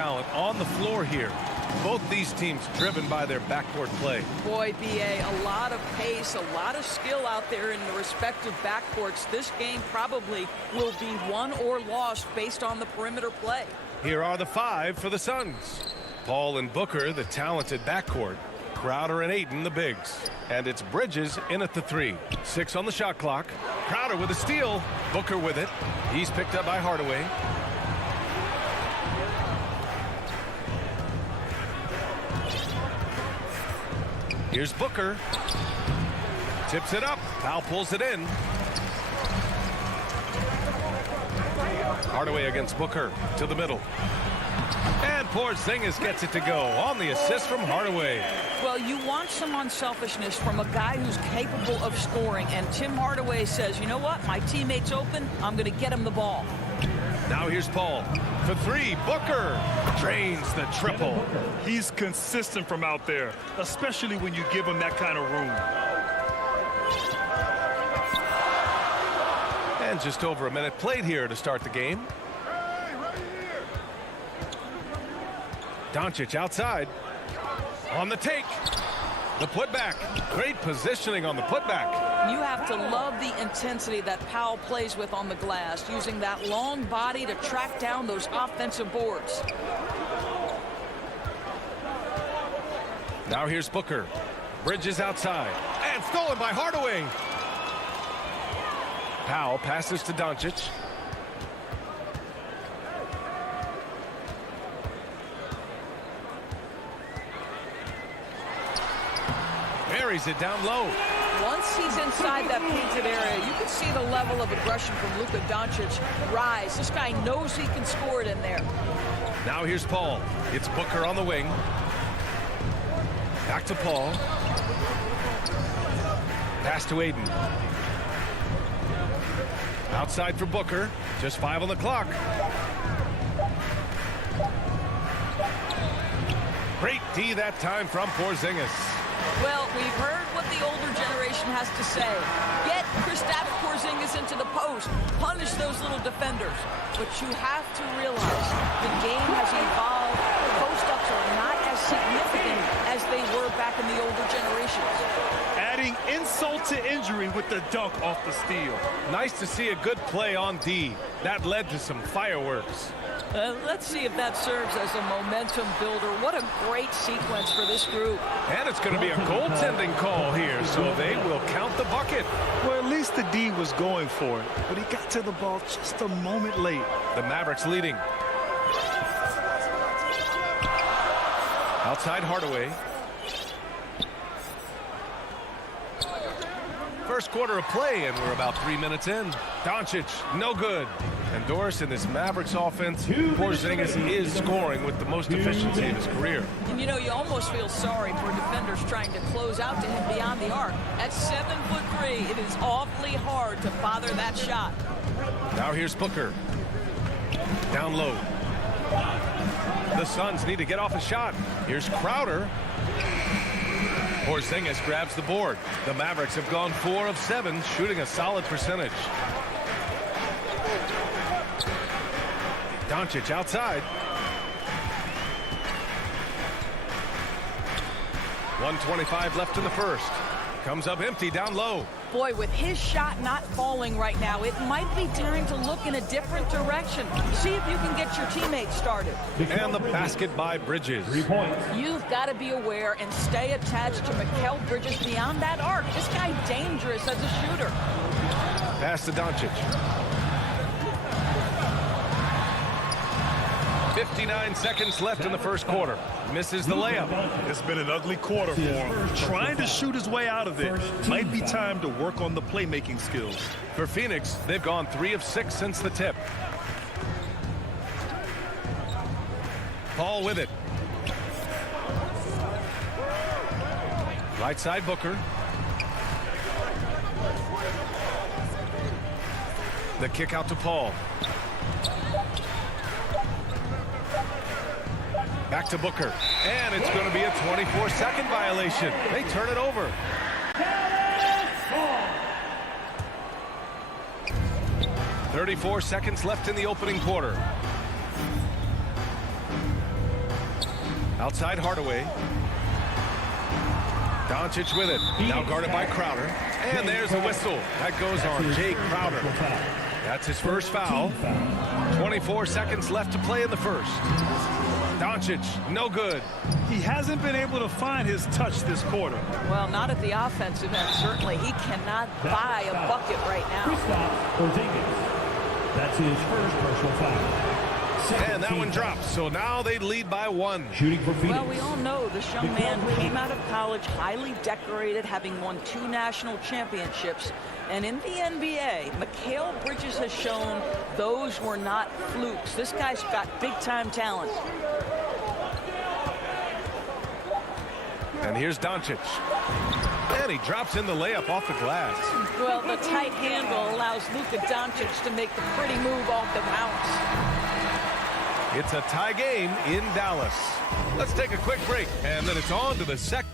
talent on the floor here. Both these teams driven by their backcourt play. Boy, B.A., a lot of pace, a lot of skill out there in the respective backcourts. This game probably will be won or lost based on the perimeter play. Here are the 5 for the Suns. Paul and Booker, the talented backcourt. Crowder and Ayton, the bigs. And it's Bridges in at the 3. 6 on the shot clock. Crowder with a steal. Booker with it. He's picked up by Hardaway. Here's Booker. Tips it up. Foul pulls it in. Hardaway against Booker to the middle. And Porzingis gets it to go on the assist from Hardaway. Well, you want some unselfishness from a guy who's capable of scoring. And Tim Hardaway says, you know what? My teammate's open. I'm going to get him the ball. Now here's Paul. For 3, Booker drains the triple. He's consistent from out there, especially when you give him that kind of room. And just over a minute played here to start the game. Doncic outside. On the take. The putback. Great positioning on the putback. You have to love the intensity that Powell plays with on the glass, using that long body to track down those offensive boards. Now here's Booker. Bridges outside. And stolen by Hardaway. Powell passes to Doncic. Buries it down low. Once he's inside that painted area, you can see the level of aggression from Luka Doncic rise. This guy knows he can score it in there. Now here's Paul. It's Booker on the wing. Back to Paul. Pass to Ayton. Outside for Booker. Just 5 on the clock. Great D that time from Porzingis. Well, we've heard what the older generation has to say. Get Kristaps Porzingis into the post. Punish those little defenders. But you have to realize the game has evolved. Post-ups are not as significant as they were back in the older generations. Adding insult to injury with the dunk off the steal. Nice to see a good play on D. That led to some fireworks. Let's see if that serves as a momentum builder. What a great sequence for this group. And it's going to be a goaltending call here, so they will count the bucket. Well, at least the D was going for it, but he got to the ball just a moment late. The Mavericks leading. Outside Hardaway. First quarter of play, and we're about 3 minutes in. Doncic, no good. And Doris, in this Mavericks offense, Porzingis is scoring with the most efficiency in his career. And you know, you almost feel sorry for defenders trying to close out to him beyond the arc. At 7'3", it is awfully hard to bother that shot. Now here's Booker. Down low. The Suns need to get off a shot. Here's Crowder. Porzingis grabs the board. The Mavericks have gone 4 of 7, shooting a solid percentage. Doncic outside. 1:25 left in the first. Comes up empty down low. Boy, with his shot not falling right now, it might be time to look in a different direction. See if you can get your teammates started. And the basket by Bridges. 3 points. You've got to be aware and stay attached to Mikal Bridges beyond that arc. This guy dangerous as a shooter. Pass to Doncic. 59 seconds left in the first quarter. Misses the layup. It's been an ugly quarter for him. Trying to shoot his way out of it. Might be time to work on the playmaking skills. For Phoenix, they've gone 3 of 6 since the tip. Paul with it. Right side Booker. The kick out to Paul. Back to Booker. And it's going to be a 24-second violation. They turn it over. .34 seconds left in the opening quarter. Outside Hardaway. Doncic with it. Now guarded by Crowder. And there's a whistle. That goes on Jay Crowder. That's his first foul. 24 seconds left to play in the first. Doncic, no good. He hasn't been able to find his touch this quarter. Well, not at the offensive end, certainly. He cannot buy a bucket right now. That's his first personal foul. And that one drops, so now they lead by 1. Shooting for Phoenix. Well, we all know this young man came out of college highly decorated, having won 2 national championships. And in the NBA, Mikal Bridges has shown those were not flukes. This guy's got big-time talent. And here's Doncic. And he drops in the layup off the glass. Well, the tight handle allows Luka Doncic to make the pretty move off the bounce. It's a tie game in Dallas. Let's take a quick break, and then it's on to the second.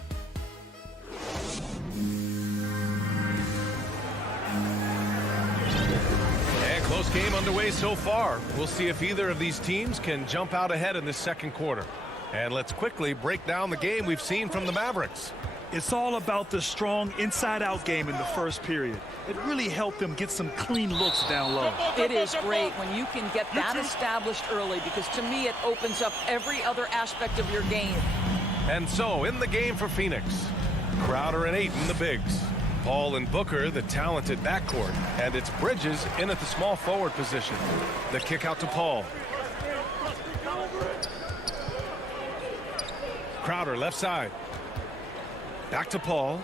And close game underway so far. We'll see if either of these teams can jump out ahead in this second quarter. And let's quickly break down the game we've seen from the Mavericks. It's all about the strong inside-out game in the first period. It really helped them get some clean looks down low. It is great when you can get that established early, because to me it opens up every other aspect of your game. And so in the game for Phoenix, Crowder and Ayton, the bigs. Paul and Booker, the talented backcourt. And it's Bridges in at the small forward position. The kick out to Paul. Crowder left side. Back to Paul.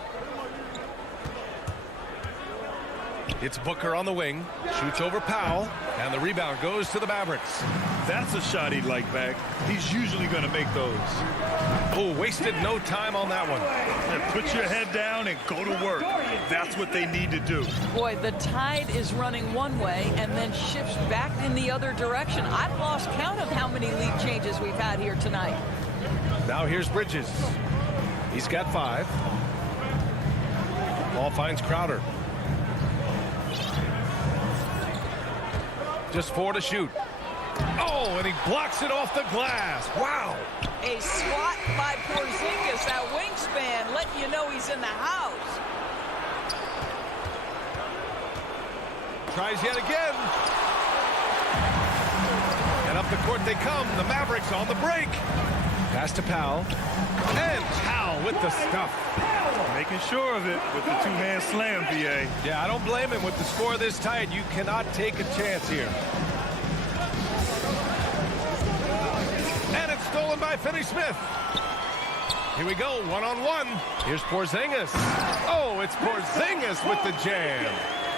It's Booker on the wing. Shoots over Powell. And the rebound goes to the Mavericks. That's a shot he'd like back. He's usually going to make those. Oh, wasted no time on that one. Yeah, put your head down and go to work. That's what they need to do. Boy, the tide is running one way and then shifts back in the other direction. I've lost count of how many lead changes we've had here tonight. Now here's Bridges. He's got 5. Paul finds Crowder. Just 4 to shoot. Oh, and he blocks it off the glass. Wow. A swat by Porzingis, that wingspan, letting you know he's in the house. Tries yet again. And up the court they come. The Mavericks on the break. Pass to Powell. And Powell with the stuff. Making sure of it with the 2-hand slam, BA. Yeah, I don't blame him. With the score this tight, you cannot take a chance here. And it's stolen by Finney-Smith. Here we go, one-on-one. Here's Porzingis. Oh, it's Porzingis with the jam.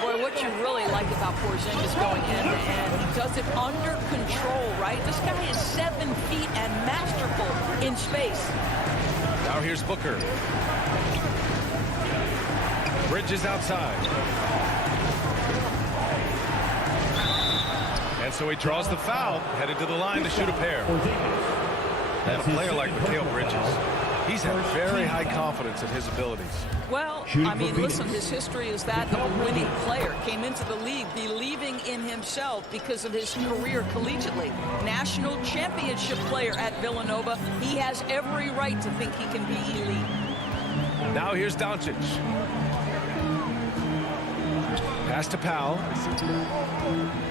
Boy, what you really like about Porzingis going end-to-end, he does it under control, right? This guy is 7 feet and masterful in space. Now here's Booker. Bridges outside. And so he draws the foul, headed to the line to shoot a pair. And a player like Mikal Bridges, he's had very high confidence in his abilities. Well, I mean, listen, his history is that of a winning player. Came into the league believing in himself because of his career collegiately. National championship player at Villanova. He has every right to think he can be elite. Now here's Doncic. Pass to Powell.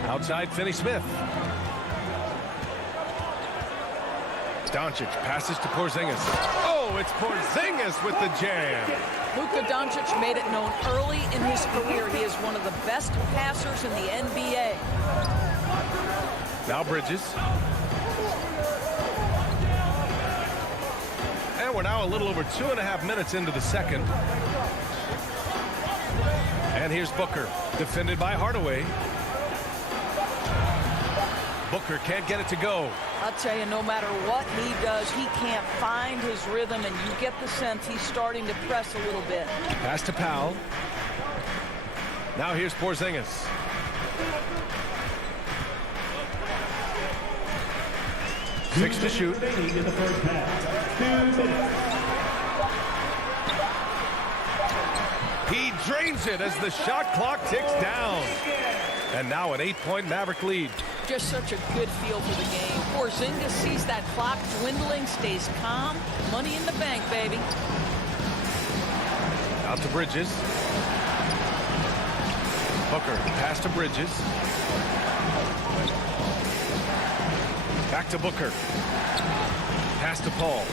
Outside Finney-Smith. Doncic passes to Porzingis. Oh, it's Porzingis with the jam. Luka Doncic made it known early in his career he is one of the best passers in the NBA. Now Bridges. And we're now a little over 2.5 minutes into the second. And here's Booker, defended by Hardaway. Booker can't get it to go. I'll tell you, no matter what he does, he can't find his rhythm, and you get the sense he's starting to press a little bit. Pass to Powell. Now here's Porzingis. Six to shoot. In the first half. 2 minutes. He drains it as the shot clock ticks down. And now an 8-point Maverick lead. Just such a good feel for the game. Porzingis sees that clock dwindling, stays calm. Money in the bank, baby. Out to Bridges. Booker, pass to Bridges. Back to Booker. Pass to Paul.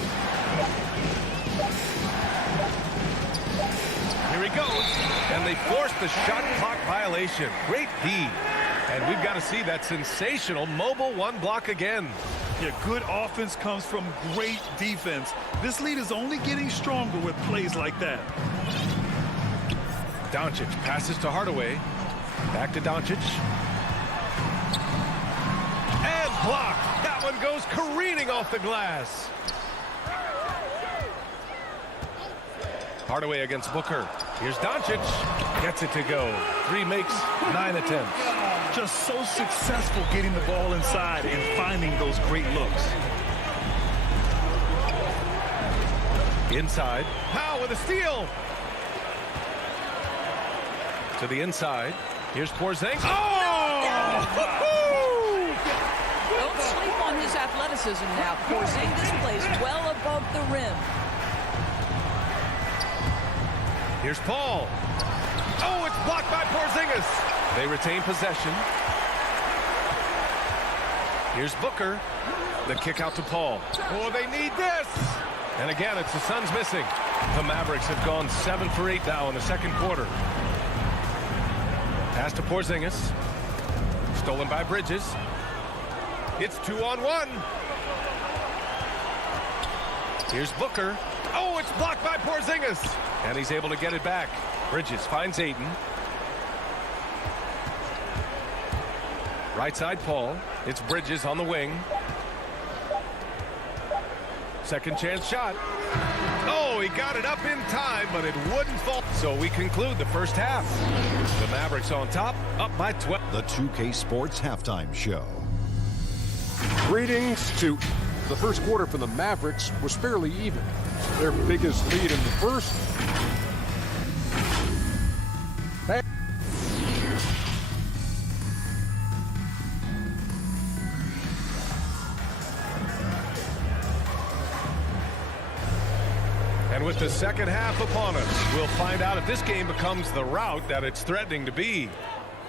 Here he goes. And they force the shot clock violation. Great D. And we've got to see that sensational mobile one block again. Yeah, good offense comes from great defense. This lead is only getting stronger with plays like that. Doncic passes to Hardaway. Back to Doncic. And blocked. That one goes careening off the glass. Hardaway against Booker. Here's Doncic. Gets it to go. 3 makes 9 attempts. Just so successful getting the ball inside and finding those great looks. Inside. Powell with a steal. To the inside. Here's Porzingis. Oh! Don't sleep on his athleticism now. Porzingis plays well above the rim. Here's Paul. Oh, it's blocked by Porzingis. They retain possession. Here's Booker. The kick out to Paul. Oh, they need this. And again, it's the Suns missing. The Mavericks have gone 7 for 8 now in the second quarter. Pass to Porzingis. Stolen by Bridges. It's 2-on-1. Here's Booker. Oh, it's blocked by Porzingis. And he's able to get it back. Bridges finds Ayton. Right side, Paul. It's Bridges on the wing. Second chance shot. Oh, he got it up in time, but it wouldn't fall. So we conclude the first half. The Mavericks on top, up by 12. The 2K Sports Halftime Show. Greetings to the first quarter for the Mavericks was fairly even. Their biggest lead in the first. And with the second half upon us, we'll find out if this game becomes the rout that it's threatening to be.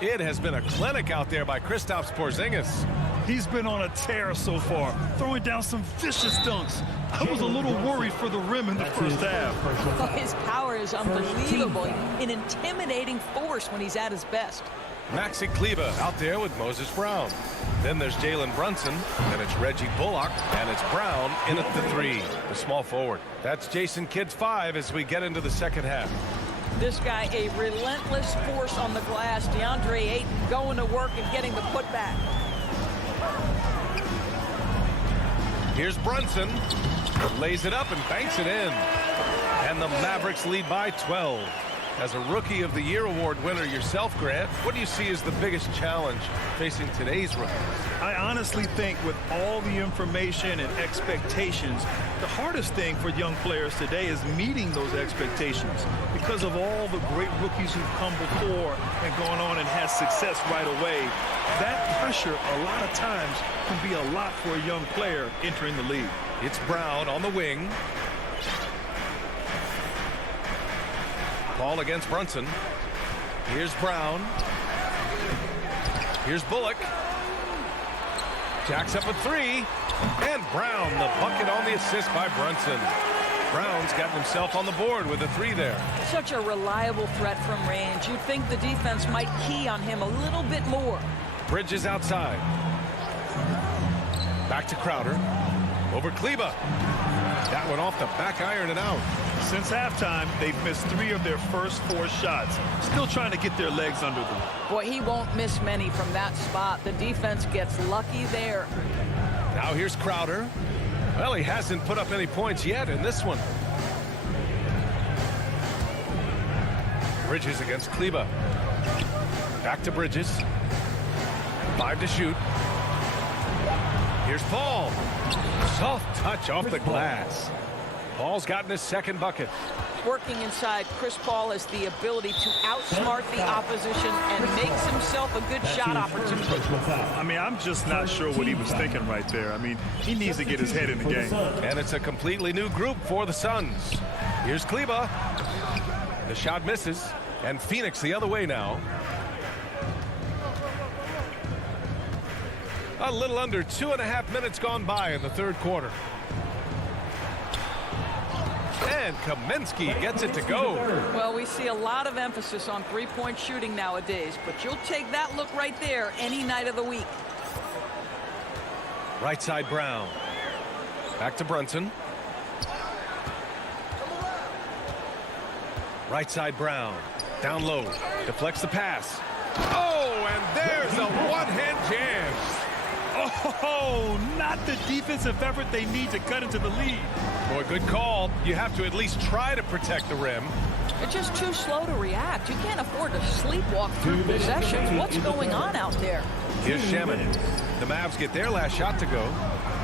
It has been a clinic out there by Kristaps Porzingis. He's been on a tear so far, throwing down some vicious dunks. I was a little worried for the rim in the first half. Oh, his power is unbelievable. An intimidating force when he's at his best. Maxi Kleber out there with Moses Brown. Then there's Jalen Brunson. Then it's Reggie Bullock. And it's Brown in at the 3, the small forward. That's Jason Kidd's 5 as we get into the second half. This guy, a relentless force on the glass. DeAndre Ayton going to work and getting the putback. Here's Brunson. Lays it up and banks it in. And the Mavericks lead by 12. As a Rookie of the Year award winner yourself, Grant, what do you see as the biggest challenge facing today's rookies? I honestly think with all the information and expectations, the hardest thing for young players today is meeting those expectations because of all the great rookies who've come before and gone on and had success right away. That pressure a lot of times can be a lot for a young player entering the league. It's Brown on the wing. Paul against Brunson. Here's Brown. Here's Bullock. Jacks up a 3. And Brown, the bucket on the assist by Brunson. Brown's gotten himself on the board with a 3 there. Such a reliable threat from range. You'd think the defense might key on him a little bit more. Bridges outside. Back to Crowder. Over Kleber. That one off the back iron and out. Since halftime, they've missed 3 of their first 4 shots. Still trying to get their legs under them. Boy, he won't miss many from that spot. The defense gets lucky there. Now here's Crowder. Well, he hasn't put up any points yet in this one. Bridges against Kleber. Back to Bridges. 5 to shoot. Here's Paul. Soft touch off the glass. Paul's gotten his second bucket. Working inside, Chris Paul has the ability to outsmart the opposition and makes himself a good shot opportunity. I mean, I'm just not sure what he was thinking right there. I mean, he needs to get his head in the game. And it's a completely new group for the Suns. Here's Kleba. The shot misses, and Phoenix the other way now. A little under 2.5 minutes gone by in the third quarter. And Kaminsky gets it to go. Well, we see a lot of emphasis on three-point shooting nowadays, but you'll take that look right there any night of the week. Right side Brown. Back to Brunson. Right side Brown. Down low. Deflects the pass. Oh, and there's a one-hand jam. Oh, not the defensive effort they need to cut into the lead. Boy, good call. You have to at least try to protect the rim. They're just too slow to react. You can't afford to sleepwalk through possessions. What's going on out there? Here's Shaman. The Mavs get their last shot to go.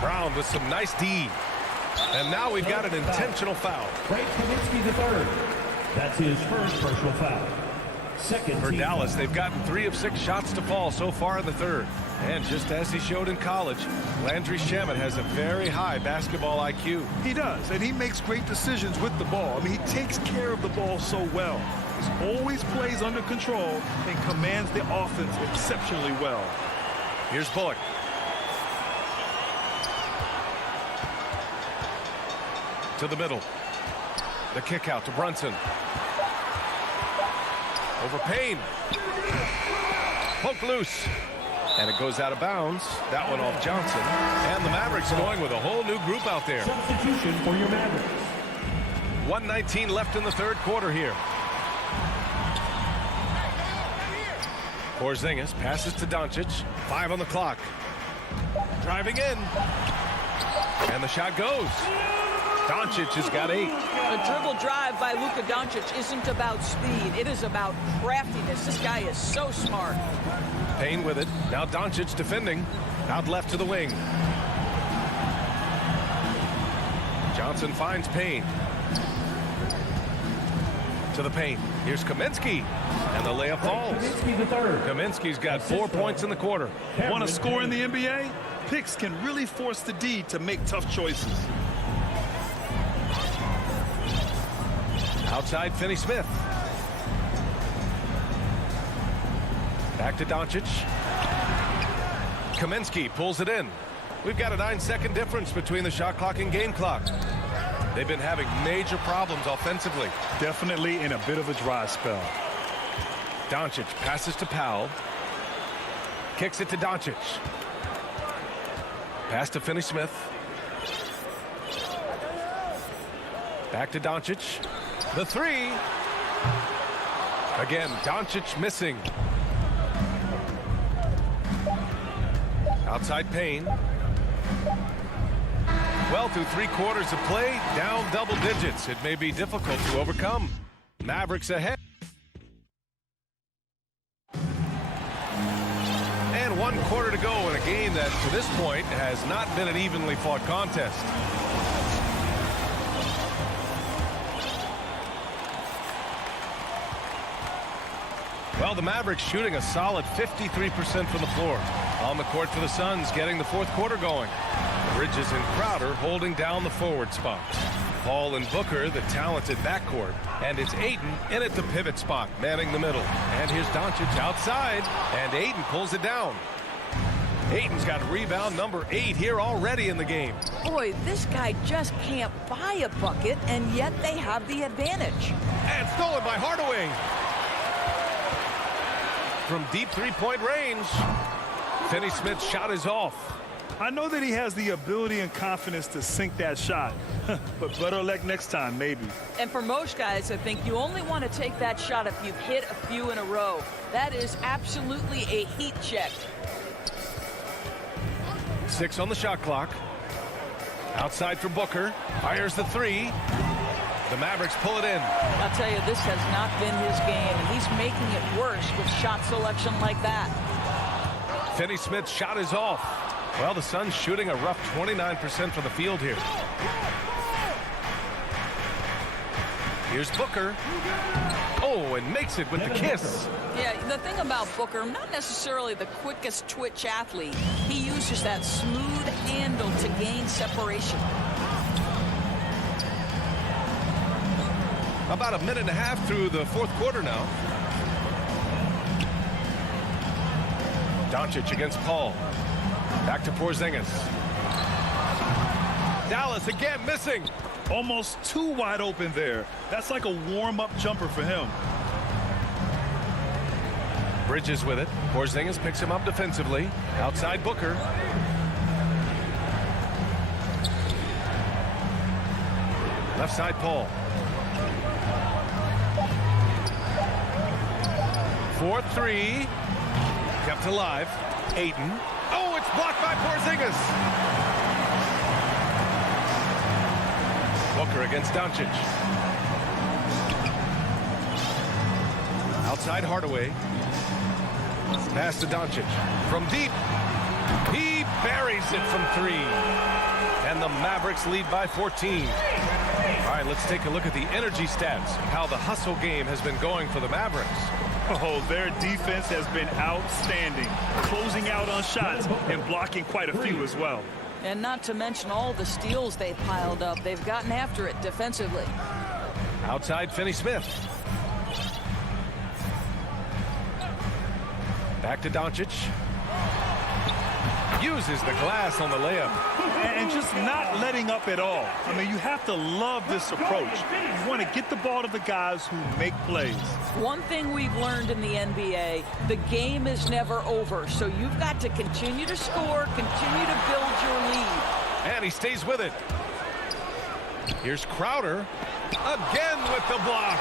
Brown with some nice D. And now we've got an intentional foul. Frank Kaminsky the third. That's his first personal foul. Second For Dallas, they've gotten 3 of 6 shots to fall so far in the third. And just as he showed in college, Landry Shamet has a very high basketball IQ. He does, and he makes great decisions with the ball. I mean, he takes care of the ball so well. He always plays under control and commands the offense exceptionally well. Here's Bullock. To the middle. The kick out to Brunson. Over Payne. Poke loose. And it goes out of bounds. That one off Johnson. And the Mavericks going with a whole new group out there. Substitution for your Mavericks. 1:19 left in the third quarter here. Porzingis passes to Doncic. 5 on the clock. Driving in. And the shot goes. Doncic has got 8. A dribble drive by Luka Doncic isn't about speed. It is about craftiness. This guy is so smart. Payne with it. Now Doncic defending. Out left to the wing. Johnson finds Payne. To the paint. Here's Kaminsky. And the layup falls. Kaminsky the third. Kaminsky's got 4 points in the quarter. Want to score in the NBA? Picks can really force the D to make tough choices. Outside Finney-Smith. Back to Doncic. Kaminsky pulls it in. We've got a 9-second difference between the shot clock and game clock. They've been having major problems offensively. Definitely in a bit of a dry spell. Doncic passes to Powell. Kicks it to Doncic. Pass to Finney-Smith. Back to Doncic. The 3. Again, Doncic missing. Outside Payne. Well, through 3 quarters of play, down double digits. It may be difficult to overcome. Mavericks ahead. And 1 quarter to go in a game that, to this point, has not been an evenly fought contest. Well, the Mavericks shooting a solid 53% from the floor. On the court for the Suns, getting the fourth quarter going. Bridges and Crowder holding down the forward spot. Paul and Booker, the talented backcourt. And it's Ayton in at the pivot spot, manning the middle. And here's Doncic outside, and Ayton pulls it down. Ayton's got rebound number 8 here already in the game. Boy, this guy just can't buy a bucket, and yet they have the advantage. And stolen by Hardaway. From deep three-point range, Finney-Smith's shot is off. I know that he has the ability and confidence to sink that shot, but better luck next time, maybe. And for most guys, I think you only want to take that shot if you've hit a few in a row. That is absolutely a heat check. 6 on the shot clock. Outside for Booker. Fires the 3. The Mavericks pull it in. I'll tell you, this has not been his game, and he's making it worse with shot selection like that. Finney-Smith's shot is off. Well, the Suns shooting a rough 29% from the field here. Here's Booker. Oh, and makes it with the kiss. Yeah, the thing about Booker, not necessarily the quickest twitch athlete. He uses that smooth handle to gain separation. About a minute and a half through the fourth quarter now. Doncic against Paul. Back to Porzingis. Dallas again missing. Almost too wide open there. That's like a warm-up jumper for him. Bridges with it. Porzingis picks him up defensively. Outside Booker. Left side Paul. 4-3. Kept alive. Ayton. Oh, it's blocked by Porzingis. Booker against Doncic. Outside Hardaway. Pass to Doncic. From deep. He buries it from 3. And the Mavericks lead by 14. All right, let's take a look at the energy stats. How the hustle game has been going for the Mavericks. Oh, their defense has been outstanding. Closing out on shots and blocking quite a few as well. And not to mention all the steals they've piled up. They've gotten after it defensively. Outside Finney-Smith. Back to Doncic. Uses the glass on the layup. And just not letting up at all. I mean, you have to love this approach. You want to get the ball to the guys who make plays. One thing we've learned in the NBA, the game is never over. So you've got to continue to score, continue to build your lead. And he stays with it. Here's Crowder. Again with the block.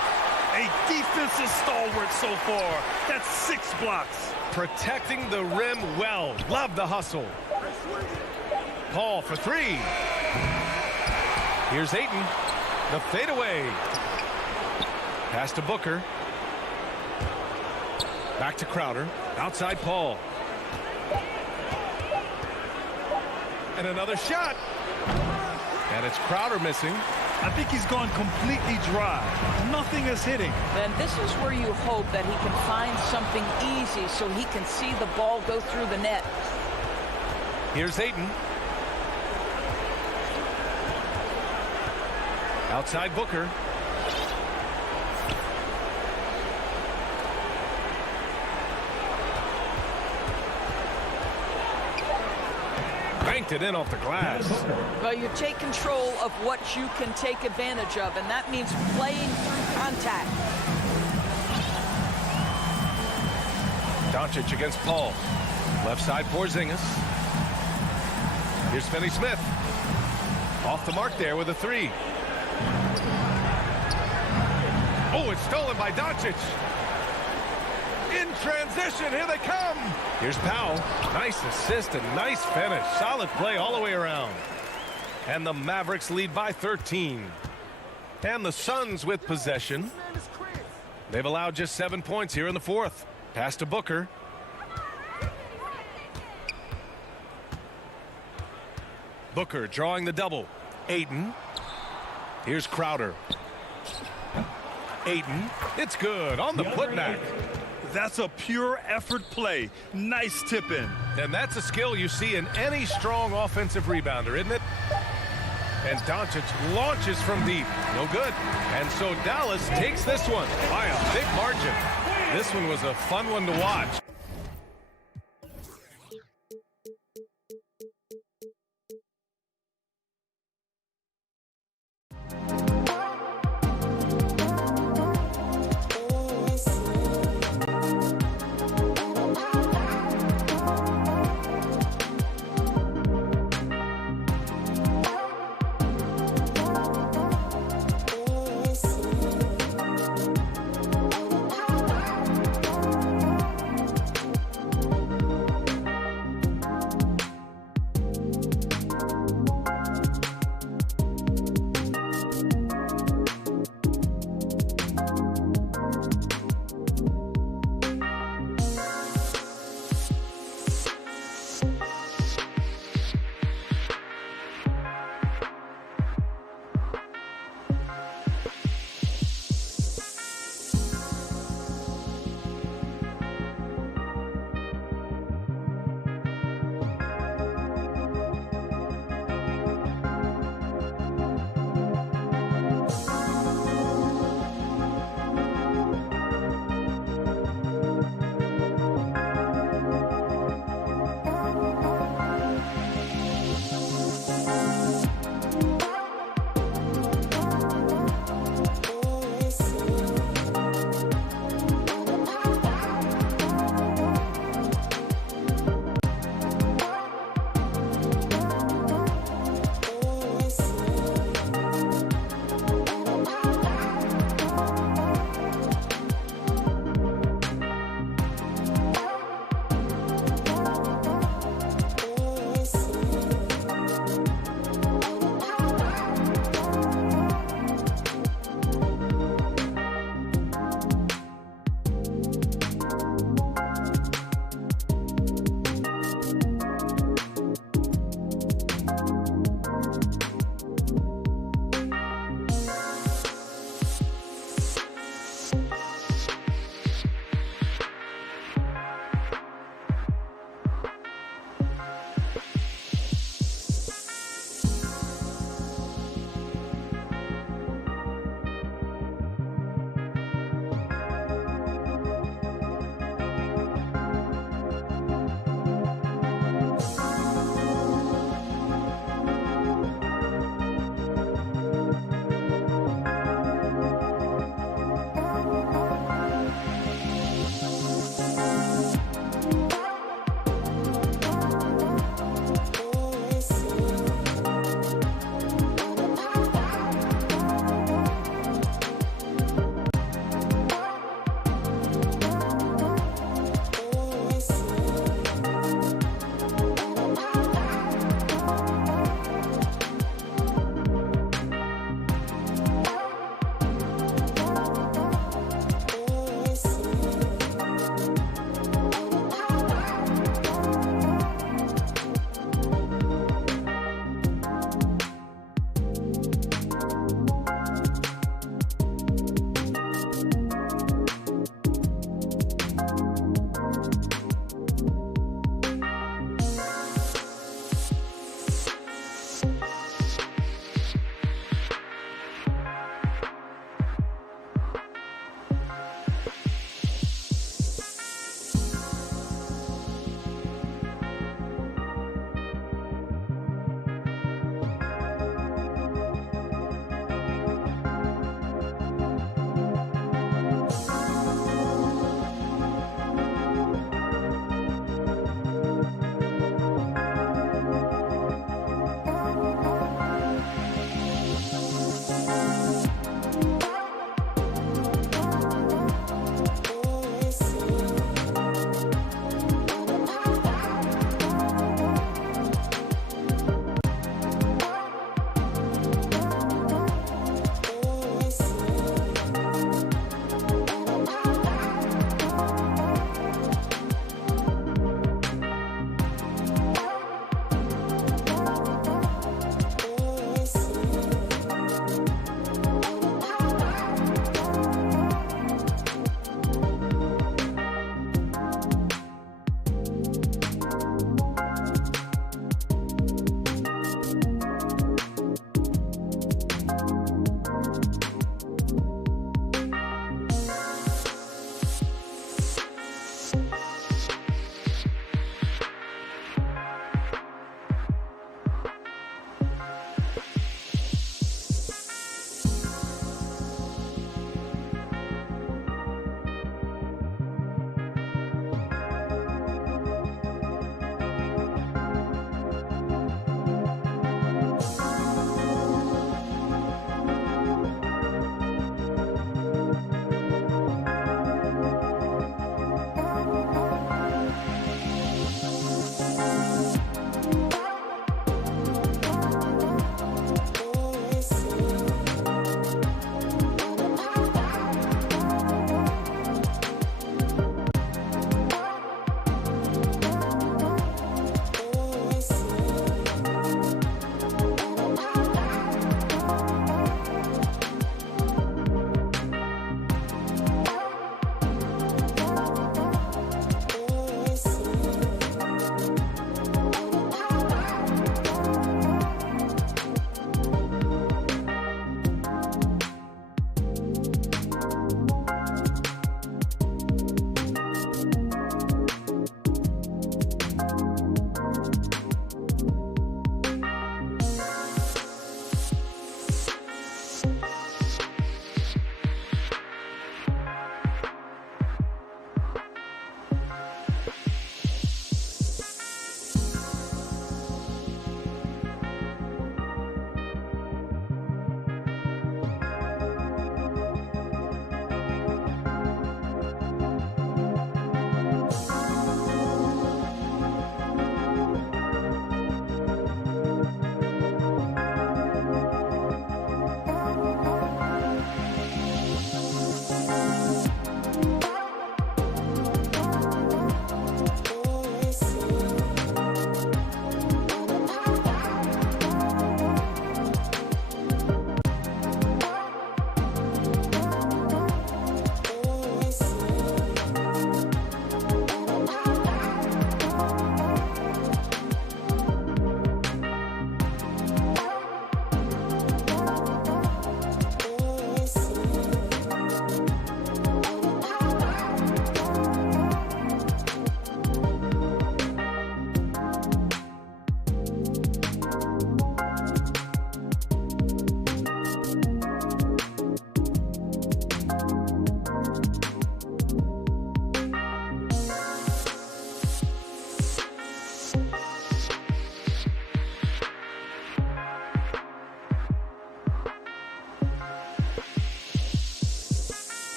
A defensive stalwart so far. That's 6 blocks. Protecting the rim well. Love the hustle. Paul for 3. Here's Ayton. The fadeaway. Pass to Booker. Back to Crowder. Outside Paul. And another shot. And it's Crowder missing. I think he's gone completely dry. Nothing is hitting. And this is where you hope that he can find something easy so he can see the ball go through the net. Here's Ayton. Outside Booker. Banked it in off the glass. Well, you take control of what you can take advantage of, and that means playing through contact. Doncic against Paul. Left side Porzingis. Here's Finney-Smith. Off the mark there with a 3. Oh, it's stolen by Doncic. In transition, here they come. Here's Powell. Nice assist and nice finish. Solid play all the way around. And the Mavericks lead by 13. And the Suns with possession. They've allowed just 7 points here in the fourth. Pass to Booker. Booker drawing the double. Ayton. Here's Crowder. Ayton. It's good on the putback. That's a pure effort play. Nice tip in. And that's a skill you see in any strong offensive rebounder, isn't it? And Doncic launches from deep. No good. And so Dallas takes this one by a big margin. This one was a fun one to watch.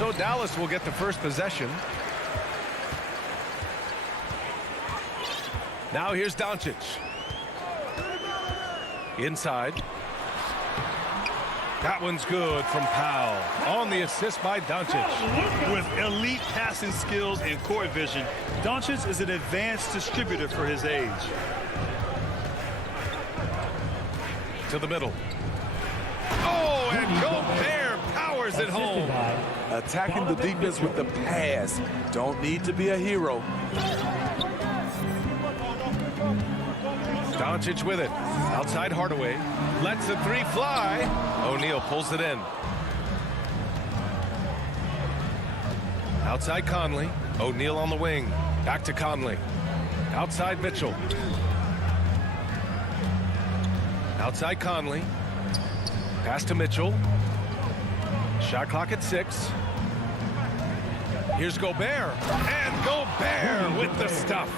So Dallas will get the first possession. Now here's Doncic. Inside. That one's good from Powell. On the assist by Doncic. With elite passing skills and court vision, Doncic is an advanced distributor for his age. To the middle. Oh, and Gobert powers it home. Attacking the defense with the pass. Don't need to be a hero. Doncic with it. Outside Hardaway. Lets the three fly. O'Neal pulls it in. Outside Conley. O'Neal on the wing. Back to Conley. Outside Mitchell. Outside Conley. Pass to Mitchell. Shot clock at 6. Here's Gobert. And Gobert with the stuff.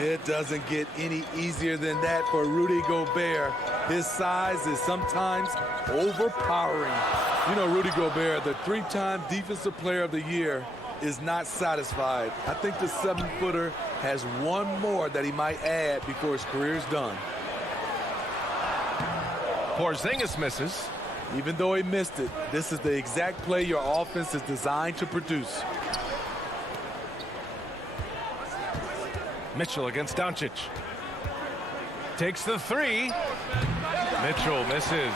It doesn't get any easier than that for Rudy Gobert. His size is sometimes overpowering. You know, Rudy Gobert, the 3-time Defensive Player of the Year, is not satisfied. I think the 7-footer has one more that he might add before his career is done. Porzingis misses. Even though he missed it, this is the exact play your offense is designed to produce. Mitchell against Doncic. Takes the 3. Mitchell misses.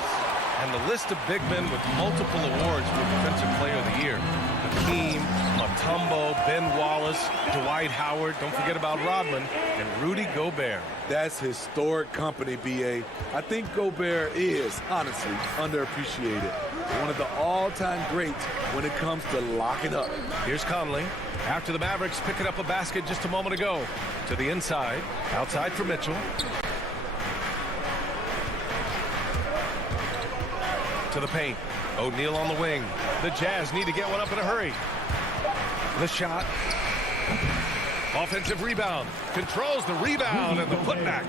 And the list of big men with multiple awards for Defensive Player of the Year. Hakeem, Mutombo, Ben Wallace, Dwight Howard, don't forget about Rodman, and Rudy Gobert. That's historic company, B.A. I think Gobert is, honestly, underappreciated. One of the all-time greats when it comes to locking up. Here's Conley. After the Mavericks picking up a basket just a moment ago. To the inside. Outside for Mitchell. To the paint. O'Neal on the wing. The Jazz need to get one up in a hurry. The shot. Offensive rebound. Controls the rebound and the putback.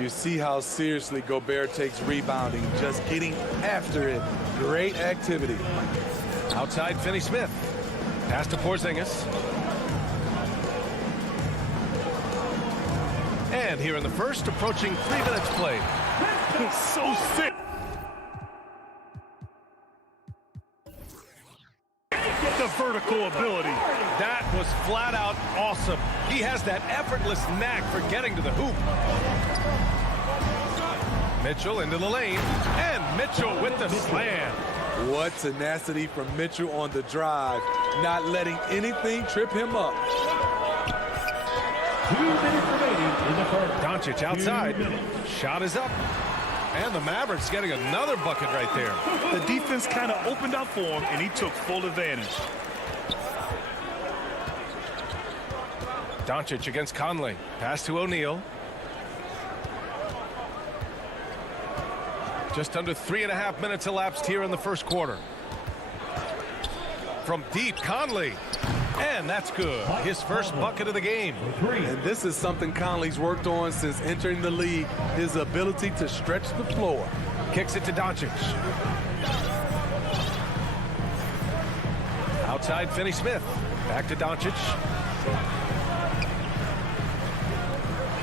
You see how seriously Gobert takes rebounding, just getting after it. Great activity. Outside Finney-Smith. Pass to Porzingis. And here in the first, approaching 3 minutes played. So sick. The vertical ability. That was flat out awesome. He has that effortless knack for getting to the hoop. Mitchell into the lane, and Mitchell with the slam. What tenacity from Mitchell on the drive, not letting anything trip him up. 2 minutes remaining in the first. Doncic outside. Shot is up. And the Mavericks getting another bucket right there. The defense kind of opened up for him, and he took full advantage. Doncic against Conley. Pass to O'Neal. Just under 3.5 minutes elapsed here in the first quarter. From deep, Conley. And that's good. His first bucket of the game. And this is something Conley's worked on since entering the league, his ability to stretch the floor. Kicks it to Doncic. Outside Finney-Smith. Back to Doncic.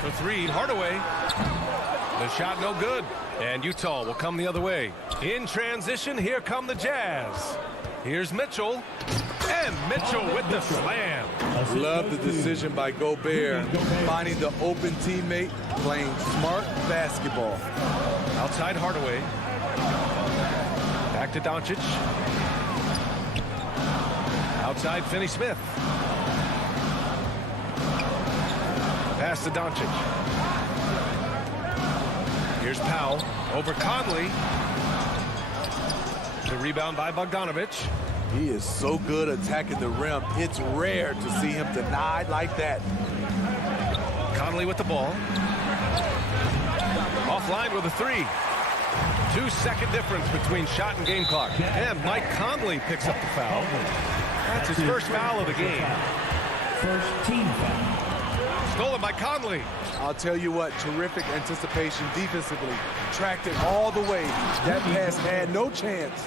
For 3, Hardaway. The shot no good. And Utah will come the other way. In transition, here come the Jazz. Here's Mitchell. And Mitchell with the slam. Love the decision by Gobert, finding the open teammate, playing smart basketball. Outside Hardaway. Back to Doncic. Outside Finney-Smith. Pass to Doncic. Here's Powell over Conley. The rebound by Bogdanovich. He is so good attacking the rim. It's rare to see him denied like that. Conley with the ball. Offline with a 3. 2-second difference between shot and game clock. And Mike Conley picks up the foul. That's his first foul of the game. First team foul. Stolen by Conley. I'll tell you what, terrific anticipation defensively. Tracked it all the way. That pass had no chance.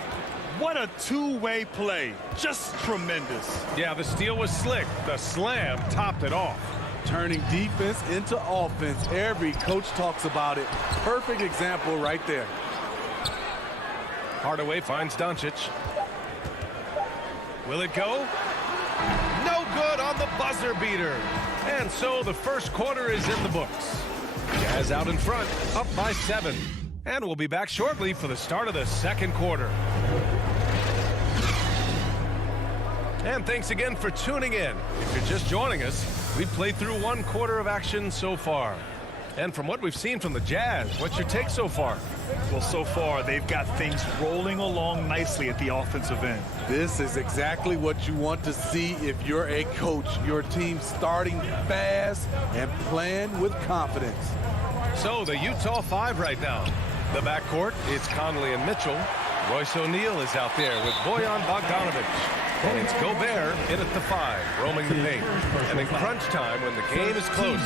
What a two-way play. Just tremendous. Yeah, the steal was slick. The slam topped it off. Turning defense into offense. Every coach talks about it. Perfect example right there. Hardaway finds Doncic. Will it go? No good on the buzzer beater. And so the first quarter is in the books. Jazz out in front, up by 7. And we'll be back shortly for the start of the second quarter. And thanks again for tuning in. If you're just joining us, we've played through one quarter of action so far. And from what we've seen from the Jazz, what's your take so far? Well, so far, they've got things rolling along nicely at the offensive end. This is exactly what you want to see if you're a coach. Your team starting fast and playing with confidence. So the Utah 5 right now. The backcourt, it's Conley and Mitchell. Royce O'Neal is out there with Bojan Bogdanovic. And it's Gobert in at the 5, roaming the paint. And in crunch time, when the game is close,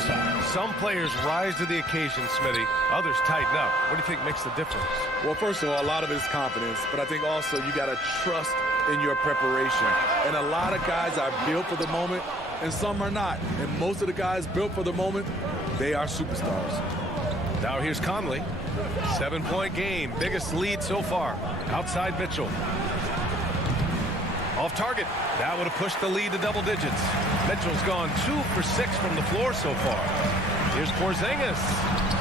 some players rise to the occasion, Smitty. Others tighten up. What do you think makes the difference? Well, first of all, a lot of it is confidence. But I think also you got to trust in your preparation. And a lot of guys are built for the moment, and some are not. And most of the guys built for the moment, they are superstars. Now here's Conley. 7-point game, biggest lead so far. Outside Mitchell. Off target. That would have pushed the lead to double digits. Mitchell's gone 2 for 6 from the floor so far. Here's Porzingis.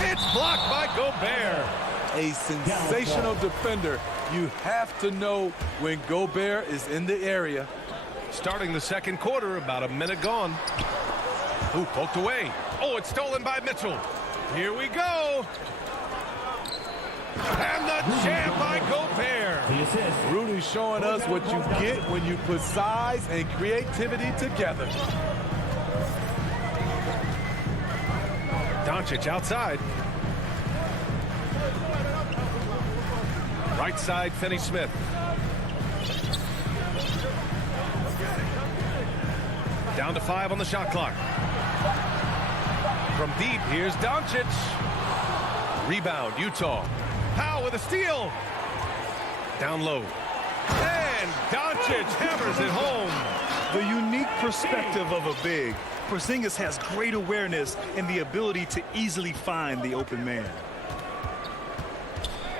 It's blocked by Gobert. A sensational defender. You have to know when Gobert is in the area. Starting the second quarter, about a minute gone. Ooh, poked away. Oh, it's stolen by Mitchell. Here we go. And the jam by Gobert. Rudy's showing us what you get when you put size and creativity together. Doncic outside. Right side, Finney-Smith. Down to 5 on the shot clock. From deep, here's Doncic. Rebound, Utah. Powell with a steal. Down low. And Doncic hammers it home. The unique perspective of a big. Porzingis has great awareness and the ability to easily find the open man.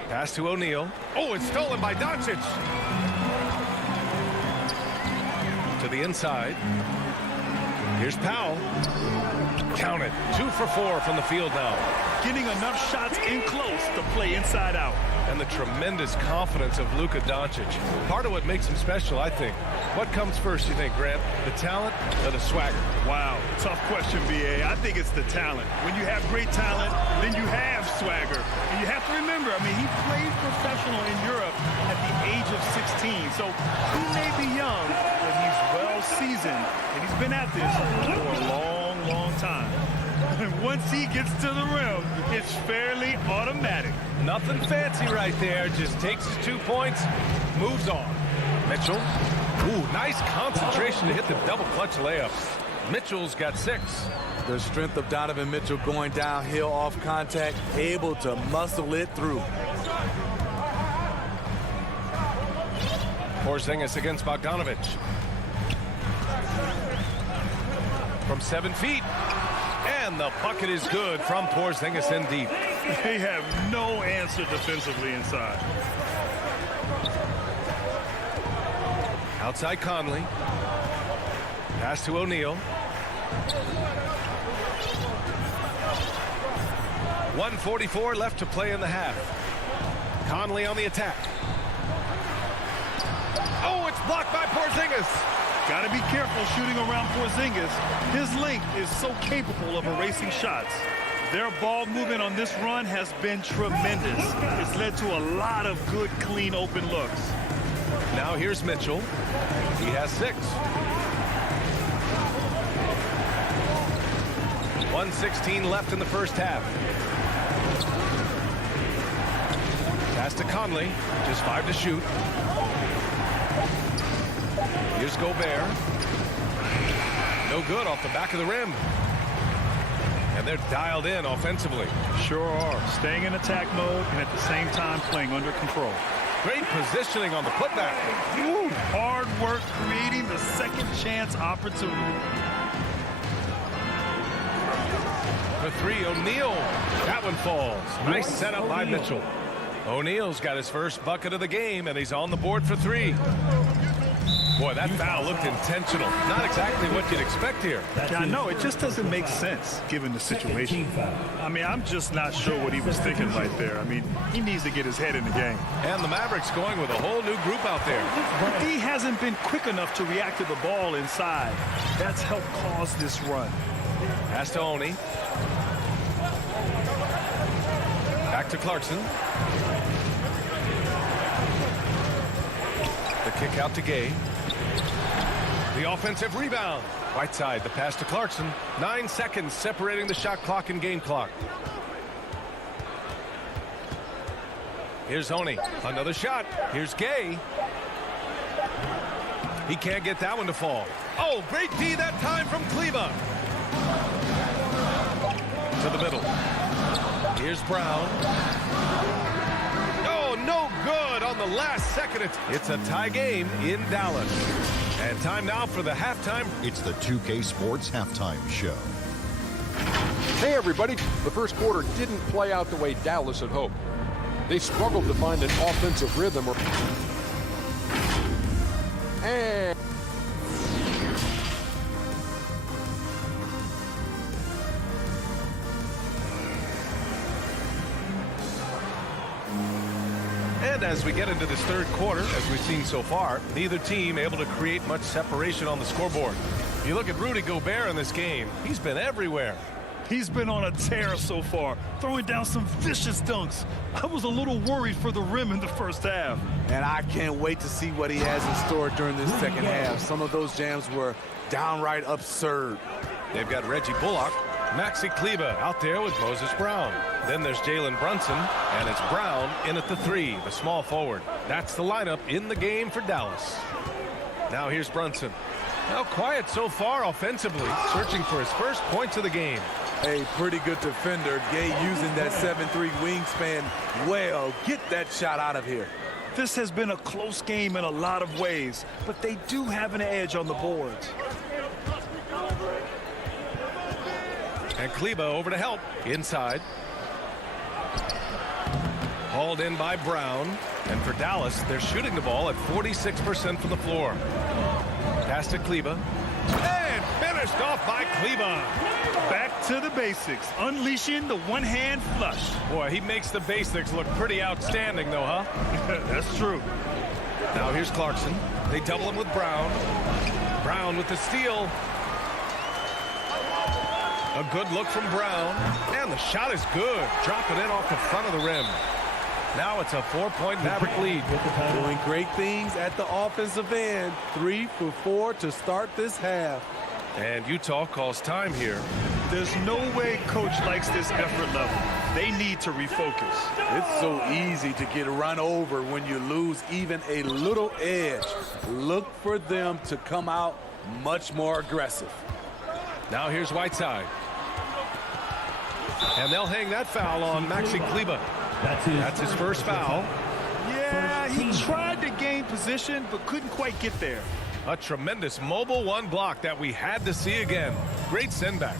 Pass to O'Neal. Oh, it's stolen by Doncic. To the inside. Here's Powell. Count it. 2 for 4 from the field now. Getting enough shots in close to play inside out. And the tremendous confidence of Luka Doncic. Part of what makes him special, I think. What comes first, you think, Grant? The talent or the swagger? Wow, tough question, B.A. I think it's the talent. When you have great talent, then you have swagger. And you have to remember, I mean, he played professional in Europe at the age of 16. So he may be young, but he's well seasoned. And he's been at this for a long, long time. And once he gets to the rim, it's fairly automatic. Nothing fancy right there. Just takes his 2 points, moves on. Mitchell. Ooh, nice concentration to hit the double clutch layup. Mitchell's got 6. The strength of Donovan Mitchell going downhill off contact, able to muscle it through. Porzingis against Bogdanovic. From 7 feet. And the bucket is good from Porzingis in deep. They have no answer defensively inside. Outside Conley. Pass to O'Neal. 1:44 left to play in the half. Conley on the attack. Oh, it's blocked by Porzingis. Got to be careful shooting around Porzingis. His length is so capable of erasing shots. Their ball movement on this run has been tremendous. It's led to a lot of good, clean, open looks. Now here's Mitchell. He has 6. 1:16 left in the first half. Pass to Conley. Just 5 to shoot. Here's Gobert. No good off the back of the rim. And they're dialed in offensively. Sure are. Staying in attack mode and at the same time playing under control. Great positioning on the putback. Ooh, hard work creating the second chance opportunity. For three, O'Neal. That one falls. Nice setup by Mitchell. O'Neal's got his first bucket of the game, and he's on the board for three. Boy, that foul looked intentional. Not exactly what you'd expect here. Yeah, I know. It just doesn't make sense given the situation. I mean, I'm just not sure what he was thinking right there. I mean, he needs to get his head in the game. And the Mavericks going with a whole new group out there. But he hasn't been quick enough to react to the ball inside. That's helped cause this run. Pass to Oni. Back to Clarkson. The kick out to Gay. The offensive rebound. Whiteside, the pass to Clarkson. 9 seconds separating the shot clock and game clock. Here's Oni. Another shot. Here's Gay. He can't get that one to fall. Oh, great D that time from Kleba. To the middle. Here's Brown. Oh, no good on the last second. It's a tie game in Dallas. And time now for the halftime. It's the 2K Sports Halftime Show. Hey, everybody. The first quarter didn't play out the way Dallas had hoped. They struggled to find an offensive rhythm. And as we get into this third quarter, as we've seen so far, neither team able to create much separation on the scoreboard. If you look at Rudy Gobert in this game, he's been everywhere. He's been on a tear so far, throwing down some vicious dunks. I was a little worried for the rim in the first half. And I can't wait to see what he has in store during this second half. Some of those jams were downright absurd. They've got Reggie Bullock, Maxi Kleba out there with Moses Brown. Then there's Jalen Brunson, and it's Brown in at the three, the small forward. That's the lineup in the game for Dallas. Now here's Brunson. Now quiet so far offensively, searching for his first points of the game. A pretty good defender. Gay using that 7'3" wingspan well. Get that shot out of here. This has been a close game in a lot of ways, but they do have an edge on the boards. And Kleba over to help. Inside. Hauled in by Brown. And for Dallas, they're shooting the ball at 46% from the floor. Pass to Kleba. And finished off by Kleba. Back to the basics, unleashing the one-hand flush. Boy, he makes the basics look pretty outstanding, though, huh? That's true. Now here's Clarkson. They double him with Brown. Brown with the steal. A good look from Brown. And the shot is good. Dropping in off the front of the rim. Now it's a 4-point Maverick lead. Doing great things at the offensive end. 3 for 4 to start this half. And Utah calls time here. There's no way coach likes this effort level. They need to refocus. It's so easy to get run over when you lose even a little edge. Look for them to come out much more aggressive. Now here's Whiteside. And they'll hang that foul on Maxi Kleba. That's his first foul. Yeah, he tried to gain position, but couldn't quite get there. A tremendous mobile one block that we had to see again. Great send back.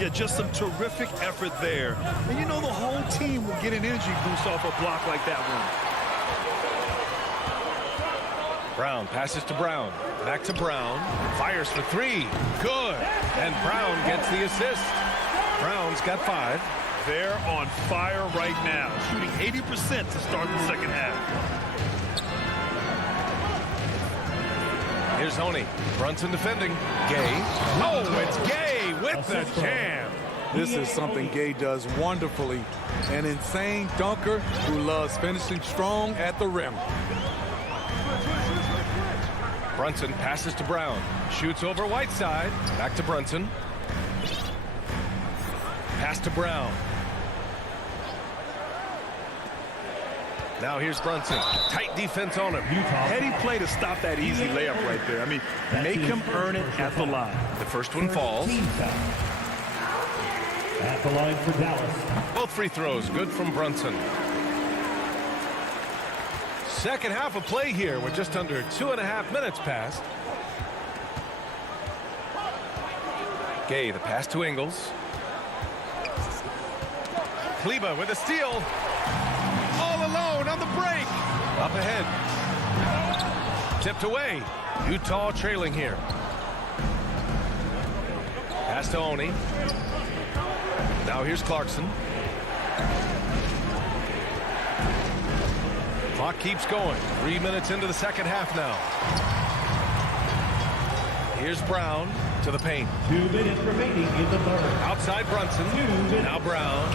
Yeah, just some terrific effort there. And you know the whole team will get an energy boost off a block like that one. Brown passes to Brown. Back to Brown. Fires for three. Good. And Brown gets the assist. Brown's got 5. They're on fire right now, shooting 80% to start the second half. Here's Oni. Brunson defending. Gay. Oh, it's Gay with the jam. This is something Gay does wonderfully. An insane dunker who loves finishing strong at the rim. Brunson passes to Brown. Shoots over Whiteside. Back to Brunson. Pass to Brown. Now here's Brunson. Tight defense on him. Heady play to stop that easy layup right there. I mean, make him earn it at the line. The first one falls. At the line for Dallas. Both free throws good from Brunson. Second half of play here with just under 2.5 minutes passed. Gay, the pass to Ingles. Kleba with a steal. All alone on the break. Up ahead. Tipped away. Utah trailing here. Pass to Oni. Now here's Clarkson. Clock keeps going. 3 minutes into the second half now. Here's Brown to the paint. 2 minutes remaining in the third. Outside Brunson. Now Brown.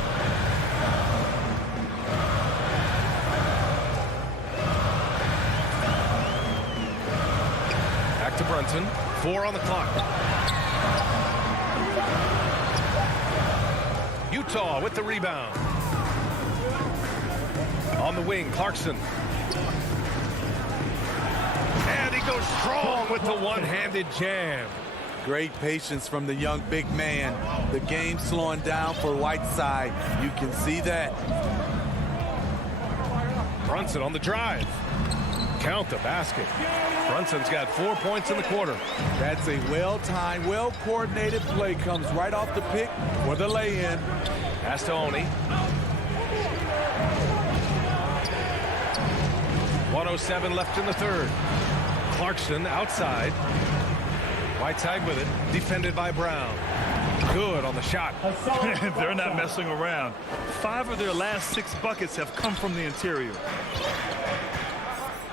Back to Brunson. 4 on the clock. Utah with the rebound. On the wing, Clarkson. And he goes strong with the one-handed jam. Great patience from the young big man. The game slowing down for Whiteside. You can see that. Brunson on the drive. Count the basket. Brunson's got 4 points in the quarter. That's a well-timed, well-coordinated play. Comes right off the pick for the lay-in. Pass to Oni. 1:07 left in the third. Clarkson outside. Whiteside with it. Defended by Brown. Good on the shot. They're not messing around. 5 of their last 6 buckets have come from the interior.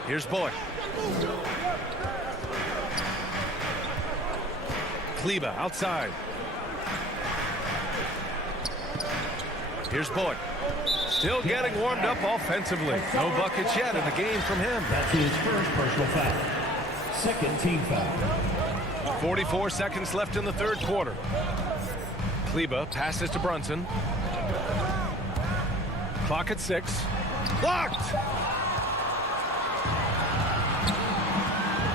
Here's Bullock. Kleba outside. Here's Bullock. Still getting warmed up offensively. No buckets yet in the game from him. That's his first personal foul. Second team foul. 44 seconds left in the third quarter. Kleba passes to Brunson. Clock at 6. Blocked!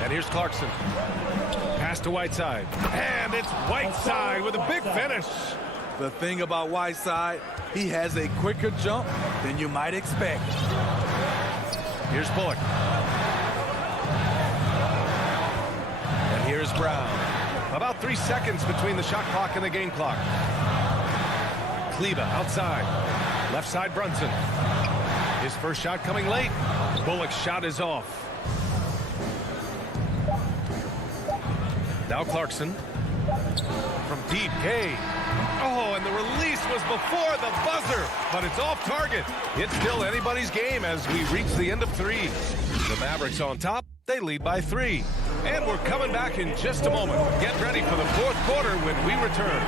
And here's Clarkson. Pass to Whiteside. And it's Whiteside with a big finish. The thing about Whiteside, he has a quicker jump than you might expect. Here's Bullock. And here's Brown. About 3 seconds between the shot clock and the game clock. Kleba outside. Left side Brunson. His first shot coming late. Bullock's shot is off. Now Clarkson. From deep, Gay. Oh, and the release was before the buzzer, but it's off target. It's still anybody's game as we reach the end of 3. The Mavericks on top. They lead by 3. And we're coming back in just a moment. Get ready for the fourth quarter when we return.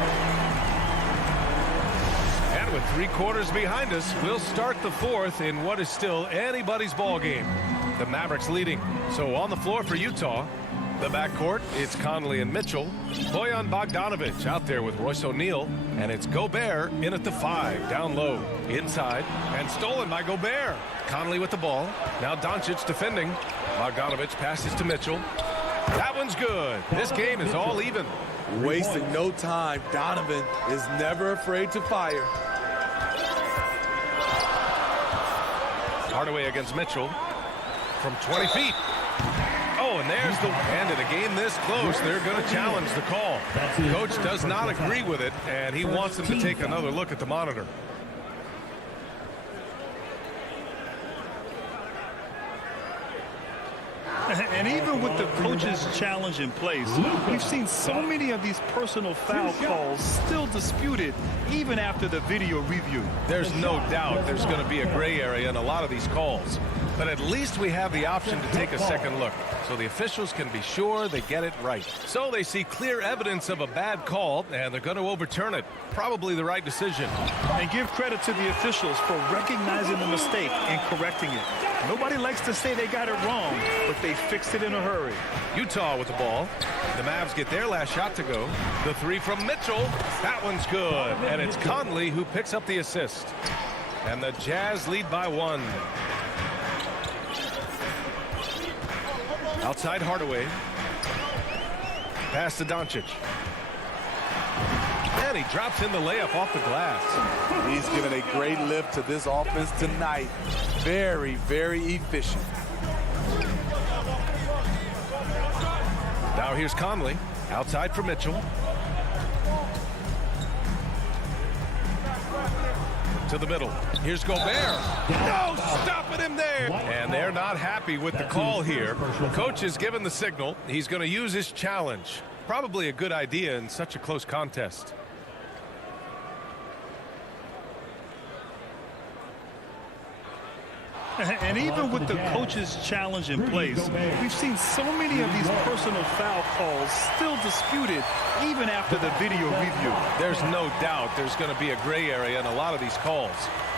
And with 3 quarters behind us, we'll start the fourth in what is still anybody's ball game. The Mavericks leading. So on the floor for Utah. The backcourt, it's Conley and Mitchell. Bojan Bogdanovic out there with Royce O'Neal. And it's Gobert in at the 5, down low. Inside, and stolen by Gobert. Conley with the ball. Now Doncic defending. Bogdanovic passes to Mitchell. That one's good. This game is all even. Wasting no time. Donovan is never afraid to fire. Hardaway against Mitchell. From 20 feet. Oh, and there's the end of the game this close. They're going to challenge the call. Coach does not agree with it, and he wants them to take another look at the monitor. And even with the coach's challenge in place, we've seen so many of these personal foul calls still disputed even after the video review. There's no doubt there's going to be a gray area in a lot of these calls. But at least we have the option to take a second look, so the officials can be sure they get it right. So they see clear evidence of a bad call, and they're going to overturn it. Probably the right decision. And give credit to the officials for recognizing the mistake and correcting it. Nobody likes to say they got it wrong, but they fixed it in a hurry. Utah with the ball. The Mavs get their last shot to go. The 3 from Mitchell. That one's good. And it's Conley who picks up the assist. And the Jazz lead by 1. Outside Hardaway. Pass to Doncic. And he drops in the layup off the glass. He's given a great lift to this offense tonight. Very, very efficient. here's Conley. Outside for Mitchell. To the middle. Here's Gobert. No, stopping him there. And they're not happy with the call here. Coach has given the signal. He's going to use his challenge. Probably a good idea in such a close contest. And even with the coach's challenge in place, we've seen so many of these personal foul calls still disputed even after the video review. There's no doubt there's going to be a gray area in a lot of these calls.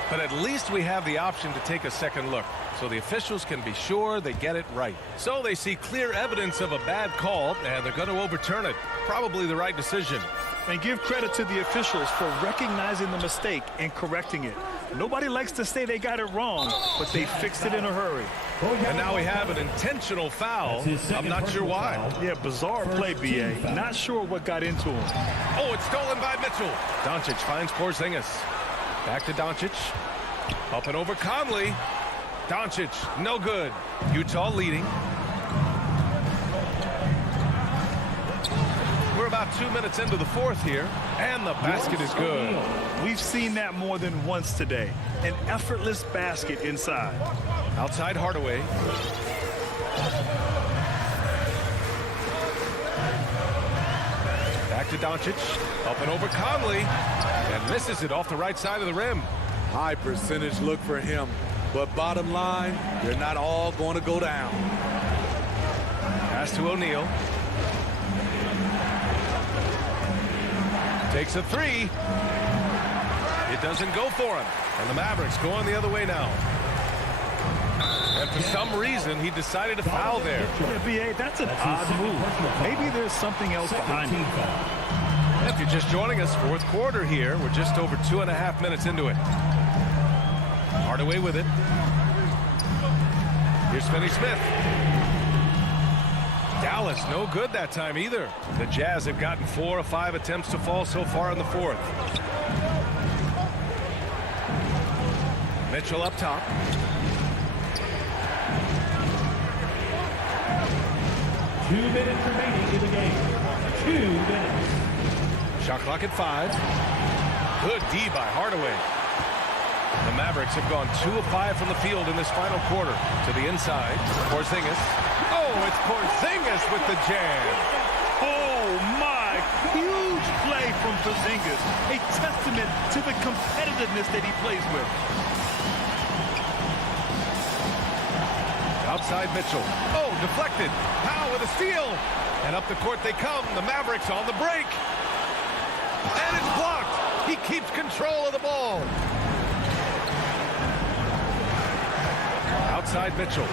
But at least we have the option to take a second look, so the officials can be sure they get it right. So they see clear evidence of a bad call, and they're going to overturn it. Probably the right decision. And give credit to the officials for recognizing the mistake and correcting it. Nobody likes to say they got it wrong, but they fixed it in a hurry. And now we have an intentional foul. I'm not sure why. Yeah, bizarre play, B.A. Not sure what got into him. Oh, it's stolen by Mitchell. Doncic finds Porzingis. Back to Doncic. Up and over Conley. Doncic, no good. Utah leading. We're about 2 minutes into the fourth here, and the basket is good. We've seen that more than once today. An effortless basket inside. Outside Hardaway. Back to Doncic. Up and over Conley. And misses it off the right side of the rim. High percentage look for him. But bottom line, they're not all going to go down. Pass to O'Neal. Takes a three. It doesn't go for him. And the Mavericks going the other way now. And for some reason, he decided to foul there. Yeah, B.A., that's an odd move. Maybe there's something else behind it. If you're just joining us, fourth quarter here. We're just over 2.5 minutes into it. Hardaway with it. Here's Finney-Smith. Dallas, no good that time either. The Jazz have gotten 4 of 5 attempts to fall so far in the fourth. Mitchell up top. Two minutes remaining in the game. 2 minutes. Shot clock at 5. Good D by Hardaway. The Mavericks have gone 2 of 5 from the field in this final quarter. To the inside. Porzingis. Oh, it's Porzingis with the jam. Oh, my. Huge play from Porzingis. A testament to the competitiveness that he plays with. Outside Mitchell. Oh, deflected. Powell with a steal. And up the court they come. The Mavericks on the break. And it's blocked. He keeps control of the ball. Outside Mitchell.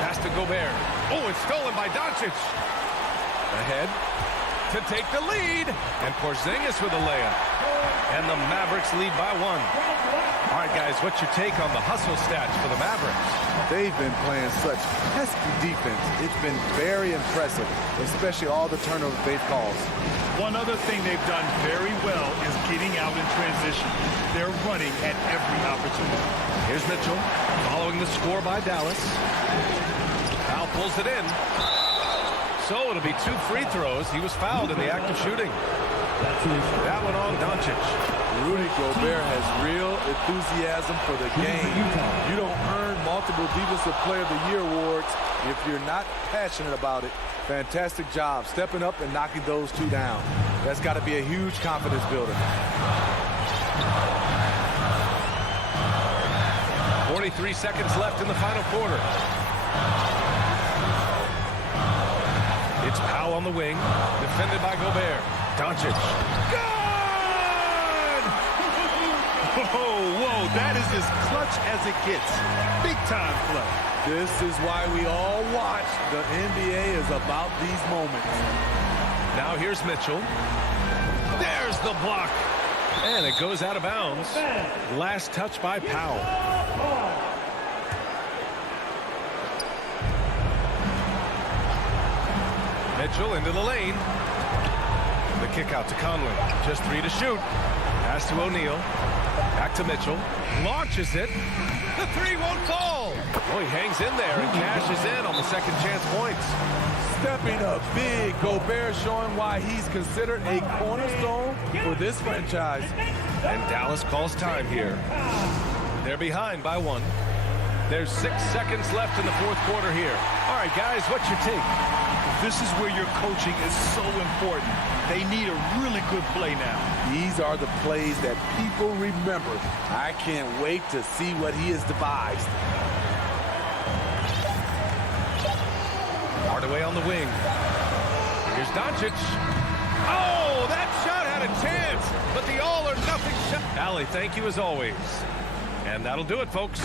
Pass to Gobert. Oh, it's stolen by Doncic. Ahead to take the lead. And Porzingis with a layup. And the Mavericks lead by 1. All right, guys, what's your take on the hustle stats for the Mavericks? They've been playing such pesky defense. It's been very impressive, especially all the turnovers they've caused. One other thing they've done very well is getting out in transition. They're running at every opportunity. Here's Mitchell following the score by Dallas. Foul pulls it in. So it'll be 2 free throws. He was fouled in the act of shooting. That one on Doncic. Rudy Gobert has real enthusiasm for the game. You don't earn multiple Defensive Player of the Year awards if you're not passionate about it. Fantastic job stepping up and knocking those 2 down. That's got to be a huge confidence builder. 43 seconds left in the final quarter. It's Powell on the wing, defended by Gobert. Doncic. Good! Whoa, that is as clutch as it gets. Big time play. This is why we all watch. The NBA is about these moments. Now here's Mitchell. There's the block. And it goes out of bounds. Last touch by Powell. Mitchell into the lane. The kick out to Conley. Just 3 to shoot. Pass to O'Neal. Back to Mitchell. Launches it. The three won't fall. Oh, he hangs in there and cashes in on the second chance points. Stepping up big. Gobert showing why he's considered a cornerstone for this franchise. And Dallas calls time here. They're behind by 1. There's 6 seconds left in the fourth quarter here. All right, guys, what's your take? This is where your coaching is so important. They need a really good play now. These are the plays that people remember. I can't wait to see what he has devised. Hardaway on the wing. Here's Doncic. Oh, that shot had a chance, but the all-or-nothing shot. Allie, thank you as always. And that'll do it, folks.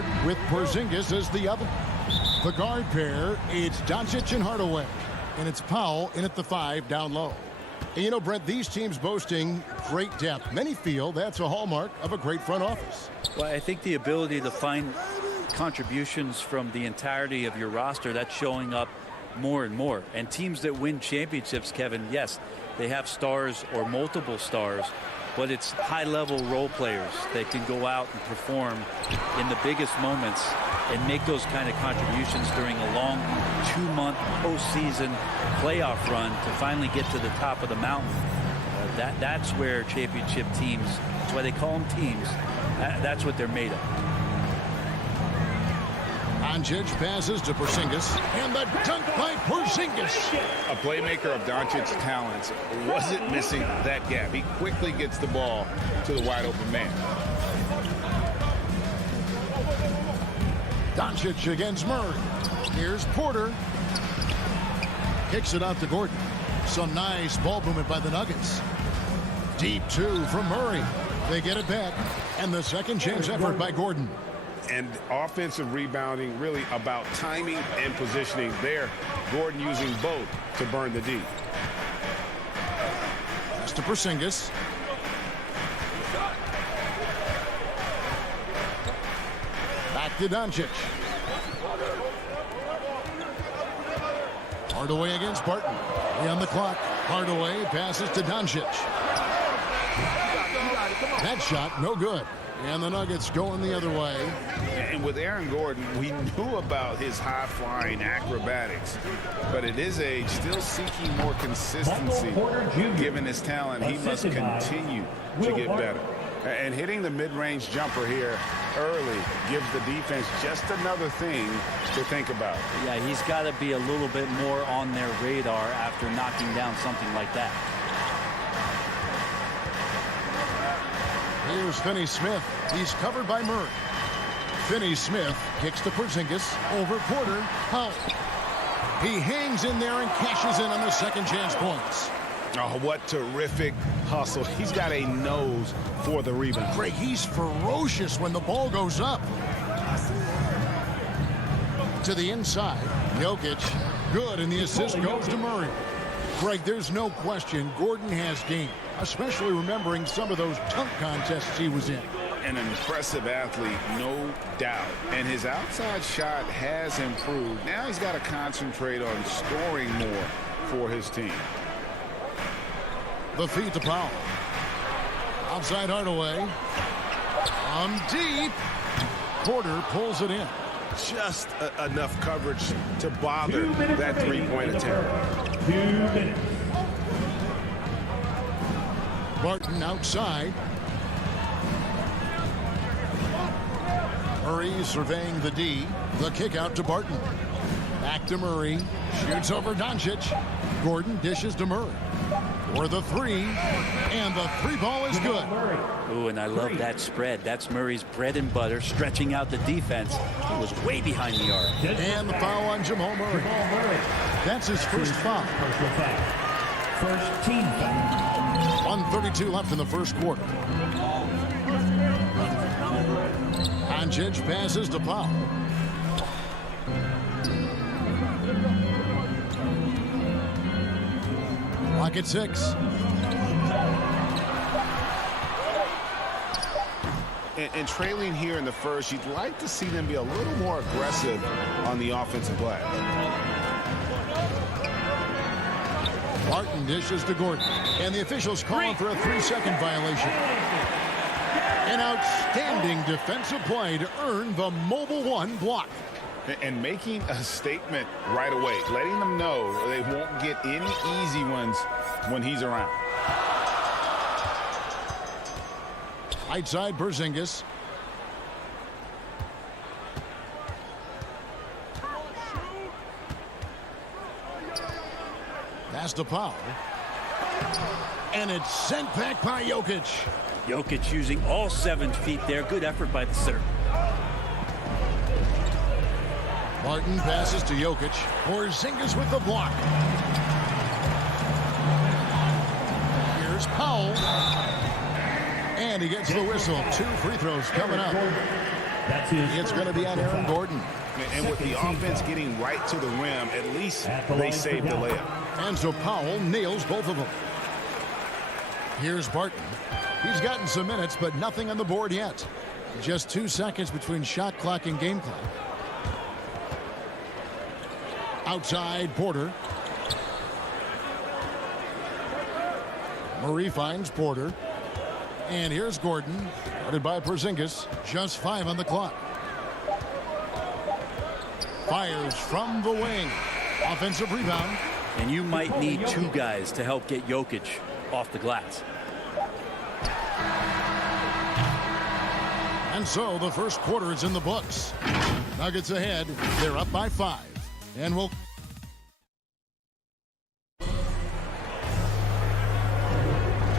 court with Porzingis as the other. The guard pair, it's Doncic and Hardaway. And it's Powell in at the 5 down low. And you know, Brett, these teams boasting great depth. Many feel that's a hallmark of a great front office. Well, I think the ability to find contributions from the entirety of your roster, that's showing up more and more. And teams that win championships, Kevin, yes, they have stars or multiple stars, but it's high-level role players that can go out and perform in the biggest moments and make those kind of contributions during a long 2-month postseason playoff run to finally get to the top of the mountain. That's where championship teams, that's why they call them teams, that's what they're made of. Doncic passes to Porzingis, and the dunk by Porzingis. A playmaker of Doncic's talents wasn't missing that gap. He quickly gets the ball to the wide open man. Doncic against Murray. Here's Porter. Kicks it out to Gordon. Some nice ball movement by the Nuggets. Deep 2 from Murray. They get it back. And the second chance effort by Gordon. And offensive rebounding really about timing and positioning there. Gordon using both to burn the D. Pass to Porzingis. Back to Doncic. Hardaway against Barton. On the clock. Hardaway passes to Doncic. That shot, no good. And the Nuggets going the other way. And with Aaron Gordon, we knew about his high-flying acrobatics. But at his age, still seeking more consistency. Given his talent, he must continue to get better. And hitting the mid-range jumper here early gives the defense just another thing to think about. Yeah, he's got to be a little bit more on their radar after knocking down something like that. Here's Finney-Smith. He's covered by Murray. Finney-Smith kicks to Porzingis. Over Porter. Powell. He hangs in there and cashes in on the second chance points. Oh, what terrific hustle. He's got a nose for the rebound. Greg, he's ferocious when the ball goes up. To the inside. Jokic. Good, and the assist goes to Murray. Greg, there's no question Gordon has game, especially remembering some of those dunk contests he was in. An impressive athlete, no doubt. And his outside shot has improved. Now he's got to concentrate on scoring more for his team. The feed to Powell. Outside Hardaway. Deep. Porter pulls it in. Just enough coverage to bother that three-point attempt. 2 minutes. Barton outside. Murray surveying the D. The kick out to Barton. Back to Murray. Shoots over Doncic. Gordon dishes to Murray. For the 3. And the 3 ball is good. Ooh, and I love that spread. That's Murray's bread and butter, stretching out the defense. He was way behind the arc. And the foul on Jamal Murray. That's his first foul. Personal foul. First team foul. 1:32 left in the first quarter. Doncic passes to Powell. Clock at 6. And trailing here in the first, you'd like to see them be a little more aggressive on the offensive glass. Barton dishes to Gordon. And the officials calling for a 3-second violation. An outstanding defensive play to earn the Mobile One block. And making a statement right away, letting them know they won't get any easy ones when he's around. Right side, Porzingis. Pass to Powell. And it's sent back by Jokic. Jokic using all 7 feet there. Good effort by the center. Martin passes to Jokic. Porzingis with the block. Here's Powell. And he gets the whistle. 2 free throws coming up. It's going to be on Aaron Gordon. And with the offense getting right to the rim, at least they saved the layup. And so Powell nails both of them. Here's Barton. He's gotten some minutes, but nothing on the board yet. Just 2 seconds between shot clock and game clock. Outside, Porter. Murray finds Porter. And here's Gordon, guarded by Porzingis. Just 5 on the clock. Fires from the wing. Offensive rebound. And you might need 2 guys to help get Jokic off the glass. And so the first quarter is in the books. Nuggets ahead. They're up by 5. And we'll...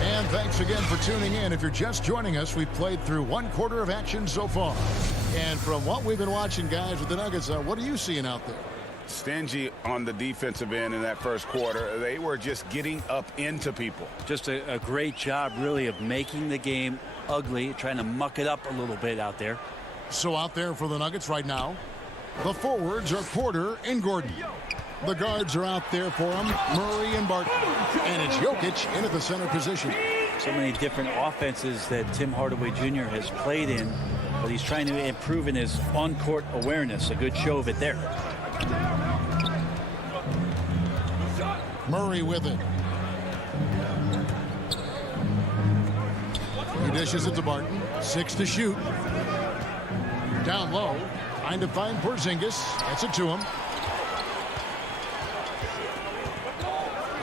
And thanks again for tuning in. If you're just joining us, we've played through 1 quarter of action so far. And from what we've been watching, guys, with the Nuggets, what are you seeing out there? Stingy on the defensive end in that first quarter. They were just getting up into people. Just a great job, really, of making the game ugly, trying to muck it up a little bit out there. So out there for the Nuggets right now, the forwards are Porter and Gordon. The guards are out there for them, Murray and Barton. And it's Jokic in at the center position. So many different offenses that Tim Hardaway Jr. has played in, but he's trying to improve in his on-court awareness. A good show of it there. Murray with it. He dishes it to Barton. 6 to shoot. Down low. Trying to find Porzingis. Gets it to him.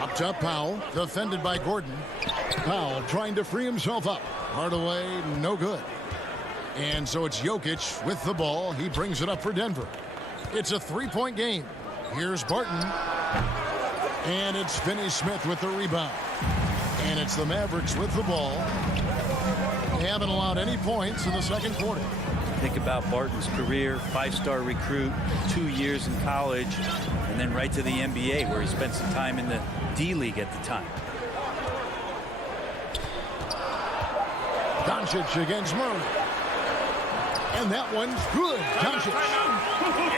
Up top, Powell. Defended by Gordon. Powell trying to free himself up. Hardaway, no good. And so it's Jokic with the ball. He brings it up for Denver. It's a 3-point game. Here's Barton. And it's Finney-Smith with the rebound. And it's the Mavericks with the ball. They haven't allowed any points in the second quarter. Think about Barton's career, 5-star recruit, 2 years in college, and then right to the NBA where he spent some time in the D-League at the time. Doncic against Murray. And that one's good. Doncic.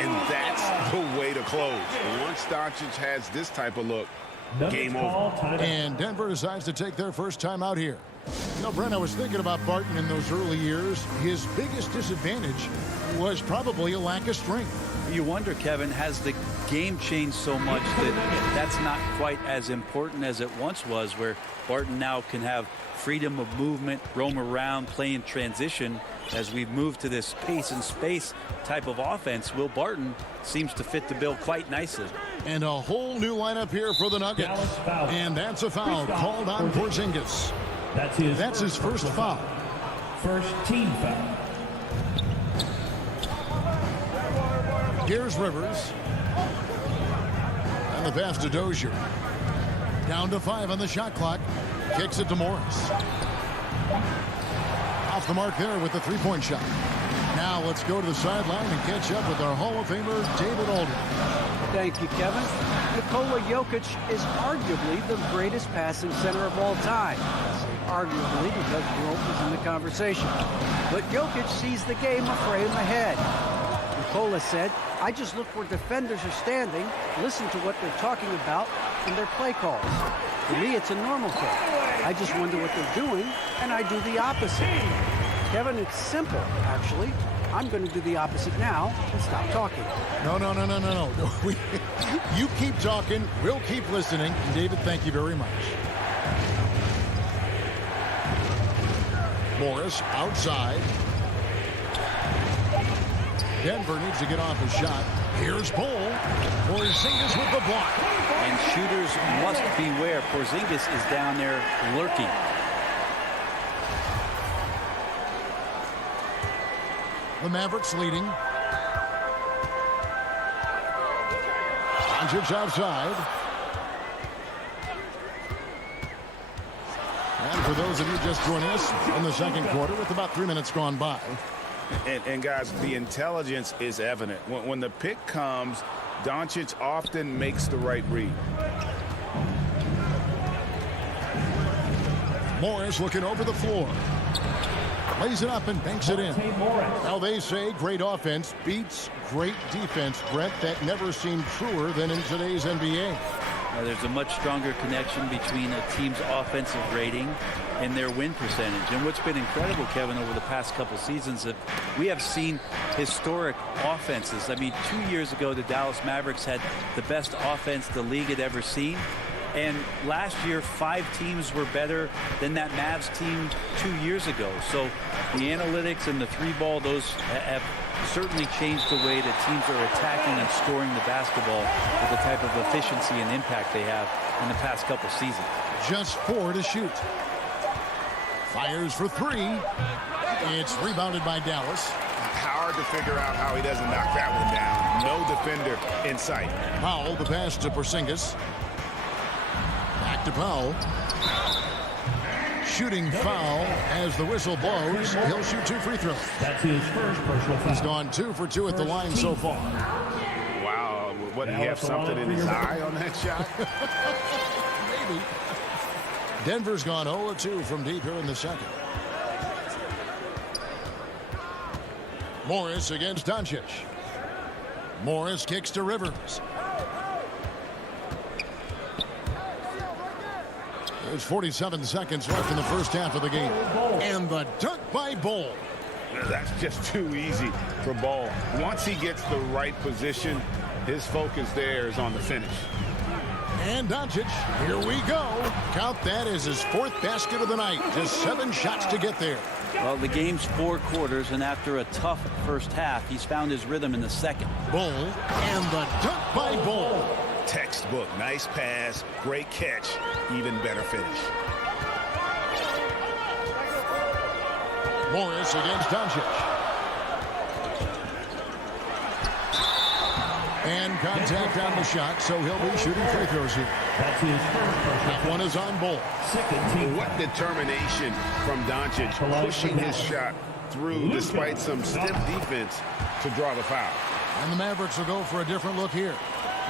And that's the way to close. Once Doncic has this type of look, game over. And Denver decides to take their first time out here. You know, Brent, I was thinking about Barton in those early years. His biggest disadvantage was probably a lack of strength. You wonder, Kevin, has the game changed so much that that's not quite as important as it once was, where Barton now can have freedom of movement, roam around, play in transition. As we've moved to this pace and space type of offense, Will Barton seems to fit the bill quite nicely. And a whole new lineup here for the Nuggets. And that's a foul called on Porzingis. That's his first foul. First team foul. Here's Rivers. And the pass to Dozier. Down to 5 on the shot clock. Kicks it to Morris. Off the mark there with the 3-point shot. Now let's go to the sideline and catch up with our Hall of Famer, David Aldridge. Thank you, Kevin. Nikola Jokic is arguably the greatest passing center of all time. I say arguably because Wilt was in the conversation. But Jokic sees the game a frame ahead. Nikola said, I just look where defenders are standing, listen to what they're talking about in their play calls. For me, it's a normal thing. I just wonder what they're doing, and I do the opposite. Kevin, it's simple, actually. I'm going to do the opposite now and stop talking. No. You keep talking. We'll keep listening. And David, thank you very much. Morris outside. Denver needs to get off a shot. Here's Poole. Porzingis with the block. And shooters must beware. Porzingis is down there lurking. The Mavericks leading. Doncic outside. And for those of you just joining us in the second quarter with about 3 minutes gone by. And guys, the intelligence is evident. When the pick comes, Doncic often makes the right read. Morris looking over the floor. Lays it up and banks it in. Now they say great offense beats great defense, Brett. That never seemed truer than in today's NBA. There's a much stronger connection between a team's offensive rating and their win percentage. And what's been incredible, Kevin, over the past couple seasons, that we have seen historic offenses. I mean, 2 years ago, the Dallas Mavericks had the best offense the league had ever seen. And last year, 5 teams were better than that Mavs team 2 years ago. So the analytics and the 3-ball, those have certainly changed the way that teams are attacking and scoring the basketball with the type of efficiency and impact they have in the past couple seasons. Just 4 to shoot. Fires for 3. It's rebounded by Dallas. Hard to figure out how he doesn't knock that one down. No defender in sight. Powell, the pass to Porzingis. Back to Powell. Shooting foul as the whistle blows. He'll shoot 2 free throws. That's his first personal foul. He's gone 2 for 2 at the line so far. Wow, what, did he have something in his eye on that shot? Maybe. Denver's gone 0-2 from deep here in the second. Morris against Doncic. Morris kicks to Rivers. There's 47 seconds left in the first half of the game. And the dunk by Bol. That's just too easy for Bol. Once he gets the right position, his focus there is on the finish. And Doncic, here we go. Count that as his 4th basket of the night. Just 7 shots to get there. Well, the game's 4 quarters, and after a tough first half, he's found his rhythm in the second. Bol, and the dunk by Bol. Textbook, nice pass, great catch, even better finish. Morris against Doncic. And contact on the shot, so he'll be shooting free throws here. That's his first personal That one is on Bol. What determination from Doncic, pushing his shot through despite some stiff defense to draw the foul. And the Mavericks will go for a different look here.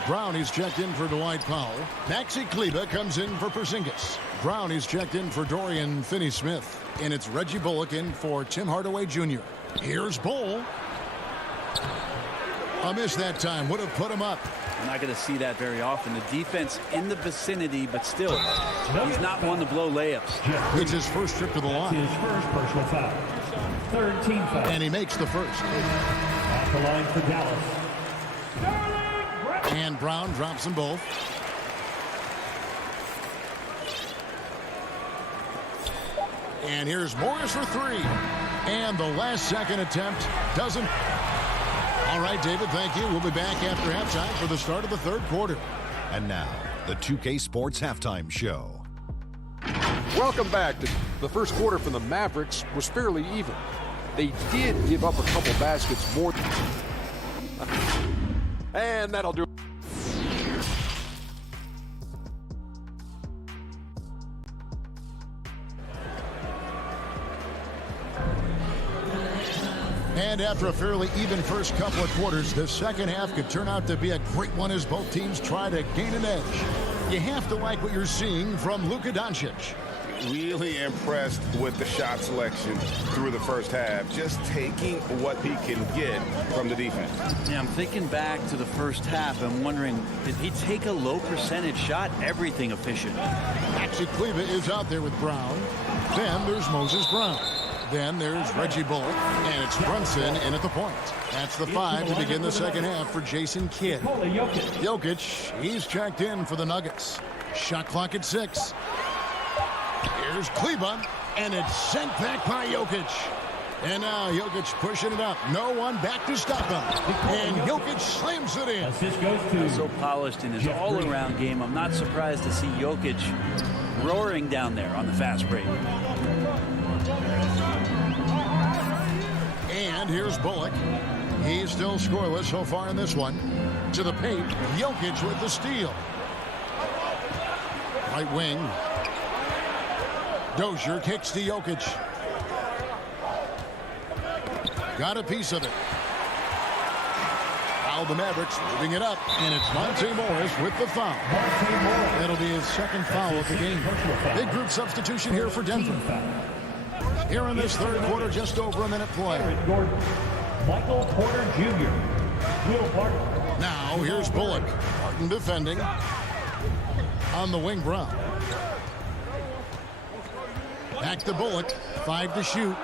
Brown, he's checked in for Dwight Powell. Maxi Kleber comes in for Porzingis. Brown, he's checked in for Dorian Finney-Smith. And it's Reggie Bullock in for Tim Hardaway Jr. Here's Bol. A miss that time. Would have put him up. We're not going to see that very often. The defense in the vicinity, but still, he's not one to blow layups. It's his first trip to the line. His first personal foul. 3rd team foul. And he makes the first. At the line for Dallas. And Brown drops them both. And here's Morris for 3. And the last second attempt doesn't. All right, David, thank you. We'll be back after halftime for the start of the 3rd quarter. And now, the 2K Sports Halftime Show. Welcome back. The first quarter from the Mavericks was fairly even. They did give up a couple baskets more. And that'll do it. And after a fairly even first couple of quarters, the second half could turn out to be a great one as both teams try to gain an edge. You have to like what you're seeing from Luka Doncic. Really impressed with the shot selection through the first half, just taking what he can get from the defense. Yeah, I'm thinking back to the first half. I'm wondering, did he take a low percentage shot? Everything efficient. Maxi Kleber is out there with Brown. Then there's Moses Brown. Then there's Reggie Bullock, and it's Brunson in at the point. That's the 5 to begin the second half for Jason Kidd. Jokic, he's checked in for the Nuggets. Shot clock at 6. Here's Kleber, and it's sent back by Jokic. And now Jokic pushing it up. No one back to stop him. And Jokic slams it in. He's so polished in his all-around game. I'm not surprised to see Jokic roaring down there on the fast break. And here's Bullock. He's still scoreless so far in this one. To the paint, Jokic with the steal. Right wing. Dozier kicks to Jokic. Got a piece of it. Now the Mavericks moving it up. And it's Monte Morris with the foul. That'll be his second foul of the game. Big group substitution here for Denver. Here in this third quarter, just over a minute play. Gordon, Michael Porter Jr., Will Barton. Now, here's Bullock. Barton defending. On the wing, Brown. Back to Bullock. 5 to shoot.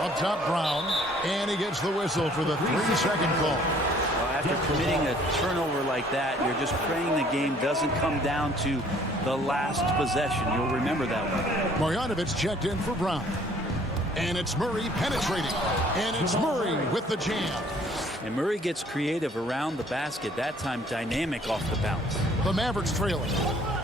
Up top, Brown. And he gets the whistle for the 3-second call. Well, after committing a turnover like that, you're just praying the game doesn't come down to the last possession. You'll remember that one. Marjanovic checked in for Brown. And it's Murray penetrating. And it's Murray with the jam. And Murray gets creative around the basket. That time dynamic off the bounce. The Mavericks trailing.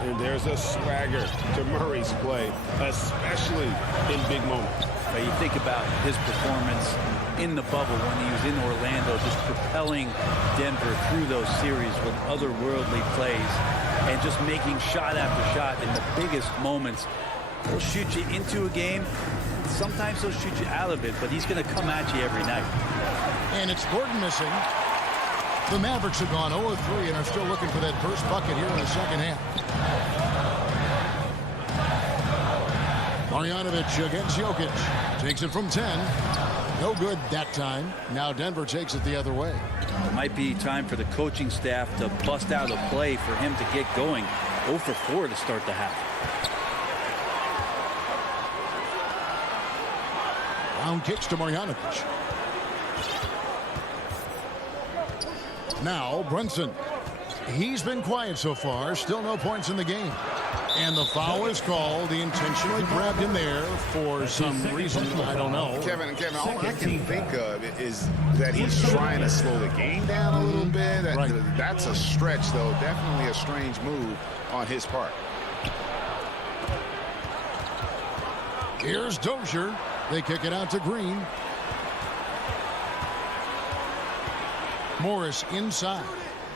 And there's a swagger to Murray's play, especially in big moments. But you think about his performance in the bubble when he was in Orlando, just propelling Denver through those series with otherworldly plays and just making shot after shot in the biggest moments. He'll shoot you into a game. Sometimes he'll shoot you out of it, but he's going to come at you every night. And it's Gordon missing. The Mavericks have gone 0-3 and are still looking for that first bucket here in the second half. Marjanovic against Jokic. Takes it from 10. No good that time. Now Denver takes it the other way. It might be time for the coaching staff to bust out a play for him to get going. 0 for 4 to start the half. Brown kicks to Marjanovic. Now Brunson. He's been quiet so far. Still no points in the game. And the foul is called. He intentionally grabbed him there for some reason. I don't know. Kevin, all I can think of is that he's trying to slow the game down a little bit. Right. That's a stretch, though. Definitely a strange move on his part. Here's Dozier. They kick it out to Green. Morris inside.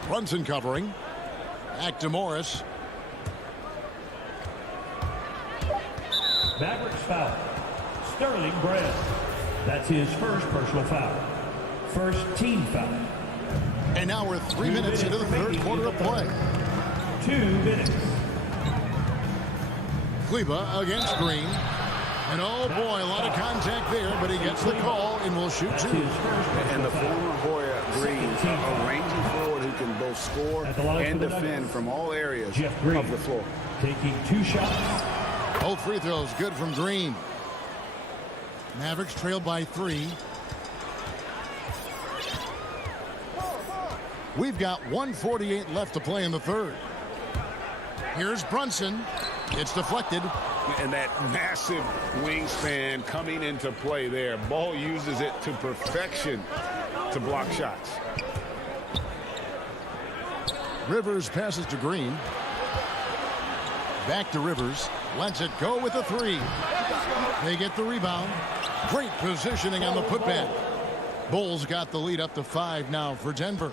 Brunson covering. Back to Morris. Mavericks foul. Sterling Brown. That's his first personal foul. First team foul. And now we're 3 minutes into the third quarter of play. 2 minutes. Kleba against Green. And oh boy, a lot of contact there, but he gets the call and will shoot 2. And the former Hoya Green, a ranging forward who can both score and defend from all areas of the floor. Taking 2 shots. Both free throws good from Green. Mavericks trail by 3. We've got 1:48 left to play in the third. Here's Brunson. It's deflected. And that massive wingspan coming into play there. Ball uses it to perfection to block shots. Rivers passes to Green. Back to Rivers. Lets it go with a 3. They get the rebound. Great positioning on the putback. Bulls got the lead up to 5 now for Denver.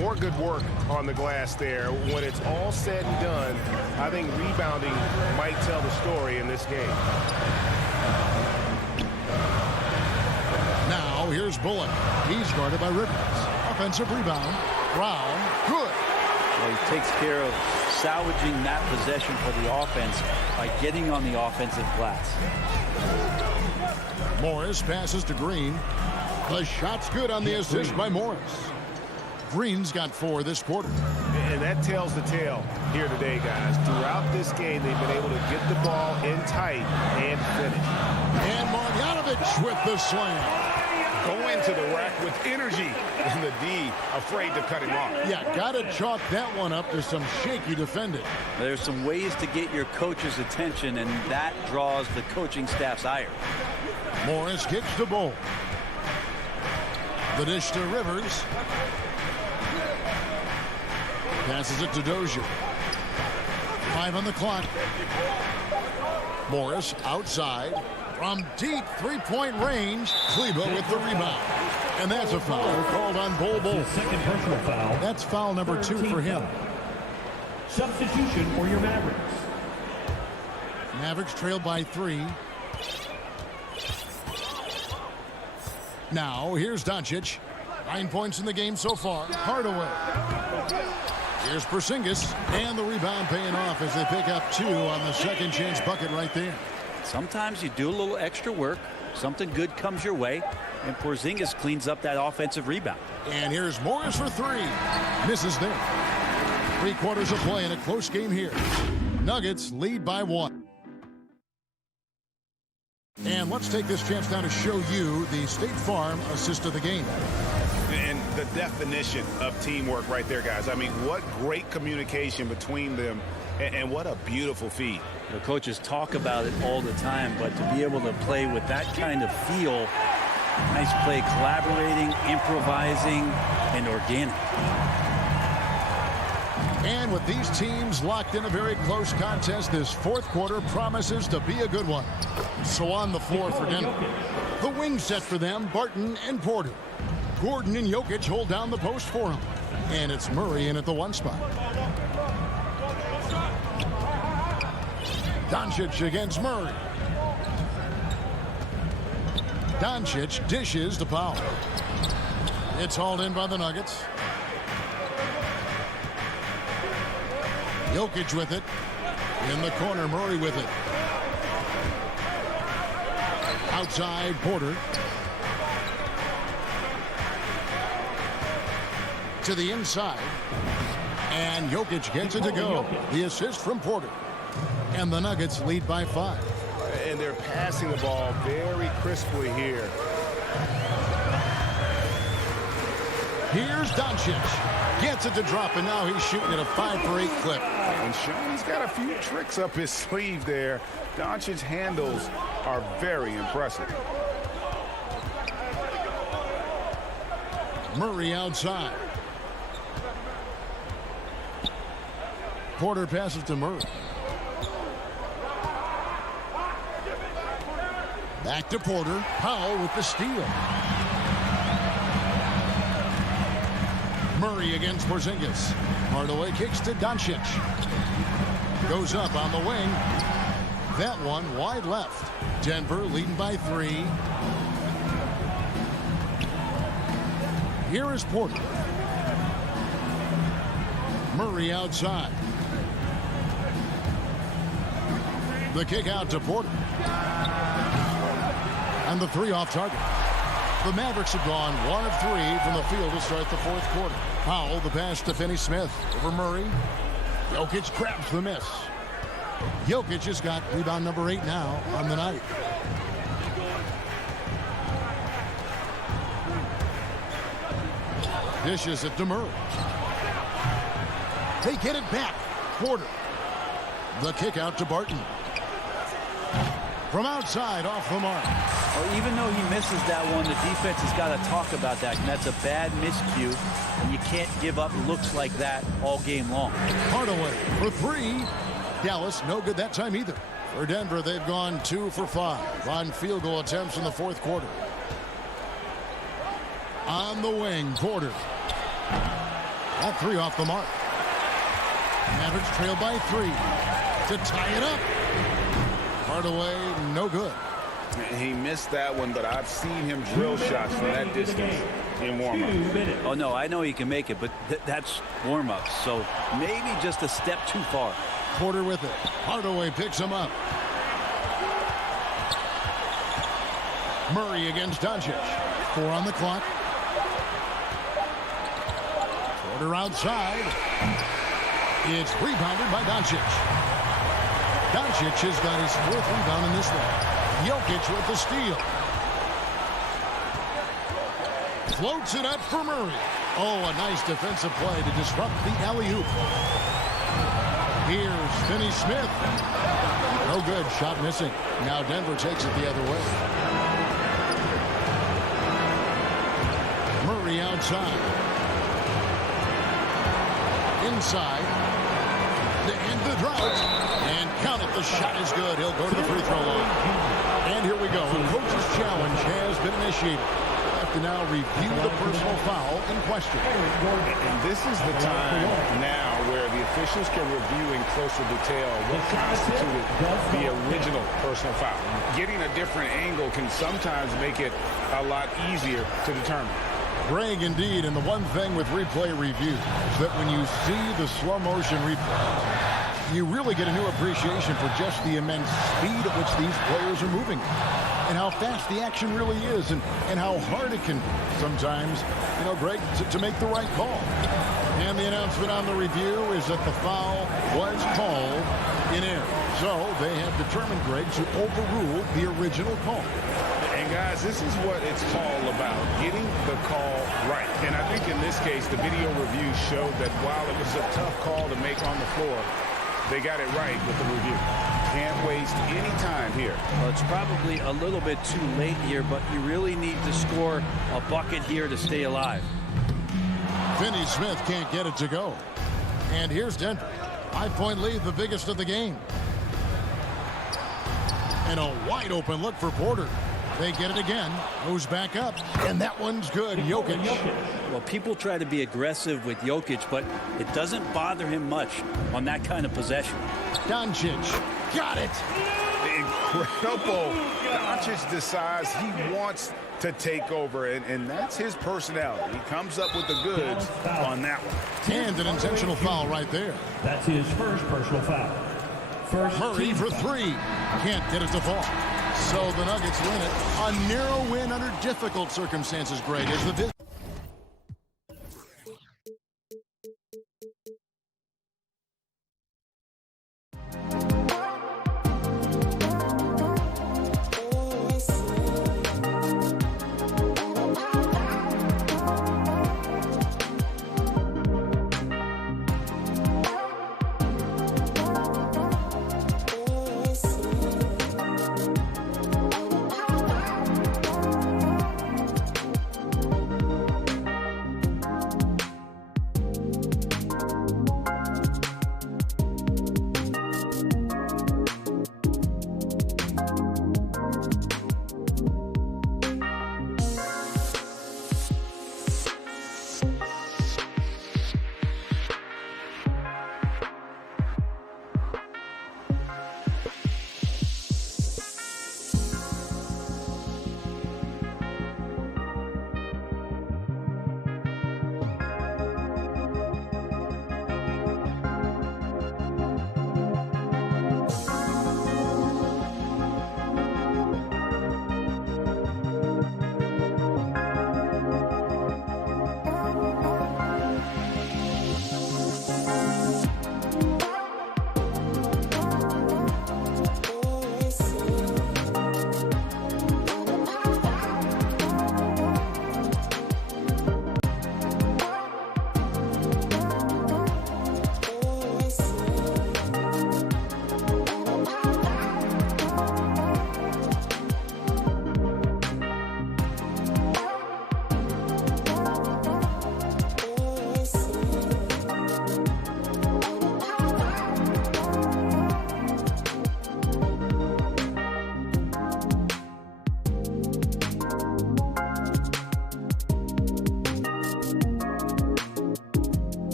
More good work on the glass there. When it's all said and done, I think rebounding might tell the story in this game. Now here's Bullock. He's guarded by Rivers. Offensive rebound. Brown. Good. Well, he takes care of salvaging that possession for the offense by getting on the offensive glass. Morris passes to Green. The shot's good on the assist by Morris. Green's got 4 this quarter. And that tells the tale here today, guys. Throughout this game, they've been able to get the ball in tight and finish. And Marjanovic with the slam. Go into the rack with energy, and the D afraid to cut him off. Yeah, got to chalk that one up to some shaky defending. There's some ways to get your coach's attention, and that draws the coaching staff's ire. Morris kicks the ball. The dish to Rivers. Passes it to Dozier. 5 on the clock. Morris outside. From deep three-point range, Kleba with the rebound. And that's a foul called on Bol Bol. Second personal foul. That's foul number 2 for him. Substitution for your Mavericks. Mavericks trail by 3. Now, here's Doncic. 9 points in the game so far. Hardaway. Here's Porzingis. And the rebound paying off as they pick up 2 on the second chance bucket right there. Sometimes you do a little extra work, Something good comes your way, and Porzingis cleans up that offensive rebound. And here's Morris for three. Misses there. 3/4 of play in a close game here. Nuggets lead by 1. And let's take this chance now to show you the State Farm assist of the game. And the definition of teamwork right there, guys. I mean, what great communication between them, and what a beautiful feed. The coaches talk about it all the time, but to be able to play with that kind of feel, nice play, collaborating, improvising, and organic. And with these teams locked in a very close contest, this 4th quarter promises to be a good one. So on the floor for Denver, the wing set for them, Barton and Porter. Gordon and Jokic hold down the post for him. And it's Murray in at the 1 spot. Doncic against Murray. Doncic dishes to Powell. It's hauled in by the Nuggets. Jokic with it. In the corner, Murray with it. Outside, Porter. To the inside. And Jokic gets it to go. The assist from Porter. And the Nuggets lead by 5. And they're passing the ball very crisply here. Here's Doncic. Gets it to drop, and now he's shooting at a 5-for-8 clip. And Sean, he's got a few tricks up his sleeve there. Doncic's handles are very impressive. Murray outside. Porter passes to Murray. Back to Porter. Powell with the steal. Murray against Porzingis. Hardaway kicks to Doncic. Goes up on the wing. That one wide left. Denver leading by 3. Here is Porter. Murray outside. The kick out to Porter. And the 3 off target. The Mavericks have gone 1 of 3 from the field to start the 4th quarter. Powell, the pass to Finney-Smith. Over Murray. Jokic grabs the miss. Jokic has got rebound number 8 now on the night. Dishes it to Murray. They get it back. Porter. The kick out to Barton. From outside, off the mark. Well, even though he misses that one, the defense has got to talk about that. And that's a bad miscue. And you can't give up looks like that all game long. Hardaway for 3. Dallas, no good that time either. For Denver, they've gone 2 for 5 on field goal attempts in the 4th quarter. On the wing, Porter. That 3 off the mark. Mavericks trail by 3 to tie it up. Hardaway, no good. He missed that one, but I've seen him drill shots from that distance in warm-up. Oh, no, I know he can make it, but that's warm-up. So maybe just a step too far. Porter with it. Hardaway picks him up. Murray against Doncic. 4 on the clock. Porter outside. It's rebounded by Doncic. Doncic has got his 4th rebound in this one. Jokic with the steal. Floats it up for Murray. Oh, a nice defensive play to disrupt the alley-oop. Here's Finney-Smith. No good. Shot missing. Now Denver takes it the other way. Murray outside. Inside. To end the drought. And count it. The shot is good. He'll go to the free throw line. And here we go. The coach's challenge has been initiated. We'll have to now review the personal foul in question. And this is the time now where the officials can review in closer detail what constituted the original personal foul. Getting a different angle can sometimes make it a lot easier to determine. Greg, indeed, and the one thing with replay review is that when you see the slow motion replay, you really get a new appreciation for just the immense speed at which these players are moving. and how fast the action really is and how hard it can sometimes, Greg, to make the right call. And the announcement on the review is that the foul was called in error. So they have determined, Greg, to overrule the original call. And guys, this is what it's all about, getting the call right. And I think in this case, the video review showed that while it was a tough call to make on the floor, they got it right with the review. Can't waste any time here. Well, it's probably a little bit too late here, but you really need to score a bucket here to stay alive. Finney Smith can't get it to go. And here's Denver. 5-point lead, the biggest of the game. And a wide open look for Porter. They get it again. Goes back up. And that one's good. Jokic. Well, people try to be aggressive with Jokic, but it doesn't bother him much on that kind of possession. Doncic. Got it. Incredible. Doncic decides he wants to take over, and that's his personality. He comes up with the goods on that one. And an intentional foul right there. That's his first personal foul. Murray for three. Can't get it to fall. So the Nuggets win it. A narrow win under difficult circumstances, Greg, as the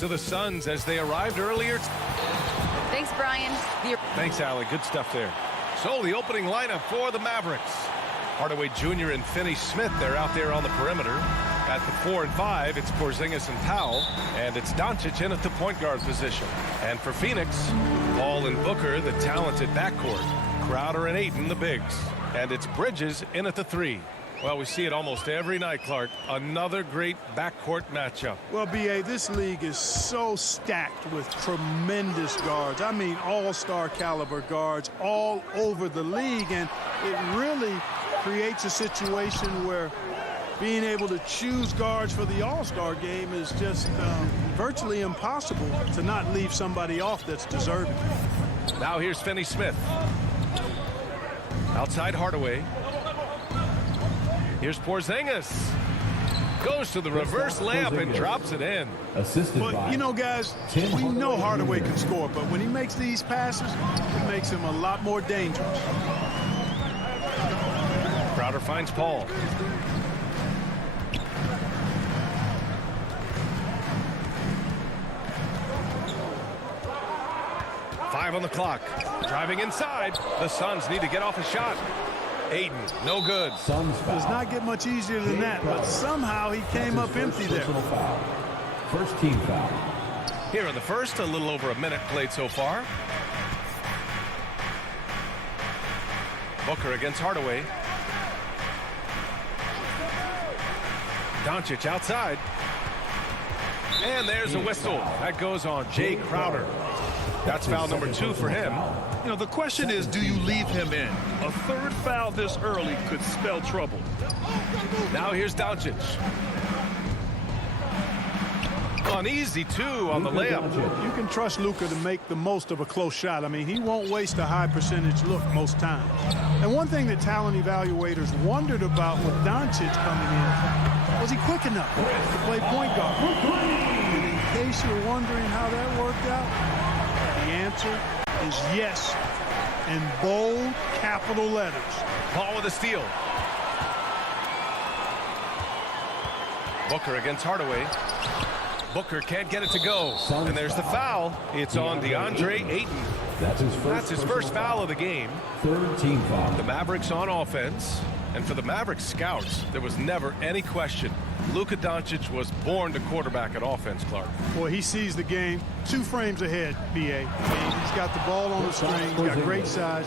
to the Suns as they arrived earlier. Thanks, Brian. Thanks, Allie. Good stuff there. So the opening lineup for the Mavericks. Hardaway Jr. and Finney-Smith, they're out there on the perimeter. At the 4 and 5, it's Porzingis and Powell, and it's Doncic in at the point guard position. And for Phoenix, Paul and Booker, the talented backcourt. Crowder and Ayton, the bigs. And it's Bridges in at the 3. Well, we see it almost every night, Clark. Another great backcourt matchup. Well, B.A., this league is so stacked with tremendous guards. I mean, all-star caliber guards all over the league, and it really creates a situation where being able to choose guards for the all-star game is just virtually impossible to not leave somebody off that's deserving. Now here's Finney-Smith. Outside Hardaway. Here's Porzingis. Goes to the reverse layup and drops it in. Well, you know, guys, we know Hardaway can score, but when he makes these passes, it makes him a lot more dangerous. Crowder finds Paul. Five on the clock. Driving inside. The Suns need to get off a shot. Ayton, no good. Does not get much easier than that, but somehow he came up empty there. First team foul. Here in the first, a little over a minute played so far. Booker against Hardaway. Doncic outside. And there's a whistle. That goes on Jay Crowder. That's foul number 2 for him. You know, the question is, do you leave him in? A third foul this early could spell trouble. Now here's Doncic. An easy 2 on the layup. You can trust Luka to make the most of a close shot. I mean, he won't waste a high percentage look most times. And one thing that talent evaluators wondered about with Doncic coming in, was he quick enough to play point guard? And in case you're wondering how that worked out, the answer is yes, in bold capital letters. Paul with a steal. Booker against Hardaway. Booker can't get it to go. And there's the foul. It's on DeAndre Ayton. That's his first foul of the game. Third team foul. The Mavericks on offense. And for the Mavericks scouts, there was never any question. Luka Doncic was born to quarterback at offense, Clark. Boy, he sees the game 2 frames ahead, B.A. He's got the ball on the string. He's got great size.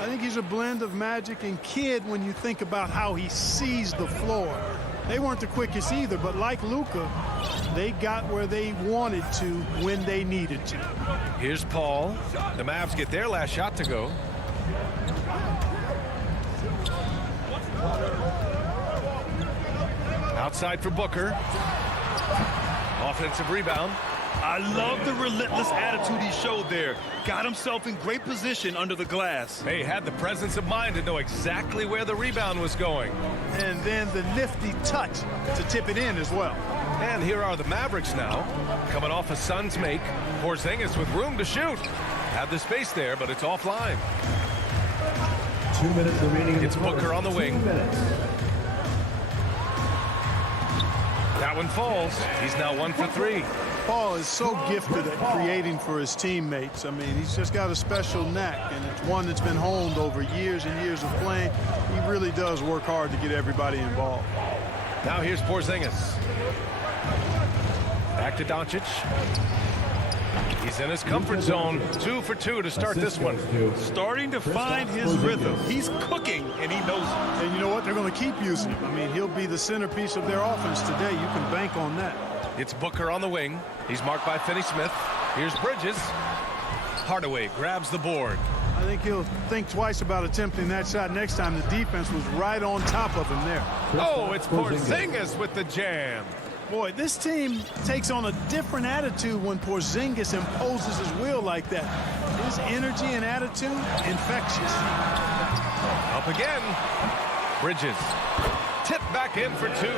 I think he's a blend of Magic and Kidd when you think about how he sees the floor. They weren't the quickest either, but like Luka, they got where they wanted to when they needed to. Here's Paul. The Mavs get their last shot to go. Outside for Booker. Offensive rebound. I love the relentless attitude he showed there. Got himself in great position under the glass. He had the presence of mind to know exactly where the rebound was going. And then the nifty touch to tip it in as well. And here are the Mavericks now. Coming off a Suns make. Porzingis with room to shoot. Had the space there, but it's offline. 2 minutes remaining. It's Booker on the wing. That one falls. He's now 1 for 3. Paul is so gifted at creating for his teammates. I mean, he's just got a special knack, and it's one that's been honed over years and years of playing. He really does work hard to get everybody involved. Now here's Porzingis. Back to Doncic. He's in his comfort zone. 2 for 2 to start this one. Starting to find his rhythm. He's cooking, and he knows it. And you know what? They're going to keep using him. I mean, he'll be the centerpiece of their offense today. You can bank on that. It's Booker on the wing. He's marked by Finney-Smith. Here's Bridges. Hardaway grabs the board. I think he'll think twice about attempting that shot next time. The defense was right on top of him there. Oh, it's Porzingis with the jam. Boy, this team takes on a different attitude when Porzingis imposes his will like that. His energy and attitude, infectious. Up again. Bridges. Tip back in for 2.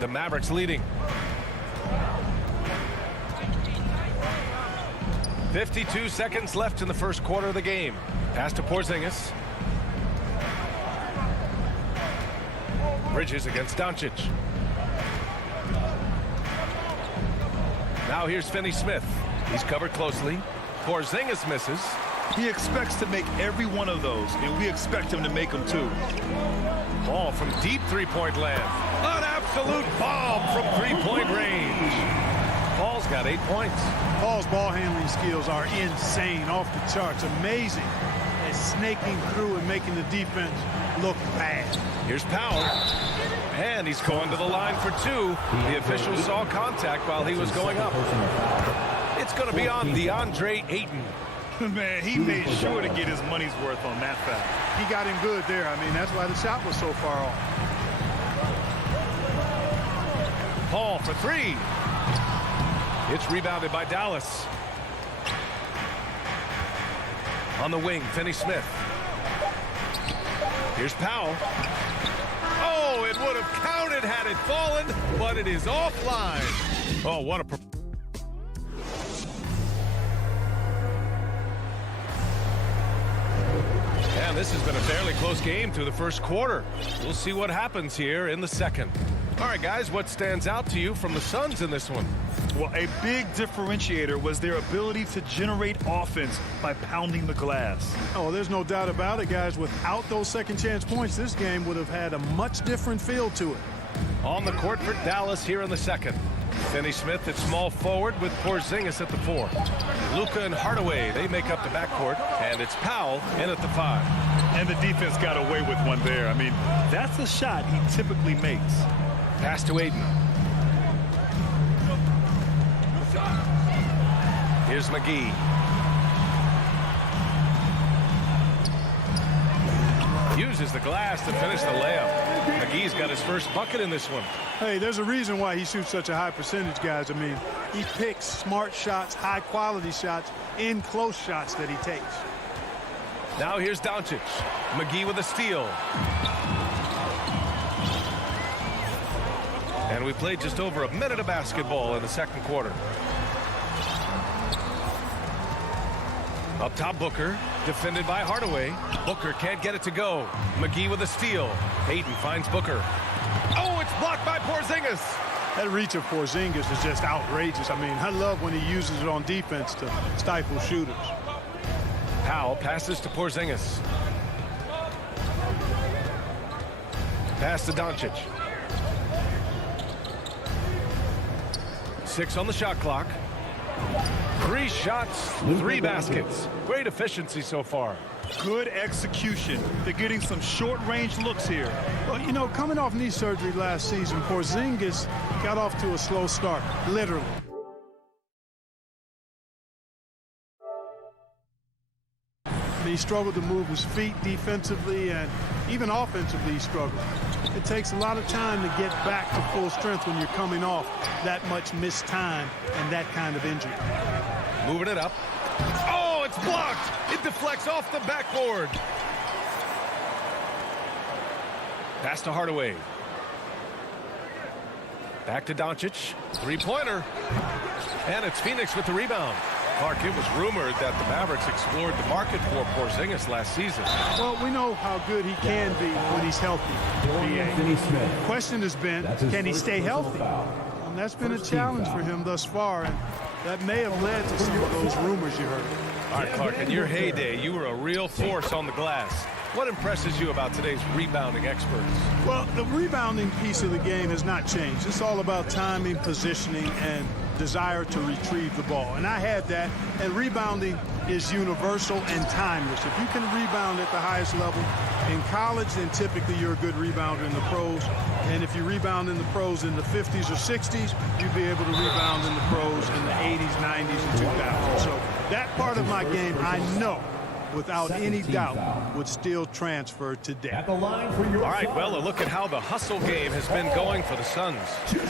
The Mavericks leading. 52 seconds left in the first quarter of the game. Pass to Porzingis. Bridges against Doncic. Now here's Finney Smith. He's covered closely. Porzingis misses. He expects to make every one of those, and we expect him to make them too. Ball from deep three-point land. An absolute bomb from three-point range. Paul's got 8 points. Paul's ball handling skills are insane, off the charts, amazing. And snaking through and making the defense look bad. Here's Powell. And he's going to the line for 2. The official saw contact while he was going up. It's going to be on DeAndre Ayton. Man, he made sure to get his money's worth on that foul. He got him good there. I mean, that's why the shot was so far off. Paul for 3. It's rebounded by Dallas. On the wing, Finney Smith. Here's Powell. Oh, it would have counted had it fallen, but it is offline. Oh, what a... And this has been a fairly close game through the first quarter. We'll see what happens here in the second. All right, guys, what stands out to you from the Suns in this one? Well, a big differentiator was their ability to generate offense by pounding the glass. Oh, there's no doubt about it, guys. Without those second chance points, this game would have had a much different feel to it. On the court for Dallas here in the second. Finney Smith at small forward with Porzingis at the 4. Luka and Hardaway, they make up the backcourt, and it's Powell in at the 5. And the defense got away with one there. I mean, that's a shot he typically makes. Pass to Ayton. Here's McGee. Uses the glass to finish the layup. McGee's got his first bucket in this one. Hey, there's a reason why he shoots such a high percentage, guys. I mean, he picks smart shots, high-quality shots, in close shots that he takes. Now here's Doncic. McGee with a steal. And we played just over a minute of basketball in the second quarter. Up top, Booker, defended by Hardaway. Booker can't get it to go. McGee with a steal. Ayton finds Booker. Oh, it's blocked by Porzingis. That reach of Porzingis is just outrageous. I mean, I love when he uses it on defense to stifle shooters. Powell passes to Porzingis. Pass to Doncic. 6 on the shot clock. 3 shots, 3 baskets. Great efficiency so far. Good execution. They're getting some short-range looks here. Well, you know, coming off knee surgery last season, Porzingis got off to a slow start, literally. He struggled to move his feet defensively, and even offensively he struggled. It takes a lot of time to get back to full strength when you're coming off that much missed time and that kind of injury. Moving it up. Oh, it's blocked. It deflects off the backboard. Pass to Hardaway. Back to Doncic. 3-pointer. And it's Phoenix with the rebound. Clark, it was rumored that the Mavericks explored the market for Porzingis last season. Well, we know how good he can be when he's healthy. The question has been, can he stay healthy? And that's been a challenge for him thus far, and that may have led to some of those rumors you heard. All right, Clark, in your heyday, you were a real force on the glass. What impresses you about today's rebounding experts? Well, the rebounding piece of the game has not changed. It's all about timing, positioning, and desire to retrieve the ball. And I had that, and rebounding is universal and timeless. If you can rebound at the highest level in college, then typically you're a good rebounder in the pros. And if you rebound in the pros in the 50s or 60s, you'd be able to rebound in the pros in the 80s, 90s, and 2000s. So that part of my game, I know, without any doubt, would still transfer today. All right, well, a look at how the hustle game has been going for the Suns.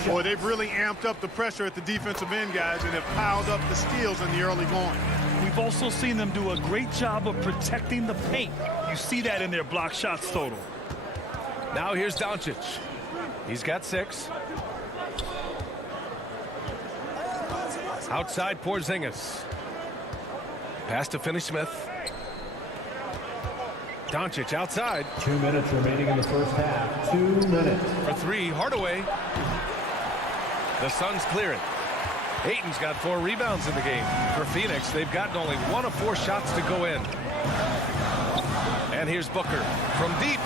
Boy, they've really amped up the pressure at the defensive end, guys, and have piled up the steals in the early going. We've also seen them do a great job of protecting the paint. You see that in their block shots total. Now here's Doncic. He's got 6. Outside Porzingis. Pass to Finney Smith. Doncic outside. 2 minutes remaining in the first half. 2 minutes. For 3, Hardaway. The Suns clear it. Ayton's got 4 rebounds in the game. For Phoenix, they've gotten only 1 of 4 shots to go in. And here's Booker from deep.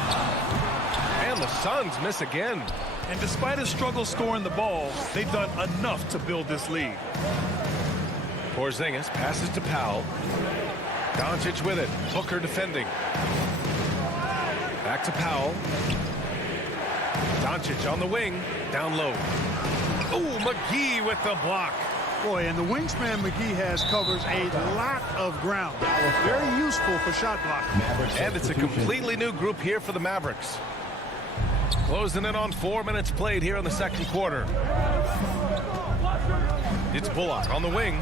And the Suns miss again. And despite his struggle scoring the ball, they've done enough to build this lead. Porzingis passes to Powell. Doncic with it. Booker defending. Back to Powell. Doncic on the wing. Down low. Oh, McGee with the block. Boy, and the wingspan McGee has covers a lot of ground. Very useful for shot blocking. And it's a completely new group here for the Mavericks. Closing in on 4 minutes played here in the second quarter. It's Bullock on the wing.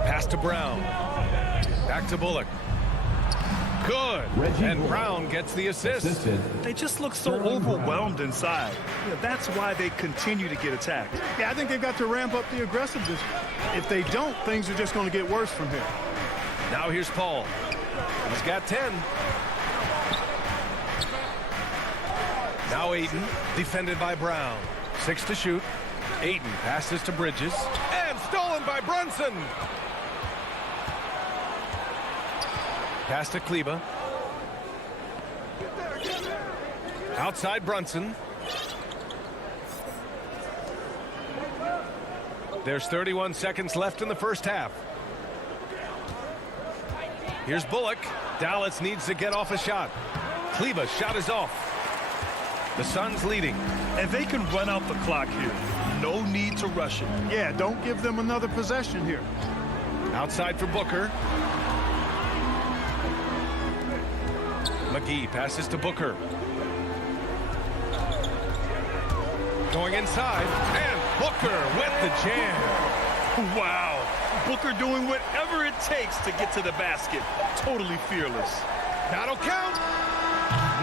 Pass to Brown. Back to Bullock. Good. And Brown gets the assist. They just look so overwhelmed inside. Yeah, that's why they continue to get attacked. Yeah, I think they've got to ramp up the aggressiveness. If they don't, things are just going to get worse from here. Now here's Paul. He's got 10. Now Ayton, defended by Brown. 6 to shoot. Ayton passes to Bridges. And stolen by Brunson. Pass to Kleba. Outside Brunson. There's 31 seconds left in the first half. Here's Bullock. Dallas needs to get off a shot. Kleba's shot is off. The Suns leading. And they can run out the clock here. No need to rush it. Yeah, don't give them another possession here. Outside for Booker. McGee passes to Booker. Going inside, and Booker with the jam. Wow. Booker doing whatever it takes to get to the basket. Totally fearless. That'll count.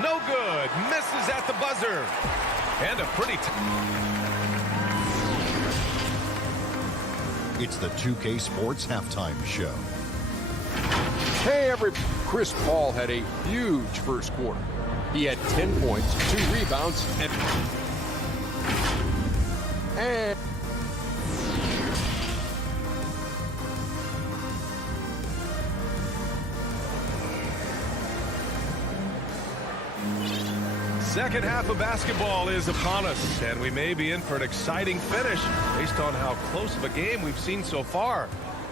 No good. Misses at the buzzer. And a pretty... It's the 2K Sports Halftime Show. Hey, Chris Paul had a huge first quarter. He had 10 points, 2 rebounds, and second half of basketball is upon us, and we may be in for an exciting finish based on how close of a game we've seen so far.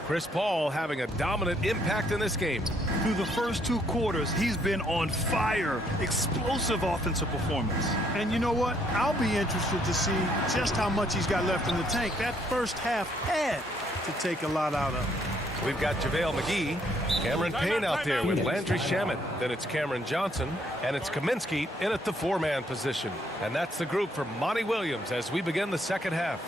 Chris Paul having a dominant impact in this game. Through the first 2 quarters, he's been on fire. Explosive offensive performance. And you know what? I'll be interested to see just how much he's got left in the tank. That first half had to take a lot out of him. We've got JaVale McGee, Cameron Payne out there with Landry Shamet. Then it's Cameron Johnson, and it's Kaminsky in at the 4-man position. And that's the group for Monty Williams as we begin the second half.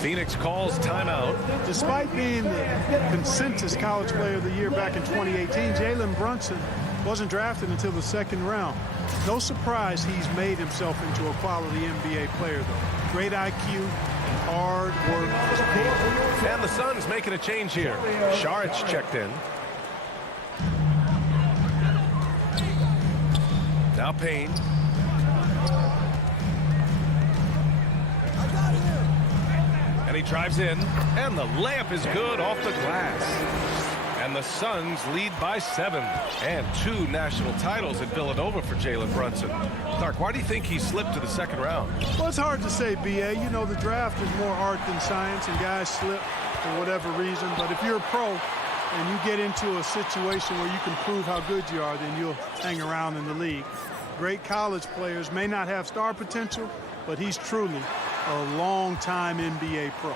Phoenix calls timeout. Despite being the consensus college player of the year back in 2018, Jalen Brunson wasn't drafted until the second round. No surprise he's made himself into a quality NBA player, though. Great IQ and hard work. And the Suns making a change here. Saric checked in. Now Payne. And he drives in, and the layup is good off the glass. And the Suns lead by 7. And 2 national titles at Villanova for Jalen Brunson. Clark, why do you think he slipped to the second round? Well, it's hard to say, B.A. You know, the draft is more art than science, and guys slip for whatever reason. But if you're a pro and you get into a situation where you can prove how good you are, then you'll hang around in the league. Great college players may not have star potential, but he's truly a long-time NBA pro.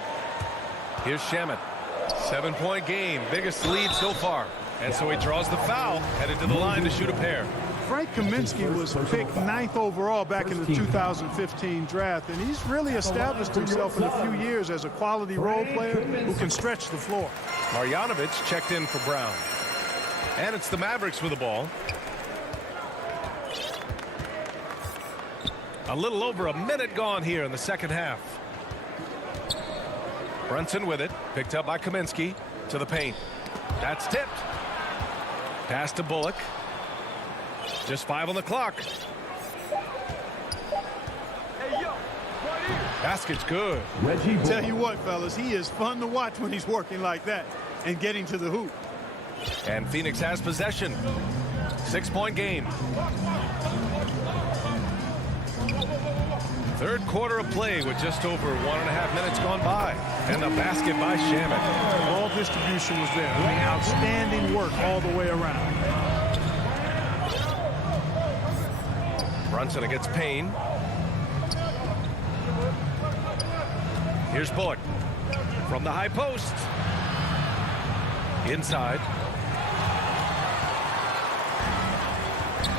Here's Shamet. 7-point game, biggest lead so far. And so he draws the foul, headed to the line to shoot a pair. Frank Kaminsky was picked 9th overall back in the 2015 draft, and he's really established himself in a few years as a quality role player who can stretch the floor. Marjanovic checked in for Brown. And it's the Mavericks with the ball. A little over a minute gone here in the second half. Brunson with it, picked up by Kaminsky to the paint. That's tipped. Pass to Bullock. Just 5 on the clock. Basket's good. Tell you what, fellas, he is fun to watch when he's working like that and getting to the hoop. And Phoenix has possession. 6-point game. Third quarter of play with just over 1.5 minutes gone by. And the basket by Shamet. Ball distribution was there. Outstanding work all the way around. Brunson against Payne. Here's Bullock from the high post. Inside.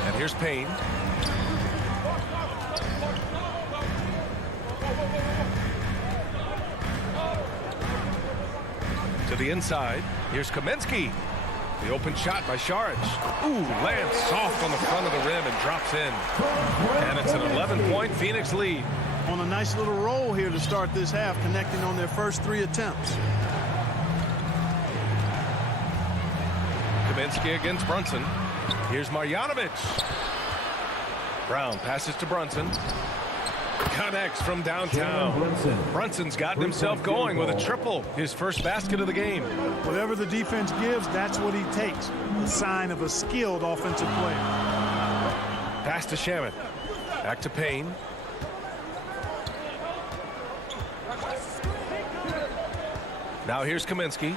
And here's Payne. To the inside. Here's Kaminsky. The open shot by Saric. Ooh, lands soft on the front of the rim and drops in. And it's an 11-point Phoenix lead. On a nice little roll here to start this half, connecting on their first 3 attempts. Kaminsky against Brunson. Here's Marjanovic. Brown passes to Brunson. Connects from downtown. Brunson's gotten himself going with a triple. His first basket of the game. Whatever the defense gives, that's what he takes. A sign of a skilled offensive player. Pass to Shamet. Back to Payne. Now here's Kaminsky.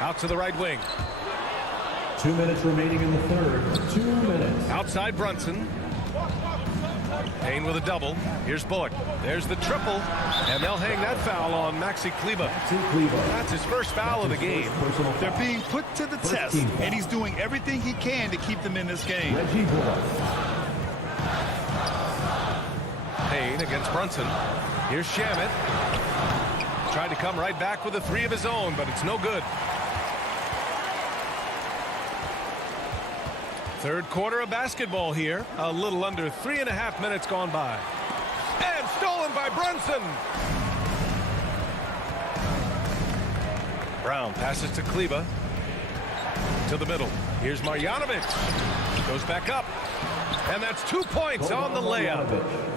Out to the right wing. 2 minutes remaining in the third. 2 minutes. Outside Brunson. Payne with a double. Here's Bullock. There's the triple. And they'll hang that foul on Maxi Kleber. That's his first foul of the game. They're being put to the test, and he's doing everything he can to keep them in this game. Payne against Brunson. Here's Shamet. Tried to come right back with a 3 of his own, but it's no good. Third quarter of basketball here. A little under 3.5 minutes gone by. And stolen by Brunson. Brown passes to Kleber. To the middle. Here's Marjanovic. Goes back up. And that's 2 points on the layup.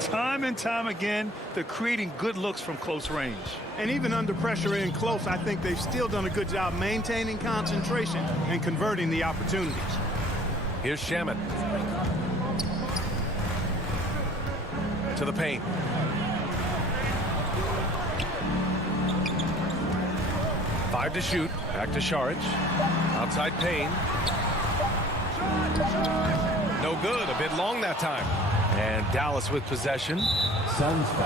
Time and time again, they're creating good looks from close range. And even under pressure in close, I think they've still done a good job maintaining concentration and converting the opportunities. Here's Shamet. To the paint. Five to shoot. Back to Saric. Outside Payne. No good. A bit long that time. And Dallas with possession.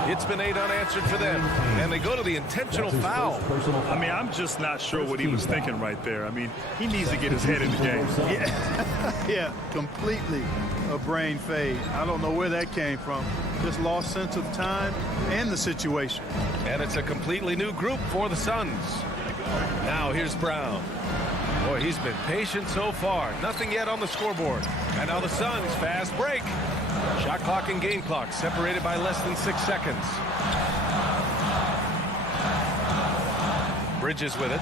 It's been 8 unanswered for them. And they go to the intentional foul. I mean, I'm just not sure what he was thinking right there. I mean, he needs to get his head in the game. Yeah, completely a brain fade. I don't know where that came from. Just lost sense of time and the situation. And it's a completely new group for the Suns. Now here's Brown. Boy, he's been patient so far. Nothing yet on the scoreboard. And now the Suns fast break. Shot clock and game clock separated by less than 6 seconds. Bridges with it.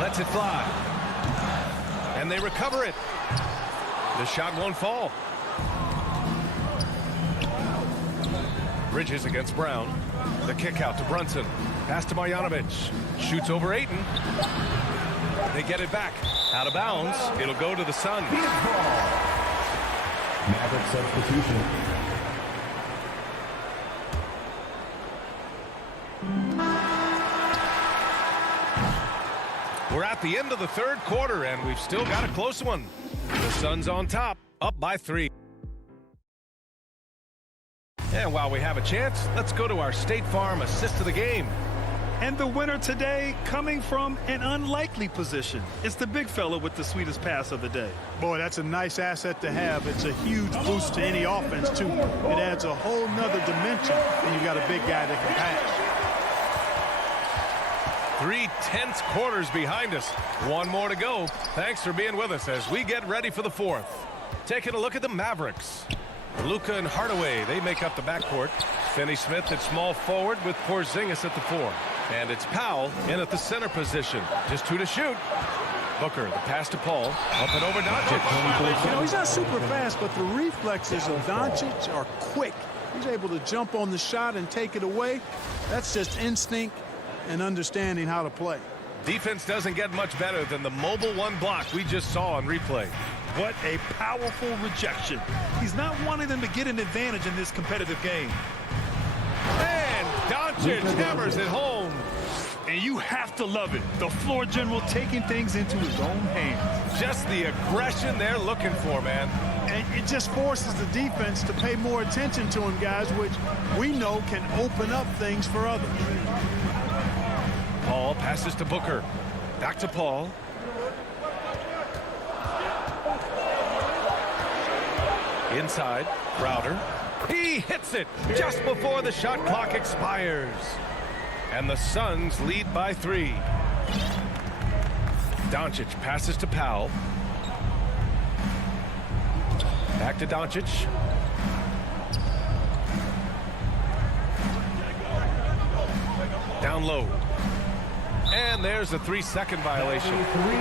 Lets it fly. And they recover it. The shot won't fall. Bridges against Brown. The kick out to Brunson. Pass to Marjanovic. Shoots over Ayton. They get it back. Out of bounds. It'll go to the Suns. Maverick substitution. We're at the end of the third quarter, and we've still got a close one. The Suns on top, up by 3. And while we have a chance, let's go to our State Farm assist of the game. And the winner today coming from an unlikely position. It's the big fella with the sweetest pass of the day. Boy, that's a nice asset to have. It's a huge boost to any offense, too. It adds a whole nother dimension when you got a big guy that can pass. 3 tense quarters behind us. One more to go. Thanks for being with us as we get ready for the fourth. Taking a look at the Mavericks. Luka and Hardaway, they make up the backcourt. Finney-Smith at small forward with Porzingis at the 4. And it's Powell in at the center position. Just 2 to shoot. Booker, the pass to Paul. Up and over Doncic. You know, he's not super fast, but the reflexes of Doncic are quick. He's able to jump on the shot and take it away. That's just instinct and understanding how to play. Defense doesn't get much better than the mobile one block we just saw on replay. What a powerful rejection. He's not wanting them to get an advantage in this competitive game. And Doncic hammers it home. And you have to love it. The floor general taking things into his own hands. Just the aggression they're looking for, man. And it just forces the defense to pay more attention to him, guys, which we know can open up things for others. Paul passes to Booker. Back to Paul. Inside, Crowder. He hits it just before the shot clock expires. And the Suns lead by 3. Doncic passes to Powell. Back to Doncic. Down low. And there's a 3-second violation.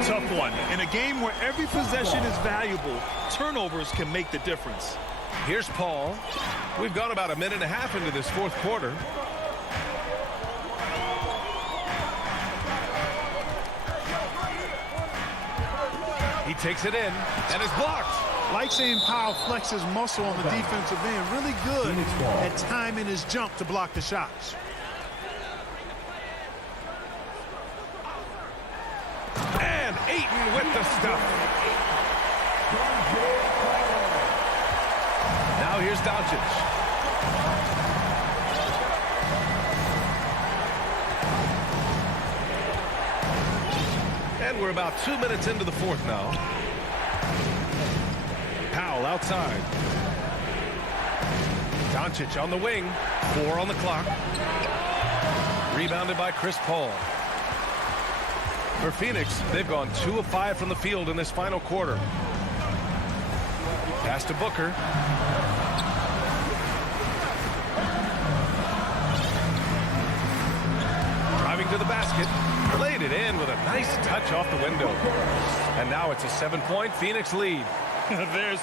Tough one. In a game where every possession is valuable, turnovers can make the difference. Here's Paul. We've gone about a minute and a half into this fourth quarter. He takes it in and is blocked. Like seeing Powell flex his muscle on the defensive end. Really good at timing his jump to block the shots. And Ayton with the stuff. Now here's Doncic. And we're about 2 minutes into the fourth now. Powell outside. Doncic on the wing. 4 on the clock. Rebounded by Chris Paul. For Phoenix, they've gone 2 of 5 from the field in this final quarter. Pass to Booker. Driving to the basket. Laid it in with a nice touch off the window. And now it's a 7-point Phoenix lead. There's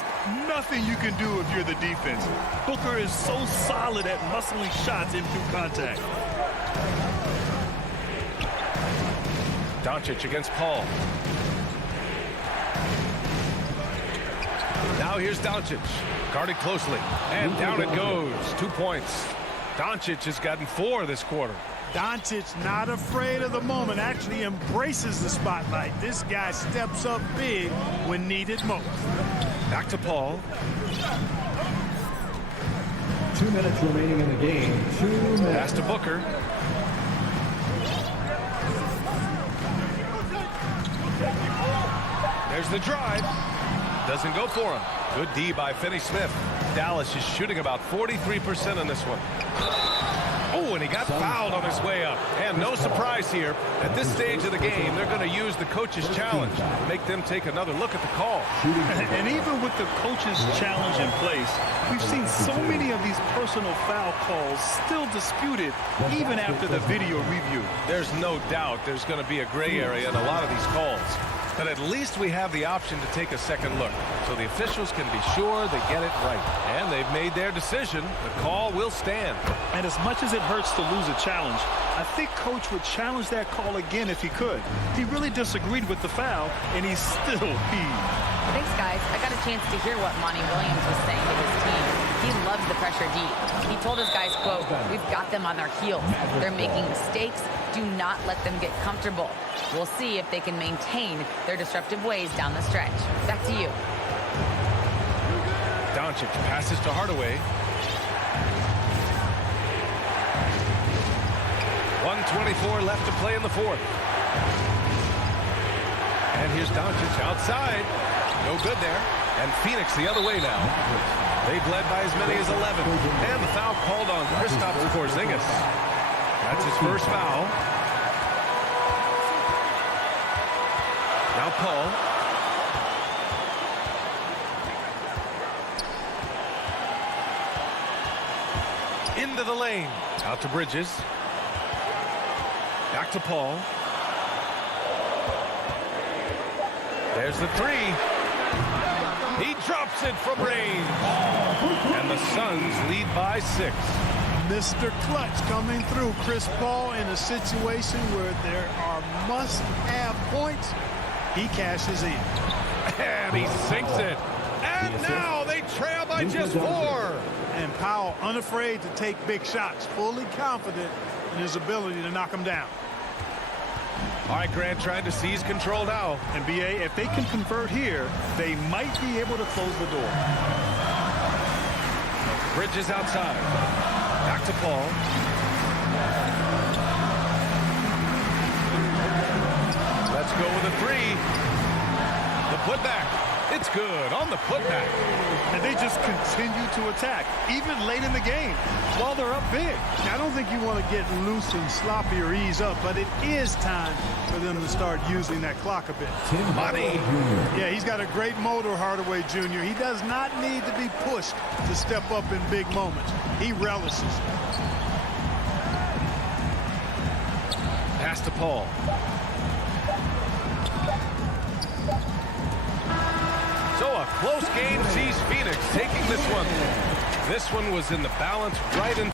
nothing you can do if you're the defense. Booker is so solid at muscling shots in through contact. Doncic against Paul. Now here's Doncic. Guarded closely. And down it goes. 2 points. Doncic has gotten 4 this quarter. Doncic not afraid of the moment, actually embraces the spotlight. This guy steps up big when needed most. Back to Paul. 2 minutes remaining in the game. 2 minutes. Pass to Booker. There's the drive. Doesn't go for him. Good D by Finney-Smith. Dallas is shooting about 43% on this one. Oh, and he got fouled on his way up. And no surprise here. At this stage of the game, they're going to use the coach's challenge. Make them take another look at the call. And even with the coach's challenge in place, we've seen so many of these personal foul calls still disputed even after the video review. There's no doubt there's going to be a gray area in a lot of these calls. But at least we have the option to take a second look, so the officials can be sure they get it right. And they've made their decision. The call will stand. And as much as it hurts to lose a challenge, I think Coach would challenge that call again if he could. He really disagreed with the foul, and he's still heaved. Thanks, guys. I got a chance to hear what Monty Williams was saying to his team. He loves the pressure deep. He told his guys, quote, "We've got them on their heels. They're making mistakes. Do not let them get comfortable. We'll see if they can maintain their disruptive ways down the stretch." Back to you. Doncic passes to Hardaway. 1:24 left to play in the fourth. And here's Doncic outside. No good there. And Phoenix the other way now. They've led by as many as 11. And the foul called on Kristaps Porzingis. That's his first foul. Now Paul. Into the lane. Out to Bridges. Back to Paul. There's the three. He drops it from range. And the Suns lead by 6. Mr. Clutch coming through. Chris Paul in a situation where there are must-have points. He cashes in. And he sinks it. And now they trail by just 4. And Powell unafraid to take big shots, fully confident in his ability to knock them down. All right, Grant trying to seize control now. And BA, if they can convert here, they might be able to close the door. Bridges outside. Back to Paul. Let's go with a 3. The putback. It's good on the putback. And they just continue to attack, even late in the game, while they're up big. I don't think you want to get loose and sloppy or ease up, but it is time for them to start using that clock a bit. Money. Yeah, he's got a great motor, Hardaway Jr. He does not need to be pushed to step up in big moments. He relishes it. Pass to Paul. So a close game sees Phoenix taking this one. This one was in the balance right in.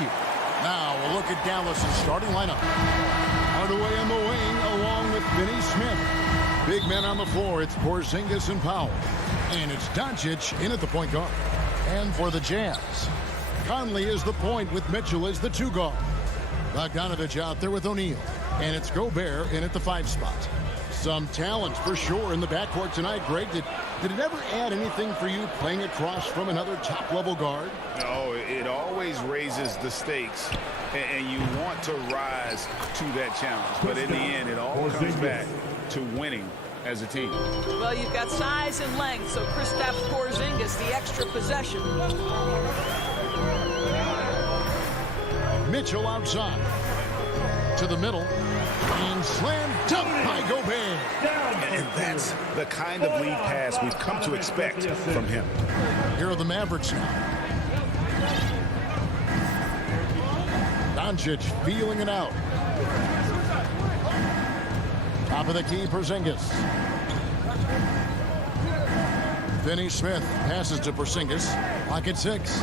you. Now we'll look at Dallas' starting lineup. Hardaway on the wing along with Finney Smith. Big men on the floor, it's Porzingis and Powell. And it's Doncic in at the point guard. And for the Jazz, Conley is the point with Mitchell as the 2 guard. Bogdanovich out there with O'Neal. And it's Gobert in at the 5 spot. Some talent for sure in the backcourt tonight. Greg, did it ever add anything for you playing across from another top-level guard? No, it always raises the stakes, and you want to rise to that challenge. But in the end, it all comes back to winning as a team. Well, you've got size and length, so Kristaps Porzingis, the extra possession. Mitchell outside. To the middle. And slam dunk by Gobert. And that's the kind of lead pass we've come to expect from him. Here are the Mavericks now. Doncic feeling it out. Top of the key, Porzingis. Finney Smith passes to Porzingis. Clock at 6.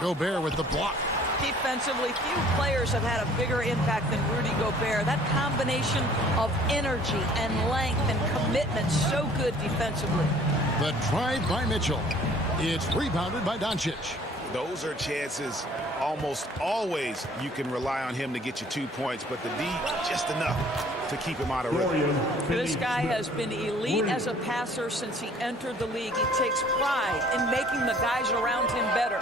Gobert with the block. Defensively, few players have had a bigger impact than Rudy Gobert. That combination of energy and length and commitment, so good defensively. The drive by Mitchell. It's rebounded by Doncic. Those are chances almost always you can rely on him to get you 2 points, but the D just enough to keep him out of rhythm. This guy has been elite as a passer since he entered the league. He takes pride in making the guys around him better.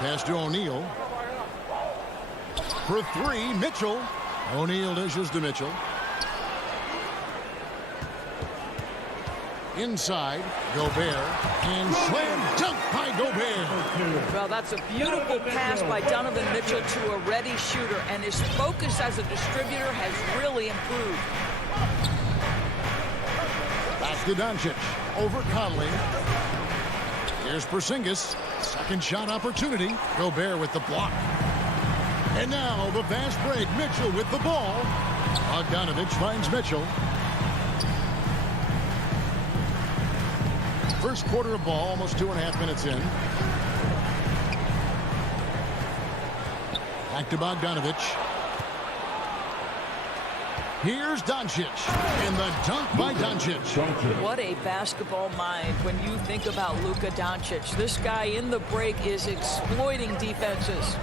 Pass to O'Neal. For 3, Mitchell. O'Neal dishes to Mitchell. Inside, Gobert. And slam dunk by Gobert. Well, that's a beautiful pass by Donovan Mitchell to a ready shooter, and his focus as a distributor has really improved. Back to Doncic. Over Conley. Here's Porzingis. Second shot opportunity. Gobert with the block. And now the fast break. Mitchell with the ball. Bogdanovich finds Mitchell. First quarter of ball, almost 2.5 minutes in. Back to Bogdanovich. Here's Doncic. And the dunk by Doncic. What a basketball mind when you think about Luka Doncic. This guy in the break is exploiting defenses.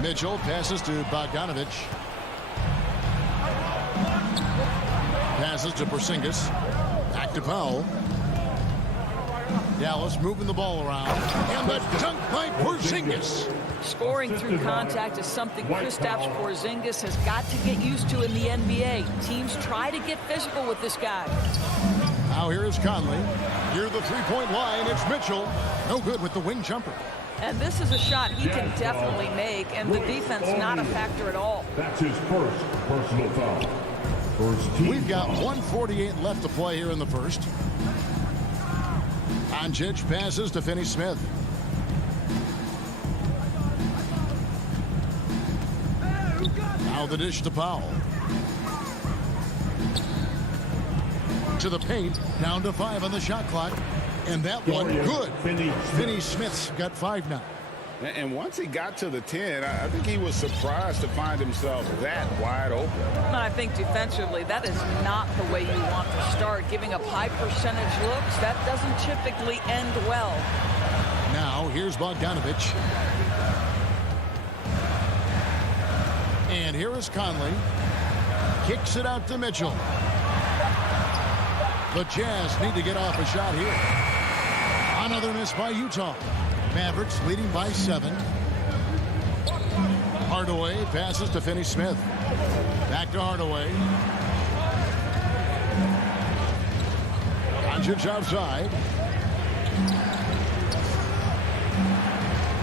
Mitchell passes to Bogdanovich. Passes to Porzingis. Back to Powell. Dallas moving the ball around. And the dunk by Porzingis. Scoring through contact is something Kristaps Porzingis has got to get used to in the NBA. Teams try to get physical with this guy. Now here is Conley. Near the three-point line, it's Mitchell. No good with the wing jumper. And this is a shot he can definitely make, and the defense not a factor at all. That's his first personal foul. We've got 1:48 left to play here in the first. Doncic passes to Finney Smith. Now the dish to Powell. To the paint, down to 5 on the shot clock. And that one good. Finney Smith's got 5 now. And once he got to the 10, I think he was surprised to find himself that wide open. I think defensively, that is not the way you want to start. Giving up high percentage looks, that doesn't typically end well. Now, here's Bogdanovich. And here is Conley. Kicks it out to Mitchell. The Jazz need to get off a shot here. Another miss by Utah. Mavericks leading by 7. Hardaway passes to Finney Smith. Back to Hardaway. Doncic outside.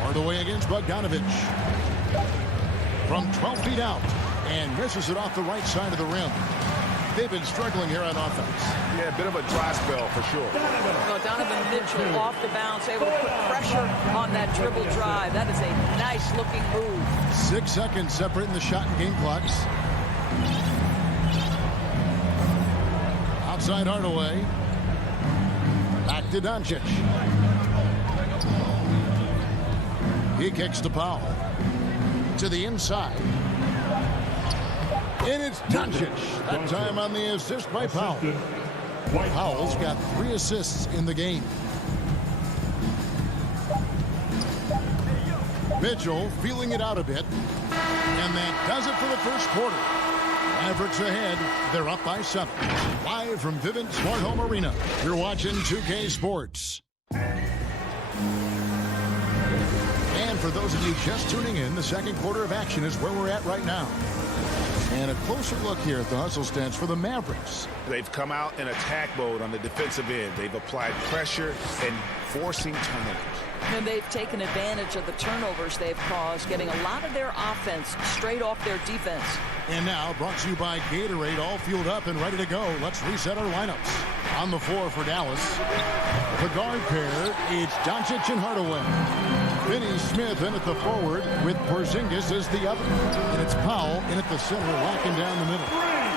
Hardaway against Bogdanovich. From 12 feet out. And misses it off the right side of the rim. They've been struggling here on offense. Yeah, a bit of a dry spell for sure. Well, Donovan Mitchell off the bounce, able to put pressure on that dribble drive. That is a nice-looking move. 6 seconds separating the shot and game clocks. Outside Hardaway. Back to Doncic. He kicks to Powell. To the inside. And it's Doncic. That time on the assist by Powell. Powell's got 3 assists in the game. Mitchell feeling it out a bit. And that does it for the first quarter. Mavericks ahead. They're up by 7. Live from Vivint Smart Home Arena. You're watching 2K Sports. And for those of you just tuning in, the second quarter of action is where we're at right now. And a closer look here at the hustle stats for the Mavericks. They've come out in attack mode on the defensive end. They've applied pressure and forcing turnovers. And they've taken advantage of the turnovers they've caused, getting a lot of their offense straight off their defense. And now, brought to you by Gatorade, all fueled up and ready to go. Let's reset our lineups. On the floor for Dallas, the guard pair, it's Doncic and Hardaway. Finney Smith in at the forward with Porzingis as the other. And it's Powell in at the center, locking down the middle.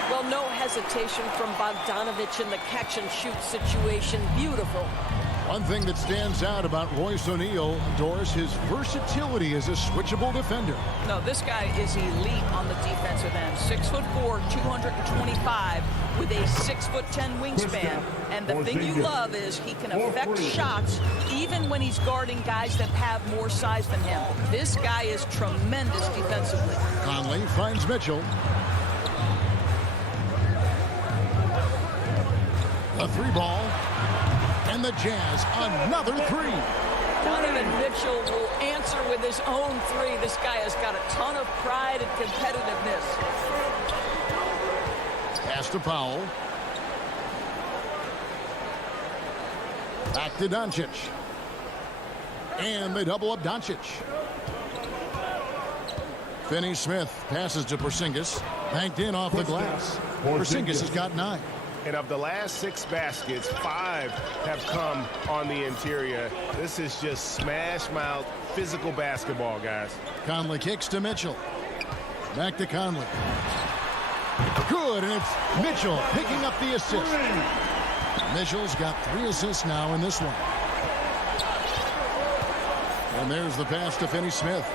Well, no hesitation from Bogdanovich in the catch-and-shoot situation. Beautiful. One thing that stands out about Royce O'Neal, Doris, his versatility as a switchable defender. No, this guy is elite on the defensive end. 6'4", 225, with a 6'10" wingspan. And the thing you love is he can affect shots even when he's guarding guys that have more size than him. This guy is tremendous defensively. Conley finds Mitchell. A 3-ball. And the Jazz, another 3. Donovan Mitchell will answer with his own 3. This guy has got a ton of pride and competitiveness. Pass to Powell. Back to Doncic. And they double up Doncic. Finney Smith passes to Porzingis. Banked in off the glass. Porzingis has got 9. And of the last 6 baskets, 5 have come on the interior. This is just smash-mouth, physical basketball, guys. Conley kicks to Mitchell. Back to Conley. Good, and it's Mitchell picking up the assist. Mitchell's got 3 assists now in this one. And there's the pass to Finney Smith.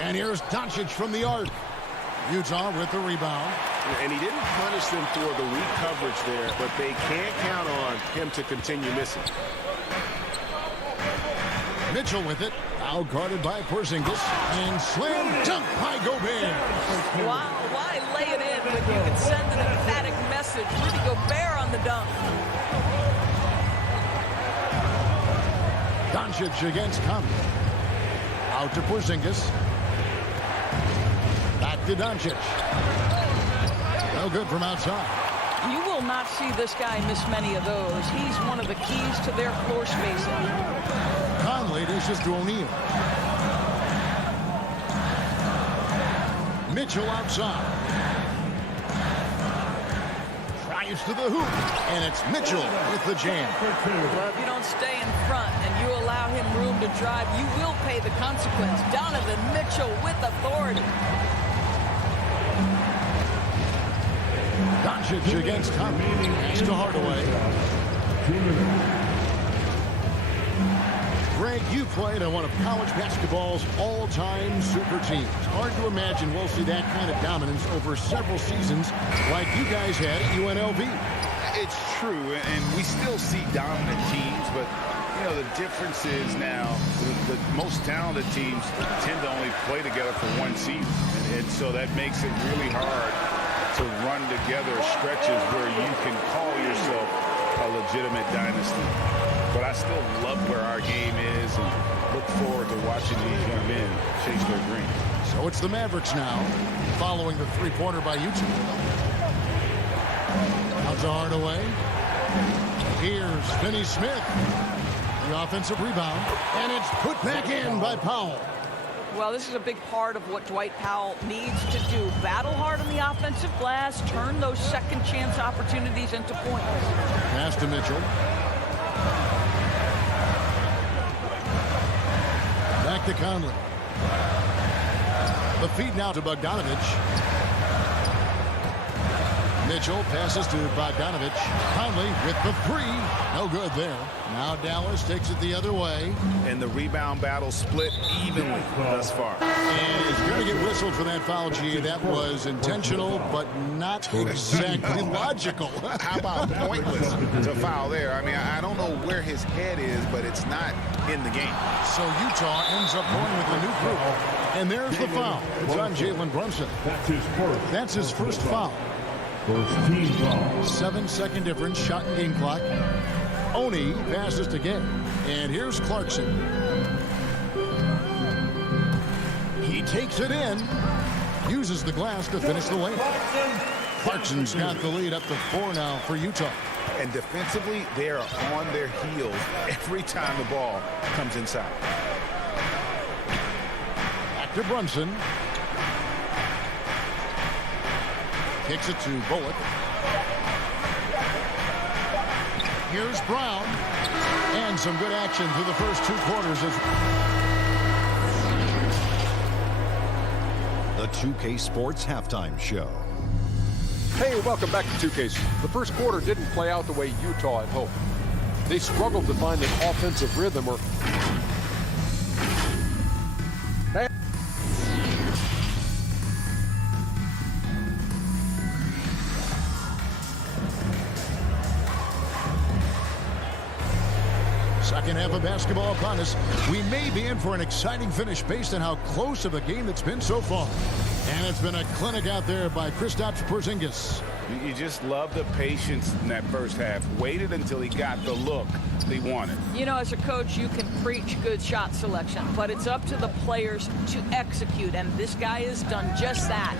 And here's Doncic from the arc. Utah with the rebound. And he didn't punish them for the weak coverage there, but they can't count on him to continue missing. Mitchell with it. Now guarded by Porzingis. And slam dunk by Gobert. Wow, why lay it in when you can send an emphatic message? Rudy Gobert on the dunk. Doncic against Conley. Out to Porzingis. Back to Doncic. No good from outside. You will not see this guy miss many of those. He's one of the keys to their floor spacing. Conley dishes to O'Neal. Mitchell outside. Tries to the hoop. And it's Mitchell with the jam. Well, if you don't stay in front and you allow him room to drive, you will pay the consequence. Donovan Mitchell with authority. Doncic against Conley. Pass to Hardaway. Greg, you played on one of college basketball's all-time super teams. Hard to imagine we'll see that kind of dominance over several seasons like you guys had at UNLV. It's true, and we still see dominant teams, but you know, the difference is now the most talented teams tend to only play together for one season, and so that makes it really hard to run together stretches where you can call yourself a legitimate dynasty. But I still love where our game is and look forward to watching these young men chase their dream. So it's the Mavericks now, following the 3-pointer by Utah. Out to Hardaway. Here's Finney Smith. The offensive rebound. And it's put back in by Powell. Well, this is a big part of what Dwight Powell needs to do. Battle hard on the offensive glass, turn those second chance opportunities into points. Pass to Mitchell. Back to Conley. The feed now to Bogdanovich. Mitchell passes to Bogdanovich. Conley with the three. No good there. Now Dallas takes it the other way. And the rebound battle split evenly thus far. And he's going to get whistled for that foul, G. That was intentional, but not exactly logical. How about pointless to foul there? I mean, I don't know where his head is, but it's not in the game. So Utah ends up going with the new group. And there's the foul. It's on Jalen Brunson. That's his first foul. First team foul. 7-second difference, shot and game clock. Oni passes to Gay. And here's Clarkson. He takes it in. Uses the glass to finish the lane. Clarkson's got the lead up to 4 now for Utah. And defensively, they are on their heels every time the ball comes inside. Back to Brunson. Kicks it to Bullock. Here's Brown. And some good action through the first 2 quarters. The 2K Sports Halftime Show. Hey, welcome back to 2K. The first quarter didn't play out the way Utah had hoped. They struggled to find an offensive rhythm or... Second half of basketball upon us. We may be in for an exciting finish based on how close of a game it's been so far. And it's been a clinic out there by Kristaps Porzingis. You just love the patience in that first half. Waited until he got the look he wanted. You know, as a coach, you can preach good shot selection, but it's up to the players to execute, and this guy has done just that.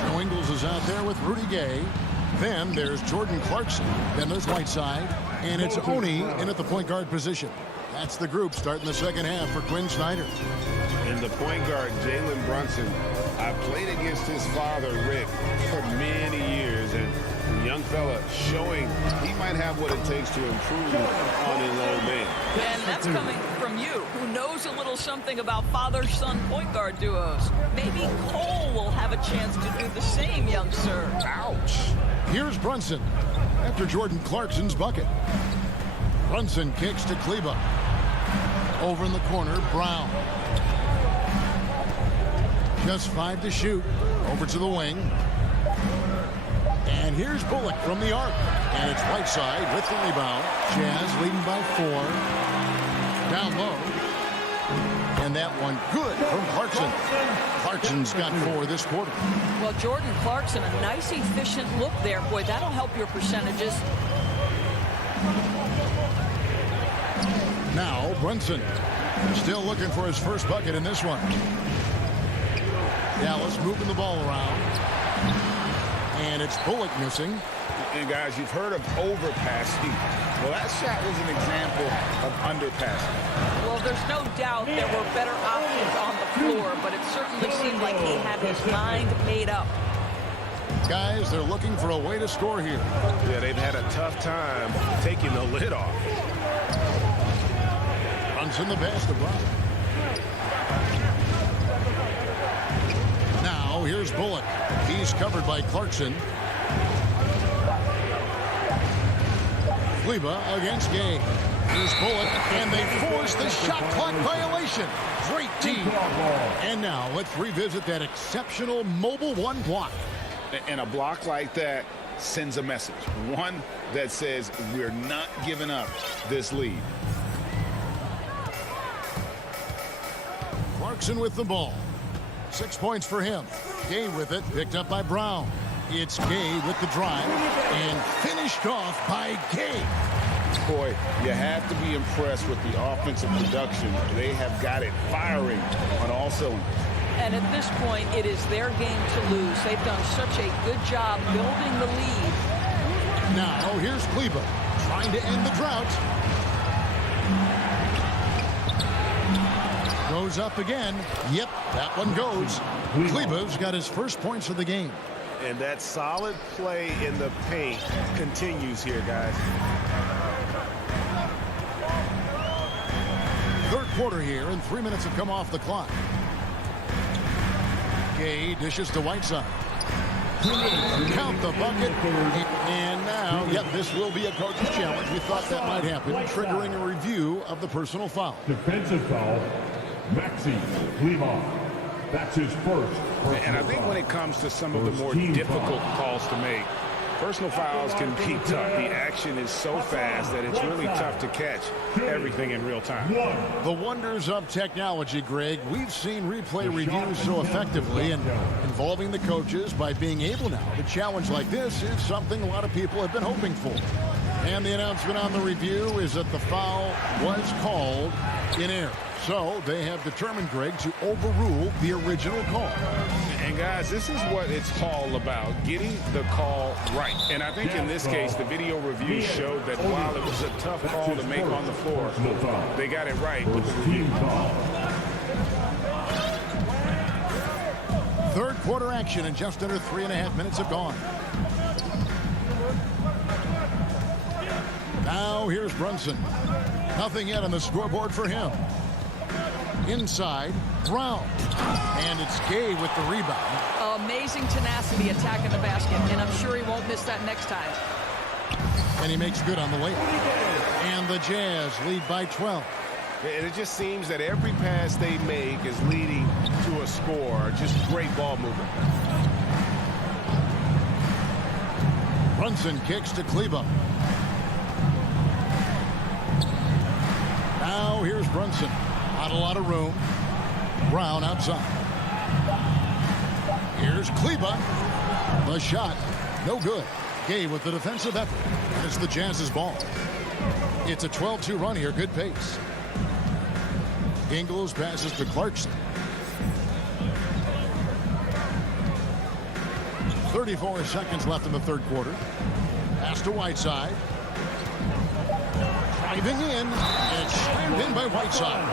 Joe Ingles is out there with Rudy Gay. Then there's Jordan Clarkson. Then there's Whiteside. And it's Oni in at the point guard position. That's the group starting the second half for Quinn Snyder. And the point guard, Jalen Brunson, I played against his father, Rick, for many years. And the young fella showing he might have what it takes to improve on his old man. And that's coming from you, who knows a little something about father-son point guard duos. Maybe Cole will have a chance to do the same, young sir. Ouch. Here's Brunson after Jordan Clarkson's bucket. Brunson kicks to Kleba. Over in the corner, Brown. Just 5 to shoot. Over to the wing. And here's Bullock from the arc. And it's Whiteside with the rebound. Jazz leading by 4. Down low. And that one good from Clarkson. Clarkson's got 4 this quarter. Well, Jordan Clarkson, a nice, efficient look there. Boy, that'll help your percentages. Now, Brunson still looking for his first bucket in this one. Dallas moving the ball around. And it's Bullock missing. And guys, you've heard of overpassing. Well, that shot was an example of underpassing. Well, there's no doubt there were better options on the floor, but it certainly seemed like he had his mind made up. Guys, they're looking for a way to score here. Yeah, they've had a tough time taking the lid off. Brunson the pass to Brown. Now, here's Bullock. He's covered by Clarkson. Kleba against Gay. Here's Bullock, and they force the shot clock violation. Great team. And now let's revisit that exceptional mobile 1 block. And a block like that sends a message. One that says we're not giving up this lead. Clarkson with the ball. 6 points for him. Gay with it, picked up by Brown. It's Gay with the drive, and finished off by Gay. Boy, you have to be impressed with the offensive production. They have got it firing on all cylinders. And at this point, it is their game to lose. They've done such a good job building the lead. Now, here's Kleba trying to end the drought. Goes up again. Yep, that one goes. Kleba's got his first points of the game. And that solid play in the paint continues here, guys. Third quarter here, and 3 minutes have come off the clock. Gay dishes to Whiteside. Count the bucket. And now, yep, this will be a coach's challenge. We thought that might happen, triggering a review of the personal foul. Defensive foul, Maxi Lima. That's his first. And I think when it comes to some of the more difficult calls to make, personal fouls can be tough. The action is so fast that it's really tough to catch everything in real time. The wonders of technology, Greg. We've seen replay reviews so effectively, and involving the coaches by being able now to challenge like this is something a lot of people have been hoping for. And the announcement on the review is that the foul was called in error. So they have determined, Greg, to overrule the original call. And guys, this is what it's all about, getting the call right. And I think in this case, the video review showed that while it was a tough call to make on the floor, they got it right with the review. Third quarter action, and just under 3.5 minutes have gone. Now here's Brunson. Nothing yet on the scoreboard for him. Inside, Brown. And it's Gay with the rebound. Amazing tenacity attacking the basket, and I'm sure he won't miss that next time. And he makes good on the layup. And the Jazz lead by 12. And it just seems that every pass they make is leading to a score. Just great ball movement. Brunson kicks to Kleba. Now here's Brunson. Not a lot of room. Brown outside. Here's Kleba. The shot, no good. Gay with the defensive effort. And it's the Jazz's ball. It's a 12-2 run here. Good pace. Ingles passes to Clarkson. 34 seconds left in the third quarter. Pass to Whiteside. Driving in, and slammed in by Whiteside.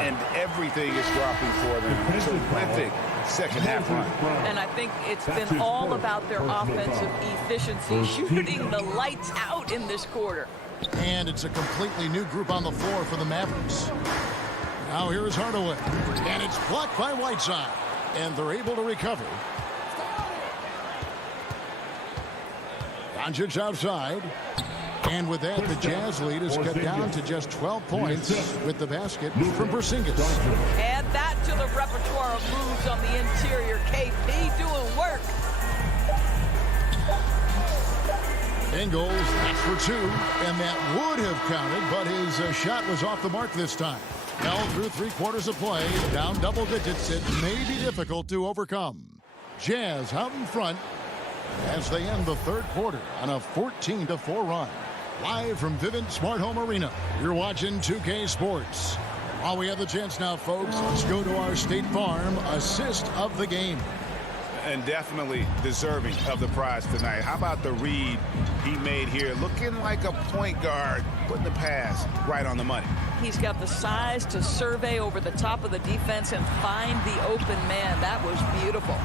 And everything is dropping for them. Terrific second half run. And I think it's been all about their offensive efficiency, shooting the lights out in this quarter. And it's a completely new group on the floor for the Mavericks. Now here's Hardaway. And it's blocked by Whiteside. And they're able to recover. Doncic outside. And with that, the Jazz lead is cut down to just 12 points with the basket from Porzingis. Add that to the repertoire of moves on the interior. KP doing work. Ingles, that's for two, and that would have counted, but his shot was off the mark this time. Held through 3 quarters of play, down double digits. It may be difficult to overcome. Jazz out in front as they end the third quarter on a 14-4 run. Live from Vivint Smart Home Arena, you're watching 2K Sports. While we have the chance now, folks, let's go to our State Farm assist of the game. And definitely deserving of the prize tonight. How about the read he made here? Looking like a point guard, putting the pass right on the money. He's got the size to survey over the top of the defense and find the open man. That was beautiful.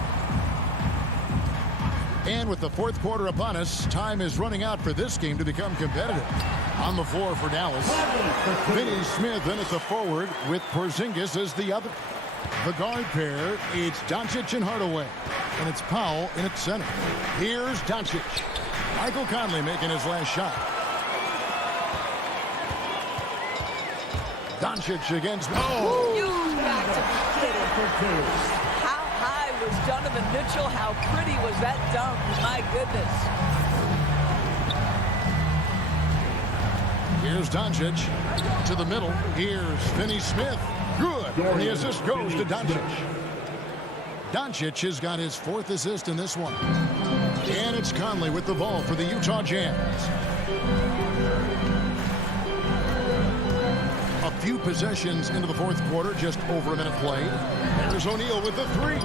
And with the fourth quarter upon us, time is running out for this game to become competitive. On the floor for Dallas, Finney Smith in at the forward with Porzingis as the other. The guard pair, it's Doncic and Hardaway. And it's Powell in at center. Here's Doncic. Michael Conley making his last shot. Doncic against... Oh! You got to be kidding. How high was Donovan Mitchell? How pretty was that dunk? My goodness. Here's Doncic to the middle. Here's Finney Smith. Good. And the assist goes to Doncic. Doncic has got his 4th assist in this one. And it's Conley with the ball for the Utah Jazz. A few possessions into the fourth quarter, just over a minute played. There's O'Neal with the 3.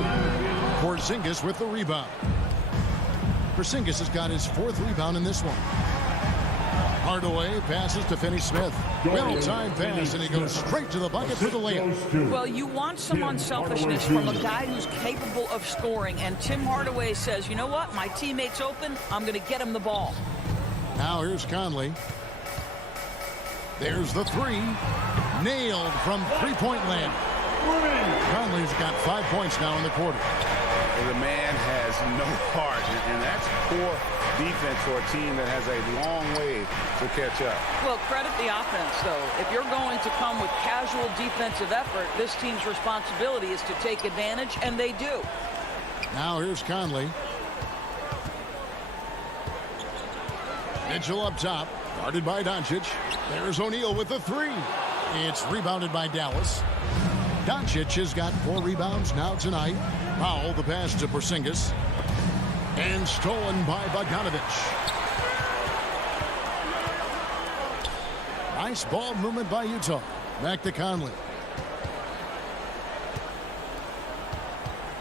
Porzingis with the rebound. Porzingis has got his 4th rebound in this one. Hardaway passes to Finney Smith. Well-timed pass, and he goes straight to the bucket for the layup. Well, you want some unselfishness from a guy who's capable of scoring, and Tim Hardaway says, you know what, my teammate's open, I'm going to get him the ball. Now here's Conley. There's the 3. Nailed from three-point land. Conley's got 5 points now in the quarter. The man has no heart, and that's poor defense for a team that has a long way to catch up. Well, credit the offense, though. If you're going to come with casual defensive effort, this team's responsibility is to take advantage, and they do. Now here's Conley. Mitchell up top, guarded by Doncic. There's O'Neal with the three. It's rebounded by Dallas. Doncic has got 4 rebounds now tonight. Powell, the pass to Porzingis. And stolen by Bogdanovic. Nice ball movement by Utah. Back to Conley.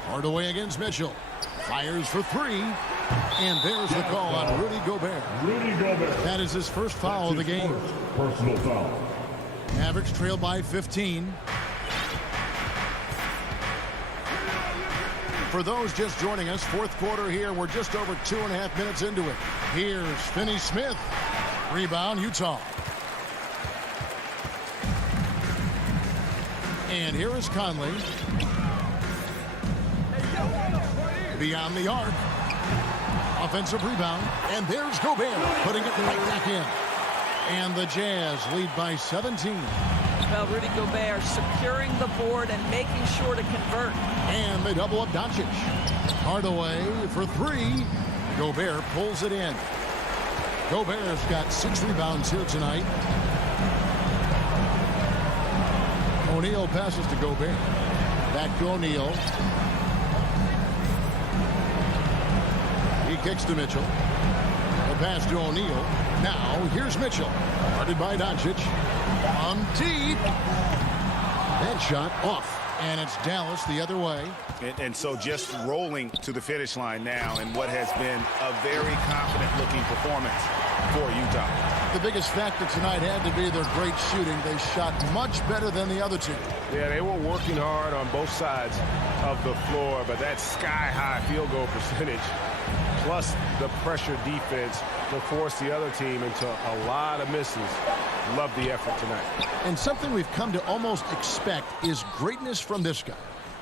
Hardaway against Mitchell. Fires for 3. And there's the call on Rudy Gobert. That is his first foul of the game. Personal foul. Mavericks trail by 15. For those just joining us, fourth quarter here. We're just over 2.5 minutes into it. Here's Finney-Smith. Rebound, Utah. And here is Conley. Beyond the arc. Offensive rebound. And there's Gobert putting it right back in. And the Jazz lead by 17. Well, Rudy Gobert securing the board and making sure to convert. And they double up Doncic. Hardaway for 3. Gobert pulls it in. Gobert's got 6 rebounds here tonight. O'Neal passes to Gobert. Back to O'Neal. He kicks to Mitchell. The pass to O'Neal. Now here's Mitchell. Guarded by Doncic. On deep. That shot off. And it's Dallas the other way. And so just rolling to the finish line now in what has been a very confident-looking performance for Utah. The biggest factor tonight had to be their great shooting. They shot much better than the other two. Yeah, they were working hard on both sides of the floor, but that sky-high field goal percentage plus the pressure defense will force the other team into a lot of misses. Love the effort tonight. And something we've come to almost expect is greatness from this guy.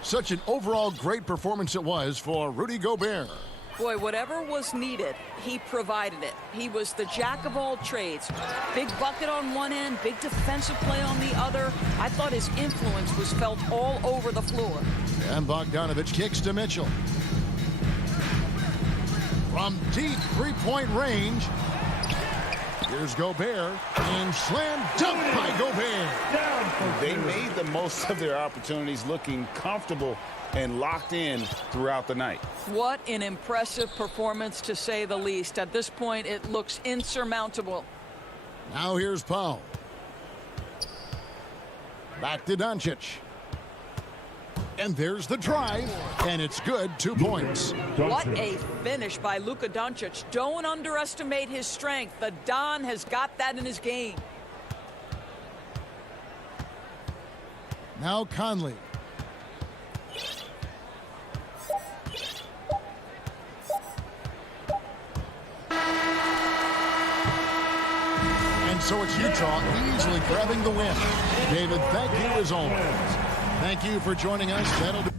Such an overall great performance it was for Rudy Gobert. Boy, whatever was needed, he provided it. He was the jack of all trades. Big bucket on one end, big defensive play on the other. I thought his influence was felt all over the floor. And Bogdanovic kicks to Mitchell. From deep three-point range, here's Gobert, and slam dunk by Gobert. They made the most of their opportunities, looking comfortable and locked in throughout the night. What an impressive performance, to say the least. At this point, it looks insurmountable. Now here's Powell. Back to Doncic. And there's the drive, and it's good. 2 points. What a finish by Luka Doncic. Don't underestimate his strength. The Don has got that in his game. Now Conley. And so it's Utah easily grabbing the win. David, thank you as always. Thank you for joining us. That'll be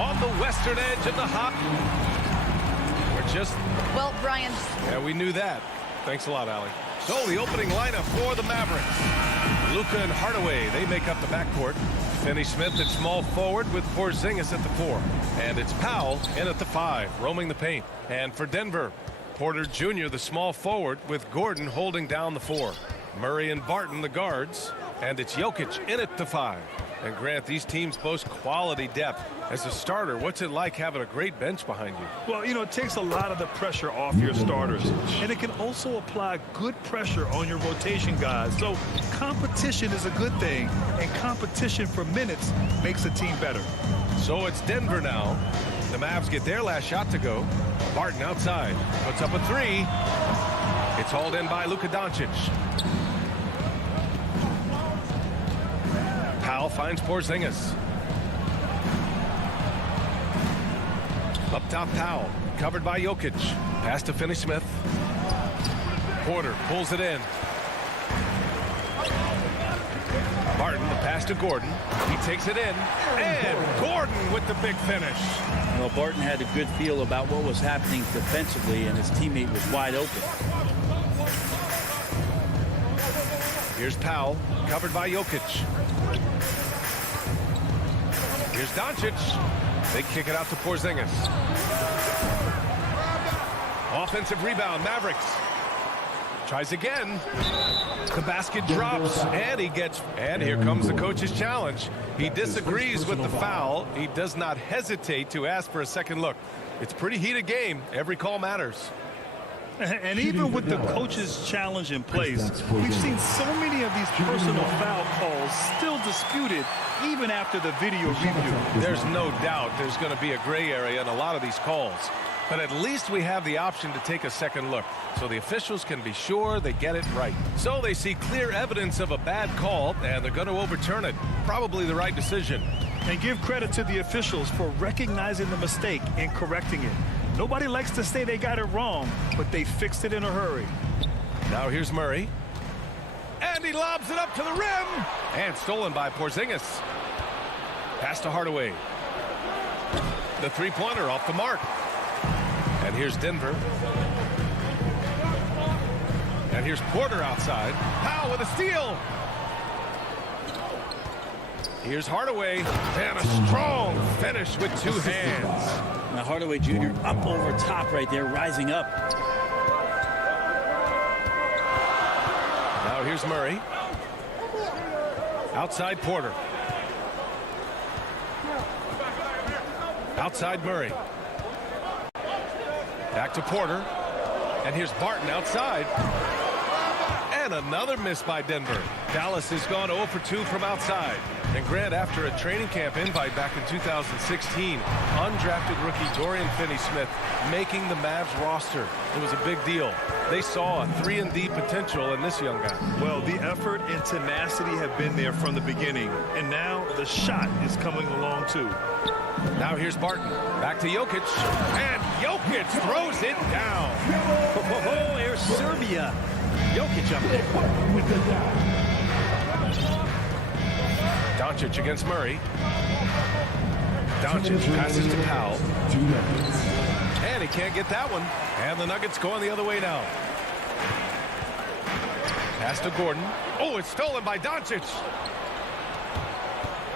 on the western edge of the hop. We're just... Well, Brian... Yeah, we knew that. Thanks a lot, Allie. So the opening lineup for the Mavericks. Luka and Hardaway, they make up the backcourt. Finney Smith at small forward with Porzingis at the 4. And it's Powell in at the 5, roaming the paint. And for Denver, Porter Jr., the small forward, with Gordon holding down the 4. Murray and Barton, the guards. And it's Jokic in at the 5. And Grant, these teams boast quality depth. As a starter, what's it like having a great bench behind you? Well, you know, it takes a lot of the pressure off your starters. And it can also apply good pressure on your rotation guys. So competition is a good thing. And competition for minutes makes a team better. So it's Denver now. The Mavs get their last shot to go. Barton outside. Puts up a 3. It's hauled in by Luka Doncic. Powell finds Porzingis. Up top, Powell. Covered by Jokic. Pass to Finney Smith. Porter pulls it in. Barton, the pass to Gordon. He takes it in. And Gordon with the big finish. Well, Barton had a good feel about what was happening defensively, and his teammate was wide open. Here's Powell, covered by Jokic. Here's Doncic. They kick it out to Porzingis. Offensive rebound, Mavericks. Tries again. The basket drops, and he gets... And here comes the coach's challenge. He disagrees with the foul. He does not hesitate to ask for a second look. It's a pretty heated game. Every call matters. And even with the coach's challenge in place, we've seen so many of these personal foul calls still disputed even after the video review. There's no doubt there's going to be a gray area in a lot of these calls. But at least we have the option to take a second look, so the officials can be sure they get it right. So they see clear evidence of a bad call, and they're going to overturn it. Probably the right decision. And give credit to the officials for recognizing the mistake and correcting it. Nobody likes to say they got it wrong, but they fixed it in a hurry. Now here's Murray. And he lobs it up to the rim. And stolen by Porzingis. Pass to Hardaway. The three-pointer off the mark. And here's Denver. And here's Porter outside. Powell with a steal. Here's Hardaway. And a strong finish with 2 hands. Now Hardaway Jr. up over top right there, rising up. Now here's Murray. Outside Porter. Outside Murray. Back to Porter. And here's Barton outside. And another miss by Denver. Dallas has gone 0 for 2 from outside. And Grant, after a training camp invite back in 2016, undrafted rookie Dorian Finney-Smith making the Mavs roster. It was a big deal. They saw a 3-and-D potential in this young guy. Well, the effort and tenacity have been there from the beginning. And now the shot is coming along, too. Now here's Barton. Back to Jokic. And Jokic throws it down. Oh, here's Serbia. Jokic up there with the down. Doncic against Murray. Doncic passes to Powell. And he can't get that one. And the Nuggets going the other way now. Pass to Gordon. Oh, it's stolen by Doncic.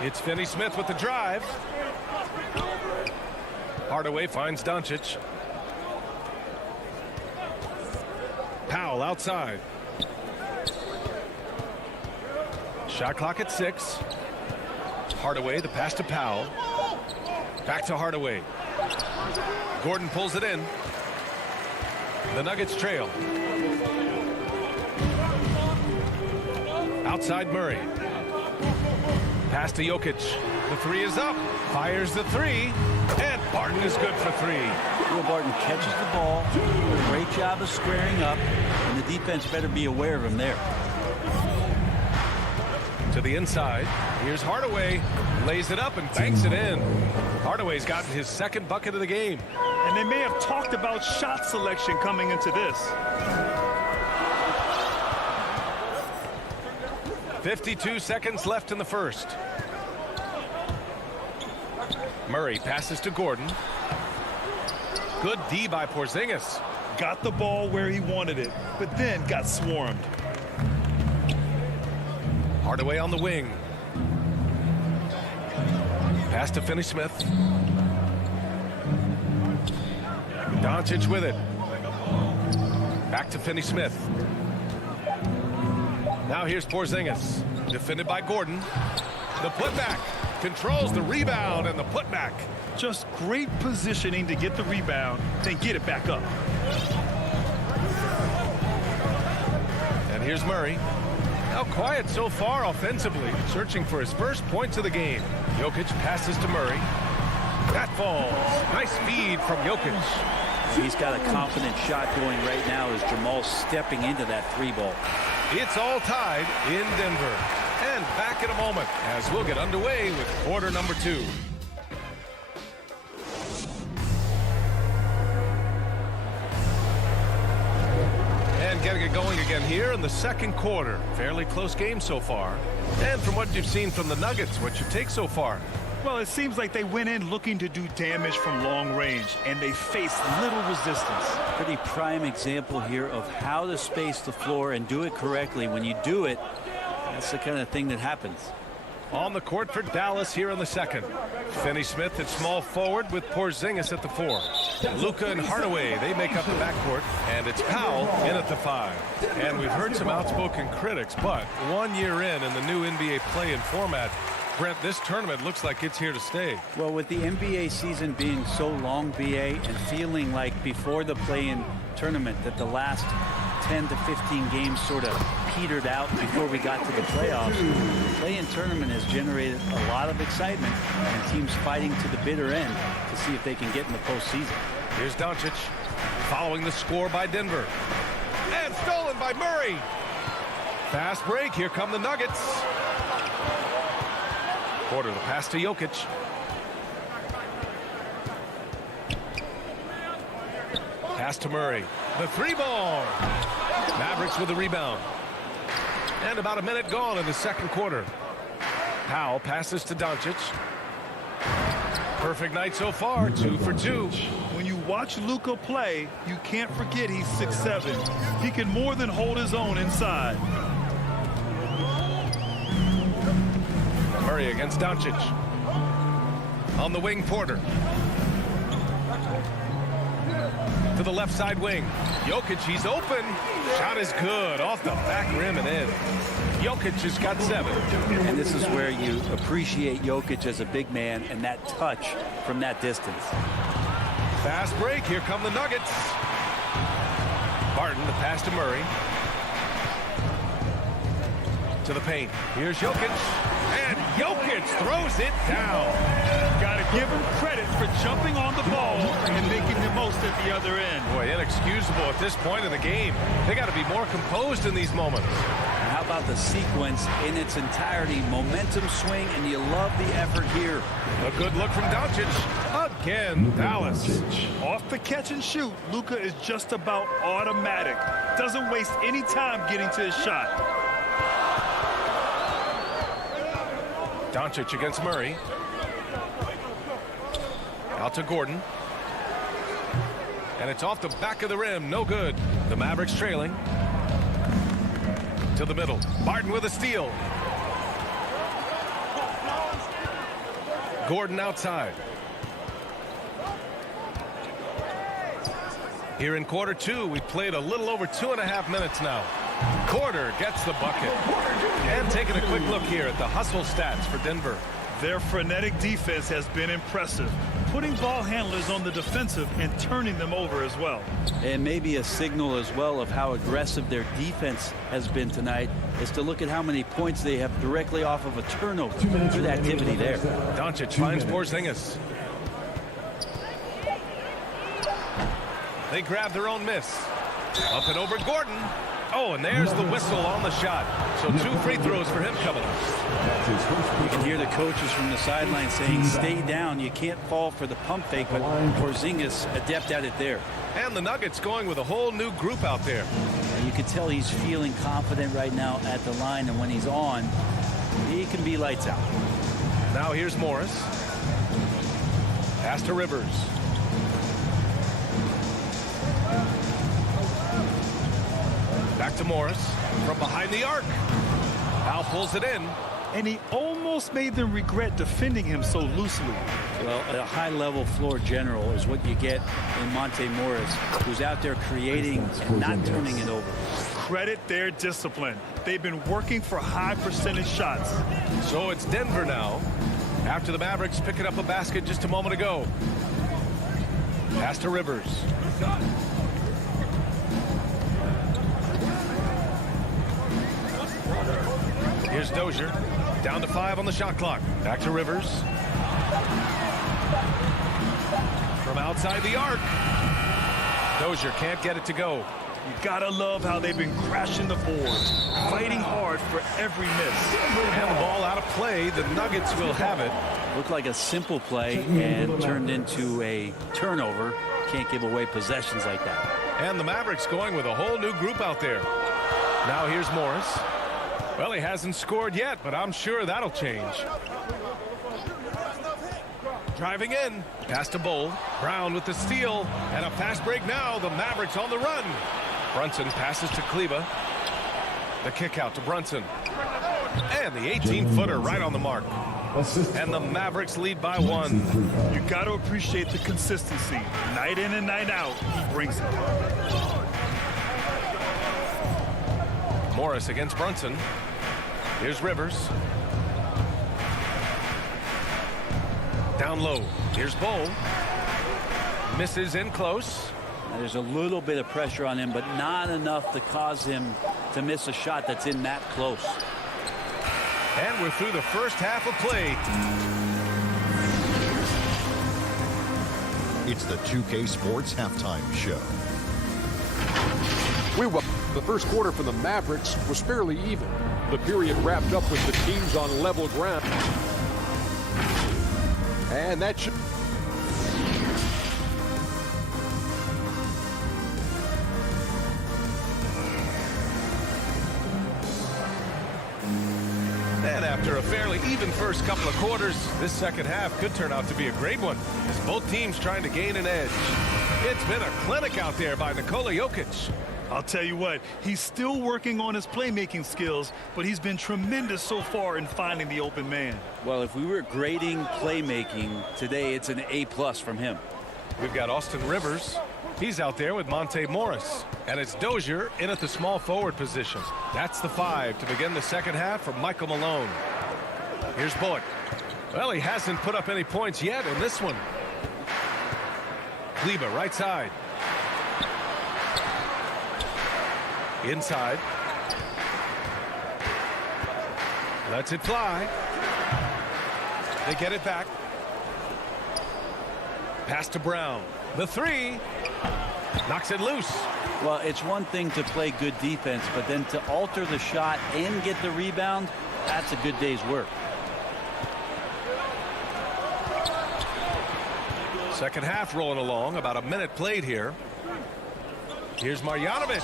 It's Finney-Smith with the drive. Hardaway finds Doncic. Powell outside. Shot clock at 6. Hardaway, the pass to Powell. Back to Hardaway. Gordon pulls it in. The Nuggets trail. Outside Murray. Pass to Jokic. The 3 is up. Fires the 3. And Barton is good for 3. Will Barton catches the ball. Great job of squaring up. And the defense better be aware of him there. To the inside. Here's Hardaway. Lays it up and banks it in. Hardaway's gotten his second bucket of the game. And they may have talked about shot selection coming into this. 52 seconds left in the first. Murray passes to Gordon. Good D by Porzingis. Got the ball where he wanted it, but then got swarmed. Hardaway on the wing. Pass to Finney-Smith. Doncic with it. Back to Finney-Smith. Now here's Porzingis. Defended by Gordon. The putback. Controls the rebound and the putback. Just great positioning to get the rebound, then get it back up. And here's Murray. Now quiet so far offensively, searching for his first points of the game. Jokic passes to Murray. That falls. Nice feed from Jokic. He's got a confident shot going right now as Jamal's stepping into that 3-ball. It's all tied in Denver. And back in a moment as we'll get underway with quarter number 2. And getting it going again here in the second quarter. Fairly close game so far. And from what you've seen from the Nuggets, what you take so far? Well, it seems like they went in looking to do damage from long range, and they faced little resistance. Pretty prime example here of how to space the floor and do it correctly. When you do it, that's the kind of thing that happens. On the court for Dallas here in the second. Finney-Smith at small forward with Porzingis at the 4. Luka and Hardaway, they make up the backcourt. And it's Powell in at the 5. And we've heard some outspoken critics, but 1 year in the new NBA play-in format, Brent, this tournament looks like it's here to stay. Well, with the NBA season being so long, BA, and feeling like before the play-in tournament that the last 10 to 15 games sort of petered out before we got to the playoffs, the play-in tournament has generated a lot of excitement and teams fighting to the bitter end to see if they can get in the postseason. Here's Doncic following the score by Denver. And stolen by Murray. Fast break. Here come the Nuggets. Quarter the pass to Jokic. Pass to Murray. The 3-ball. Mavericks with the rebound. And about a minute gone in the second quarter. Powell passes to Doncic. Perfect night so far, 2 for 2. When you watch Luka play, you can't forget he's 6'7". He can more than hold his own inside. Murray against Doncic. On the wing, Porter. To the left side wing. Jokic, he's open. Shot is good. Off the back rim and in. Jokic has got 7. And this is where you appreciate Jokic as a big man and that touch from that distance. Fast break. Here come the Nuggets. Barton, the pass to Murray. To the paint. Here's Jokic. And Jokic throws it down. Got to give him credit for jumping on the ball and making the most at the other end. Boy, inexcusable at this point in the game. They got to be more composed in these moments. And how about the sequence in its entirety? Momentum swing, and you love the effort here. A good look from Doncic. Again, Dallas. Off the catch and shoot, Luka is just about automatic. Doesn't waste any time getting to his shot. Doncic against Murray. Out to Gordon. And it's off the back of the rim. No good. The Mavericks trailing. To the middle. Barton with a steal. Gordon outside. Here in quarter 2, we played a little over 2.5 minutes now. Porter gets the bucket. And taking a quick look here at the hustle stats for Denver. Their frenetic defense has been impressive, putting ball handlers on the defensive and turning them over as well. And maybe a signal as well of how aggressive their defense has been tonight is to look at how many points they have directly off of a turnover. Good activity there. Doncic finds Porzingis. They grab their own miss. Up and over Gordon. Oh, and there's the whistle on the shot. So 2 free throws for him coming up. You can hear the coaches from the sideline saying, stay down. You can't fall for the pump fake, but Porzingis adept at it there. And the Nuggets going with a whole new group out there. And you can tell he's feeling confident right now at the line, and when he's on, he can be lights out. Now here's Morris. Pass to Rivers. Back to Morris from behind the arc. Now pulls it in. And he almost made them regret defending him so loosely. Well, a high-level floor general is what you get in Monte Morris, who's out there creating and not turning it over. Credit their discipline. They've been working for high percentage shots. So it's Denver now, after the Mavericks picking up a basket just a moment ago. Pass to Rivers. Here's Dozier. Down to 5 on the shot clock. Back to Rivers. From outside the arc. Dozier can't get it to go. You gotta love how they've been crashing the boards, fighting hard for every miss. And the ball out of play. The Nuggets will have it. Looked like a simple play and turned into a turnover. Can't give away possessions like that. And the Mavericks going with a whole new group out there. Now here's Morris. Well, he hasn't scored yet, but I'm sure that'll change. Driving in. Pass to Bull. Brown with the steal. And a fast break now. The Mavericks on the run. Brunson passes to Kleba. The kick out to Brunson. And the 18-footer right on the mark. And the Mavericks lead by 1. You got to appreciate the consistency. Night in and night out, he brings it. Morris against Brunson. Here's Rivers. Down low. Here's Bull. Misses in close. There's a little bit of pressure on him, but not enough to cause him to miss a shot that's in that close. And we're through the first half of play. It's the 2K Sports Halftime Show. The first quarter for the Mavericks was fairly even. The period wrapped up with the teams on level ground. And that should... And after a fairly even first couple of quarters, this second half could turn out to be a great one, as both teams trying to gain an edge. It's been a clinic out there by Nikola Jokic. I'll tell you what, he's still working on his playmaking skills, but he's been tremendous so far in finding the open man. Well, if we were grading playmaking today, it's an A+ from him. We've got Austin Rivers. He's out there with Monte Morris. And it's Dozier in at the small forward position. That's the 5 to begin the second half for Michael Malone. Here's Bullock. Well, he hasn't put up any points yet in this one. Kleba, right side. Inside. Lets it fly. They get it back. Pass to Brown. The 3. Knocks it loose. Well, it's one thing to play good defense, but then to alter the shot and get the rebound, that's a good day's work. Second half rolling along. About a minute played here. Here's Marjanovic.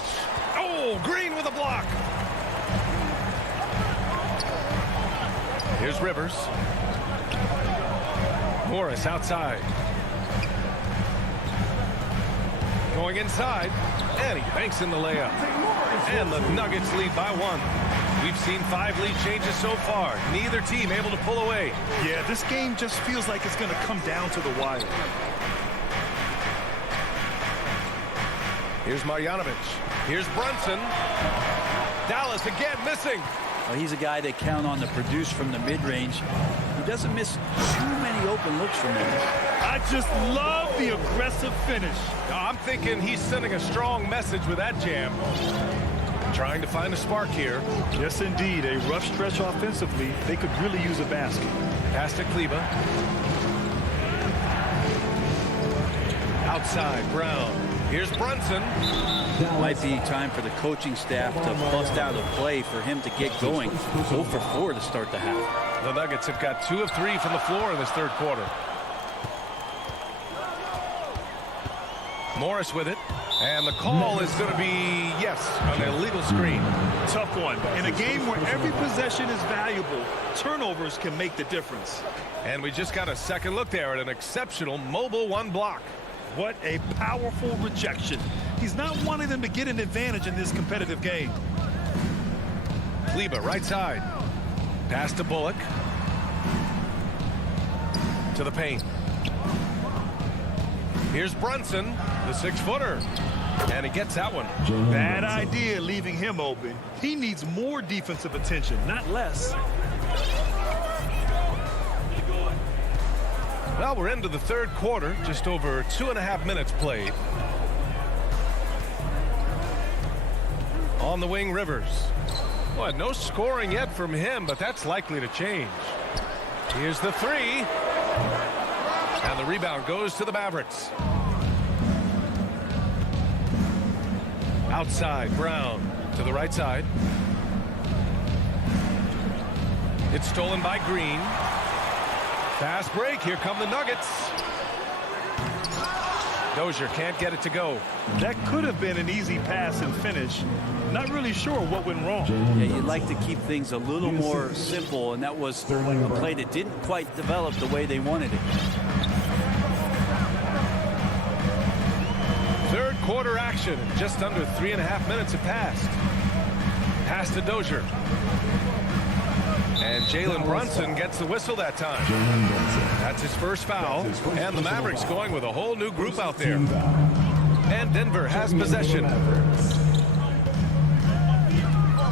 Oh, Green with a block. Here's Rivers. Morris outside. Going inside. And he banks in the layup. And the Nuggets lead by 1. We've seen 5 lead changes so far. Neither team able to pull away. Yeah, this game just feels like it's going to come down to the wire. Here's Marjanovic. Here's Brunson. Dallas again missing. Well, he's a guy they count on to produce from the mid-range. He doesn't miss too many open looks from him. I just love the aggressive finish. I'm thinking he's sending a strong message with that jam. Trying to find a spark here. Yes, indeed. A rough stretch offensively. They could really use a basket. Pass to Kleba. Outside, Brown. Here's Brunson. Might be time for the coaching staff to bust out a play for him to get going. 0 for 4 to start the half. The Nuggets have got 2 of 3 from the floor in this third quarter. Morris with it. And the call is going to be, yes, an illegal screen. Tough one. In a game where every possession is valuable, turnovers can make the difference. And we just got a second look there at an exceptional mobile one block. What a powerful rejection. He's not wanting them to get an advantage in this competitive game. Kleba, right side. Pass to Bullock. To the paint. Here's Brunson, the 6-footer. And he gets that one. Bad idea leaving him open. He needs more defensive attention, not less. Well, we're into the third quarter, just over 2.5 minutes played. On the wing, Rivers. Well, no scoring yet from him, but that's likely to change. Here's the 3. And the rebound goes to the Mavericks. Outside, Brown to the right side. It's stolen by Green. Fast break. Here come the Nuggets. Dozier can't get it to go. That could have been an easy pass and finish. Not really sure what went wrong. Yeah, you'd like to keep things a little more simple, and that was a play that didn't quite develop the way they wanted it. Third quarter action. Just under 3.5 minutes have passed. Pass to Dozier. And Jalen Brunson gets the whistle that time. That's his first foul. And the Mavericks going with a whole new group out there. And Denver has possession.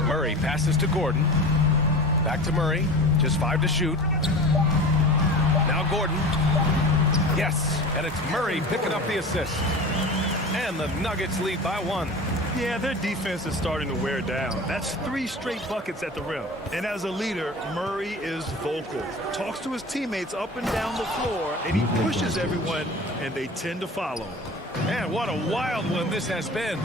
Murray passes to Gordon. Back to Murray. Just 5 to shoot. Now Gordon. Yes. And it's Murray picking up the assist. And the Nuggets lead by 1. Yeah, their defense is starting to wear down. That's 3 straight buckets at the rim. And as a leader, Murray is vocal. Talks to his teammates up and down the floor, and he pushes everyone, and they tend to follow. Man, what a wild one this has been.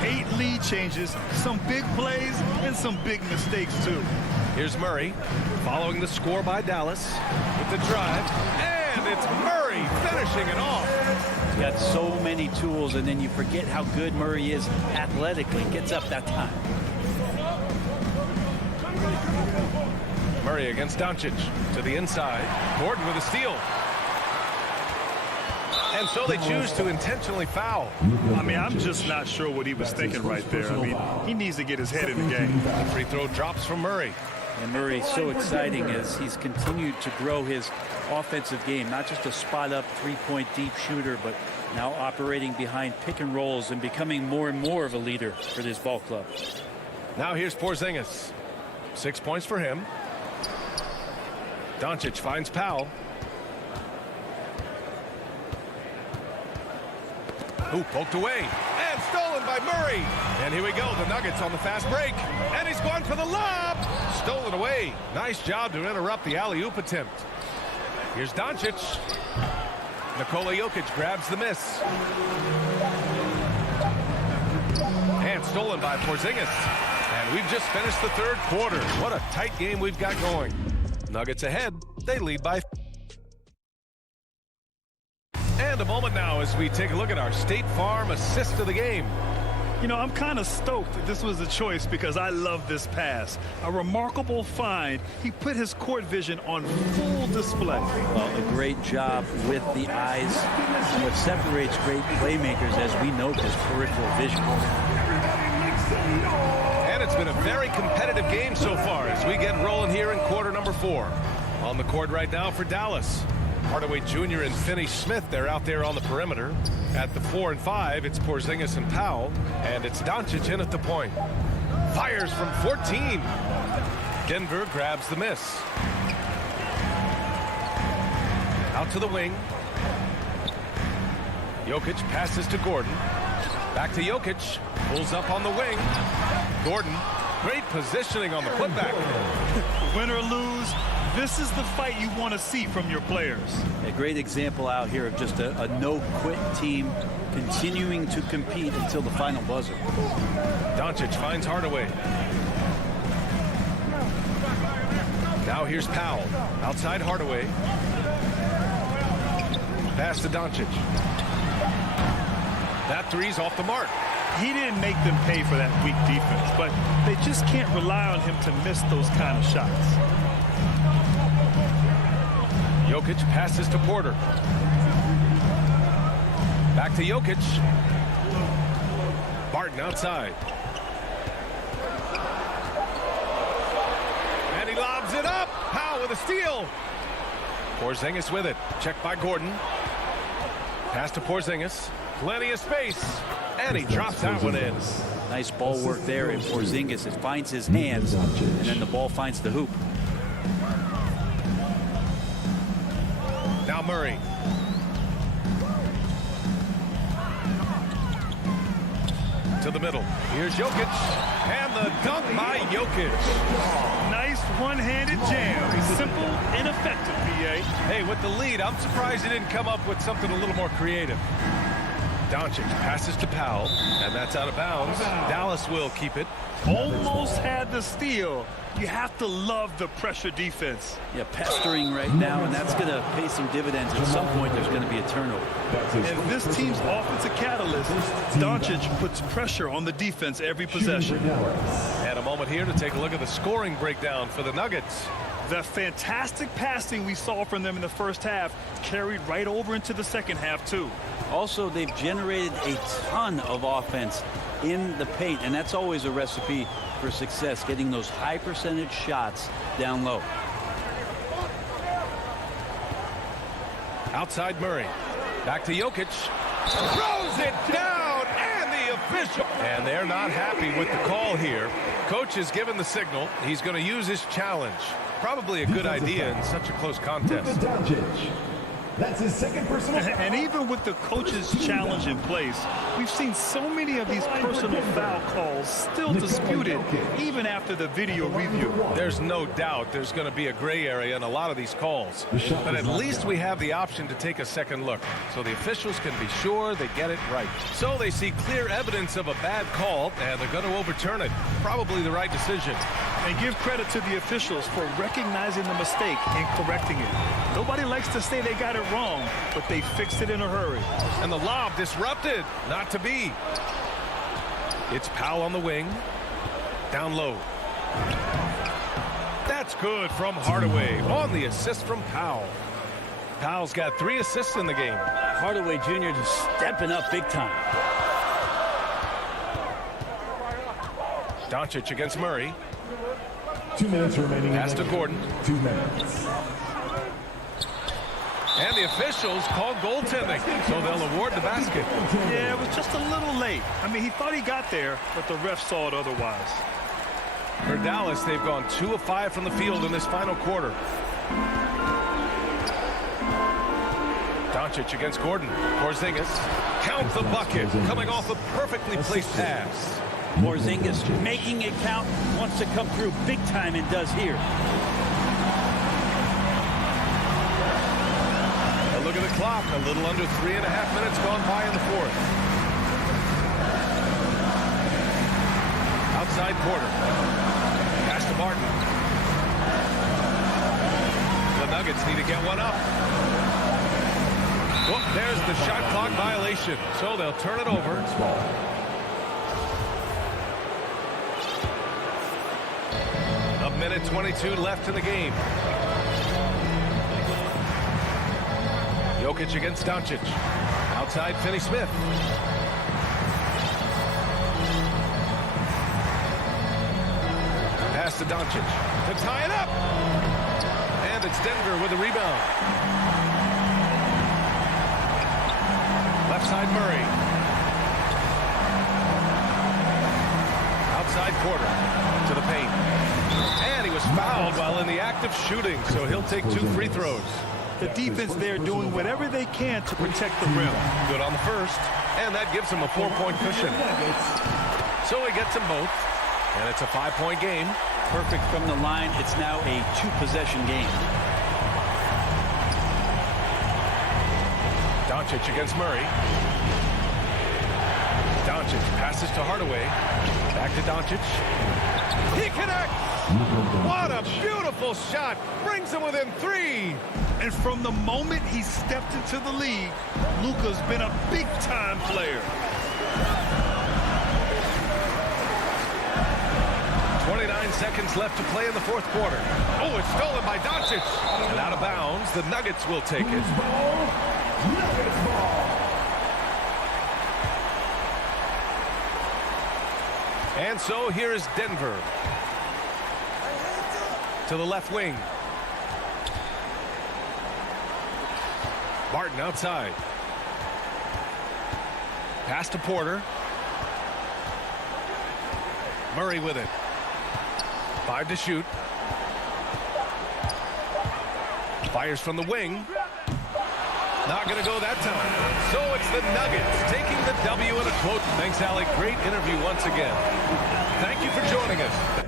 8 lead changes, some big plays, and some big mistakes, too. Here's Murray, following the score by Dallas with the drive. And it's Murray finishing it off. He's got so many tools, and then you forget how good Murray is athletically. Gets up that time. Murray against Doncic to the inside. Gordon with a steal. And so they choose to intentionally foul. I mean, I'm just not sure what he was thinking right there. I mean, he needs to get his head in the game. The free throw drops from Murray. And Murray's so exciting as he's continued to grow his offensive game. Not just a spot-up, 3-point deep shooter, but now operating behind pick and rolls and becoming more and more of a leader for this ball club. Now here's Porzingis. 6 points for him. Doncic finds Powell. Who poked away and stolen by Murray. And here we go, the Nuggets on the fast break. And he's going for the lob. Stolen away. Nice job to interrupt the alley-oop attempt. Here's Doncic. Nikola Jokic grabs the miss. And stolen by Porzingis. And we've just finished the third quarter. What a tight game we've got going. Nuggets ahead. They lead by. And a moment now as we take a look at our State Farm assist of the game. You know, I'm kind of stoked that this was a choice because I love this pass. A remarkable find. He put his court vision on full display. Well, a great job with the eyes. And what separates great playmakers, as we note, is peripheral vision. And it's been a very competitive game so far as we get rolling here in quarter number 4. On the court right now for Dallas. Hardaway Jr. and Finney-Smith, they're out there on the perimeter. At the 4 and 5, it's Porzingis and Powell. And it's Doncic in at the point. Fires from 14. Denver grabs the miss. Out to the wing. Jokic passes to Gordon. Back to Jokic. Pulls up on the wing. Gordon, great positioning on the putback. Win or lose, this is the fight you want to see from your players. A great example out here of just a no-quit team continuing to compete until the final buzzer. Doncic finds Hardaway. Now here's Powell. Outside Hardaway. Pass to Doncic. That three's off the mark. He didn't make them pay for that weak defense, but they just can't rely on him to miss those kind of shots. Jokic passes to Porter. Back to Jokic. Barton outside. And he lobs it up. Powell with a steal. Porzingis with it. Checked by Gordon. Pass to Porzingis. Plenty of space. And he drops that one in. Nice ball work there in Porzingis. It finds his hands, and then the ball finds the hoop. Now Murray. To the middle. Here's Jokic. And the dunk by Jokic. Nice one-handed jam. Simple and effective, BA. Hey, with the lead, I'm surprised he didn't come up with something a little more creative. Doncic passes to Powell, and that's out of bounds. Dallas will keep it. Almost had the steal. You have to love the pressure defense. Yeah, pestering right now, and that's going to pay some dividends. At some point, there's going to be a turnover. And this team's offensive catalyst, Doncic puts pressure on the defense every possession. And a moment here to take a look at the scoring breakdown for the Nuggets. The fantastic passing we saw from them in the first half carried right over into the second half, too. Also, they've generated a ton of offense in the paint, and that's always a recipe for success, getting those high percentage shots down low. Outside Murray. Back to Jokic. Throws it down, and the official. And they're not happy with the call here. Coach has given the signal. He's going to use his challenge. Probably a good idea in such a close contest. That's his second personal foul. And even with the coach's challenge in place, we've seen so many of these personal foul calls still disputed even after the video review. There's no doubt there's going to be a gray area in a lot of these calls. But at least we have the option to take a second look, so the officials can be sure they get it right. So they see clear evidence of a bad call, and they're going to overturn it. Probably the right decision. And give credit to the officials for recognizing the mistake and correcting it. Nobody likes to say they got it wrong, but they fixed it in a hurry. And the lob disrupted. Not to be. It's Powell on the wing. Down low. That's good from Hardaway on the assist from Powell. Powell's got 3 assists in the game. Hardaway Jr. just stepping up big time. Doncic against Murray. 2 minutes remaining. Pass to Gordon. 2 minutes. And the officials called goaltending, so they'll award the basket. Yeah, it was just a little late. I mean, he thought he got there, but the ref saw it otherwise. For Dallas, they've gone 2 of 5 from the field in this final quarter. Doncic against Gordon. Porzingis. Count the bucket, coming off a perfectly placed pass. Porzingis making it count, wants to come through big time and does here. And look at the clock, a little under 3.5 minutes gone by in the fourth. Outside Porter. Pass to Barton. The Nuggets need to get one up. Oh, there's the shot clock violation, so they'll turn it over. A minute 22 left in the game. Jokic against Doncic. Outside Finney-Smith. Pass to Doncic to tie it up. And it's Denver with the rebound. Left side Murray. Outside Porter to the paint. And he was fouled while in the act of shooting, so he'll take 2 free throws. The defense there doing whatever they can to protect the rim. Good on the first, and that gives him a 4-point cushion. So he gets them both, and it's a 5-point game. Perfect from the line. It's now a 2-possession game. Doncic against Murray. Doncic passes to Hardaway. Back to Doncic. He connects! What a beautiful shot! Brings him within 3. And from the moment he stepped into the league, Luka's been a big-time player. Seconds left to play in the fourth quarter. Oh, it's stolen by Doncic. And out of bounds, the Nuggets will take it. And so here is Denver. To the left wing. Barton outside. Pass to Porter. Murray with it. 5 to shoot. Fires from the wing. Not going to go that time. So it's the Nuggets taking the W in a quote. Thanks, Allie. Great interview once again. Thank you for joining us.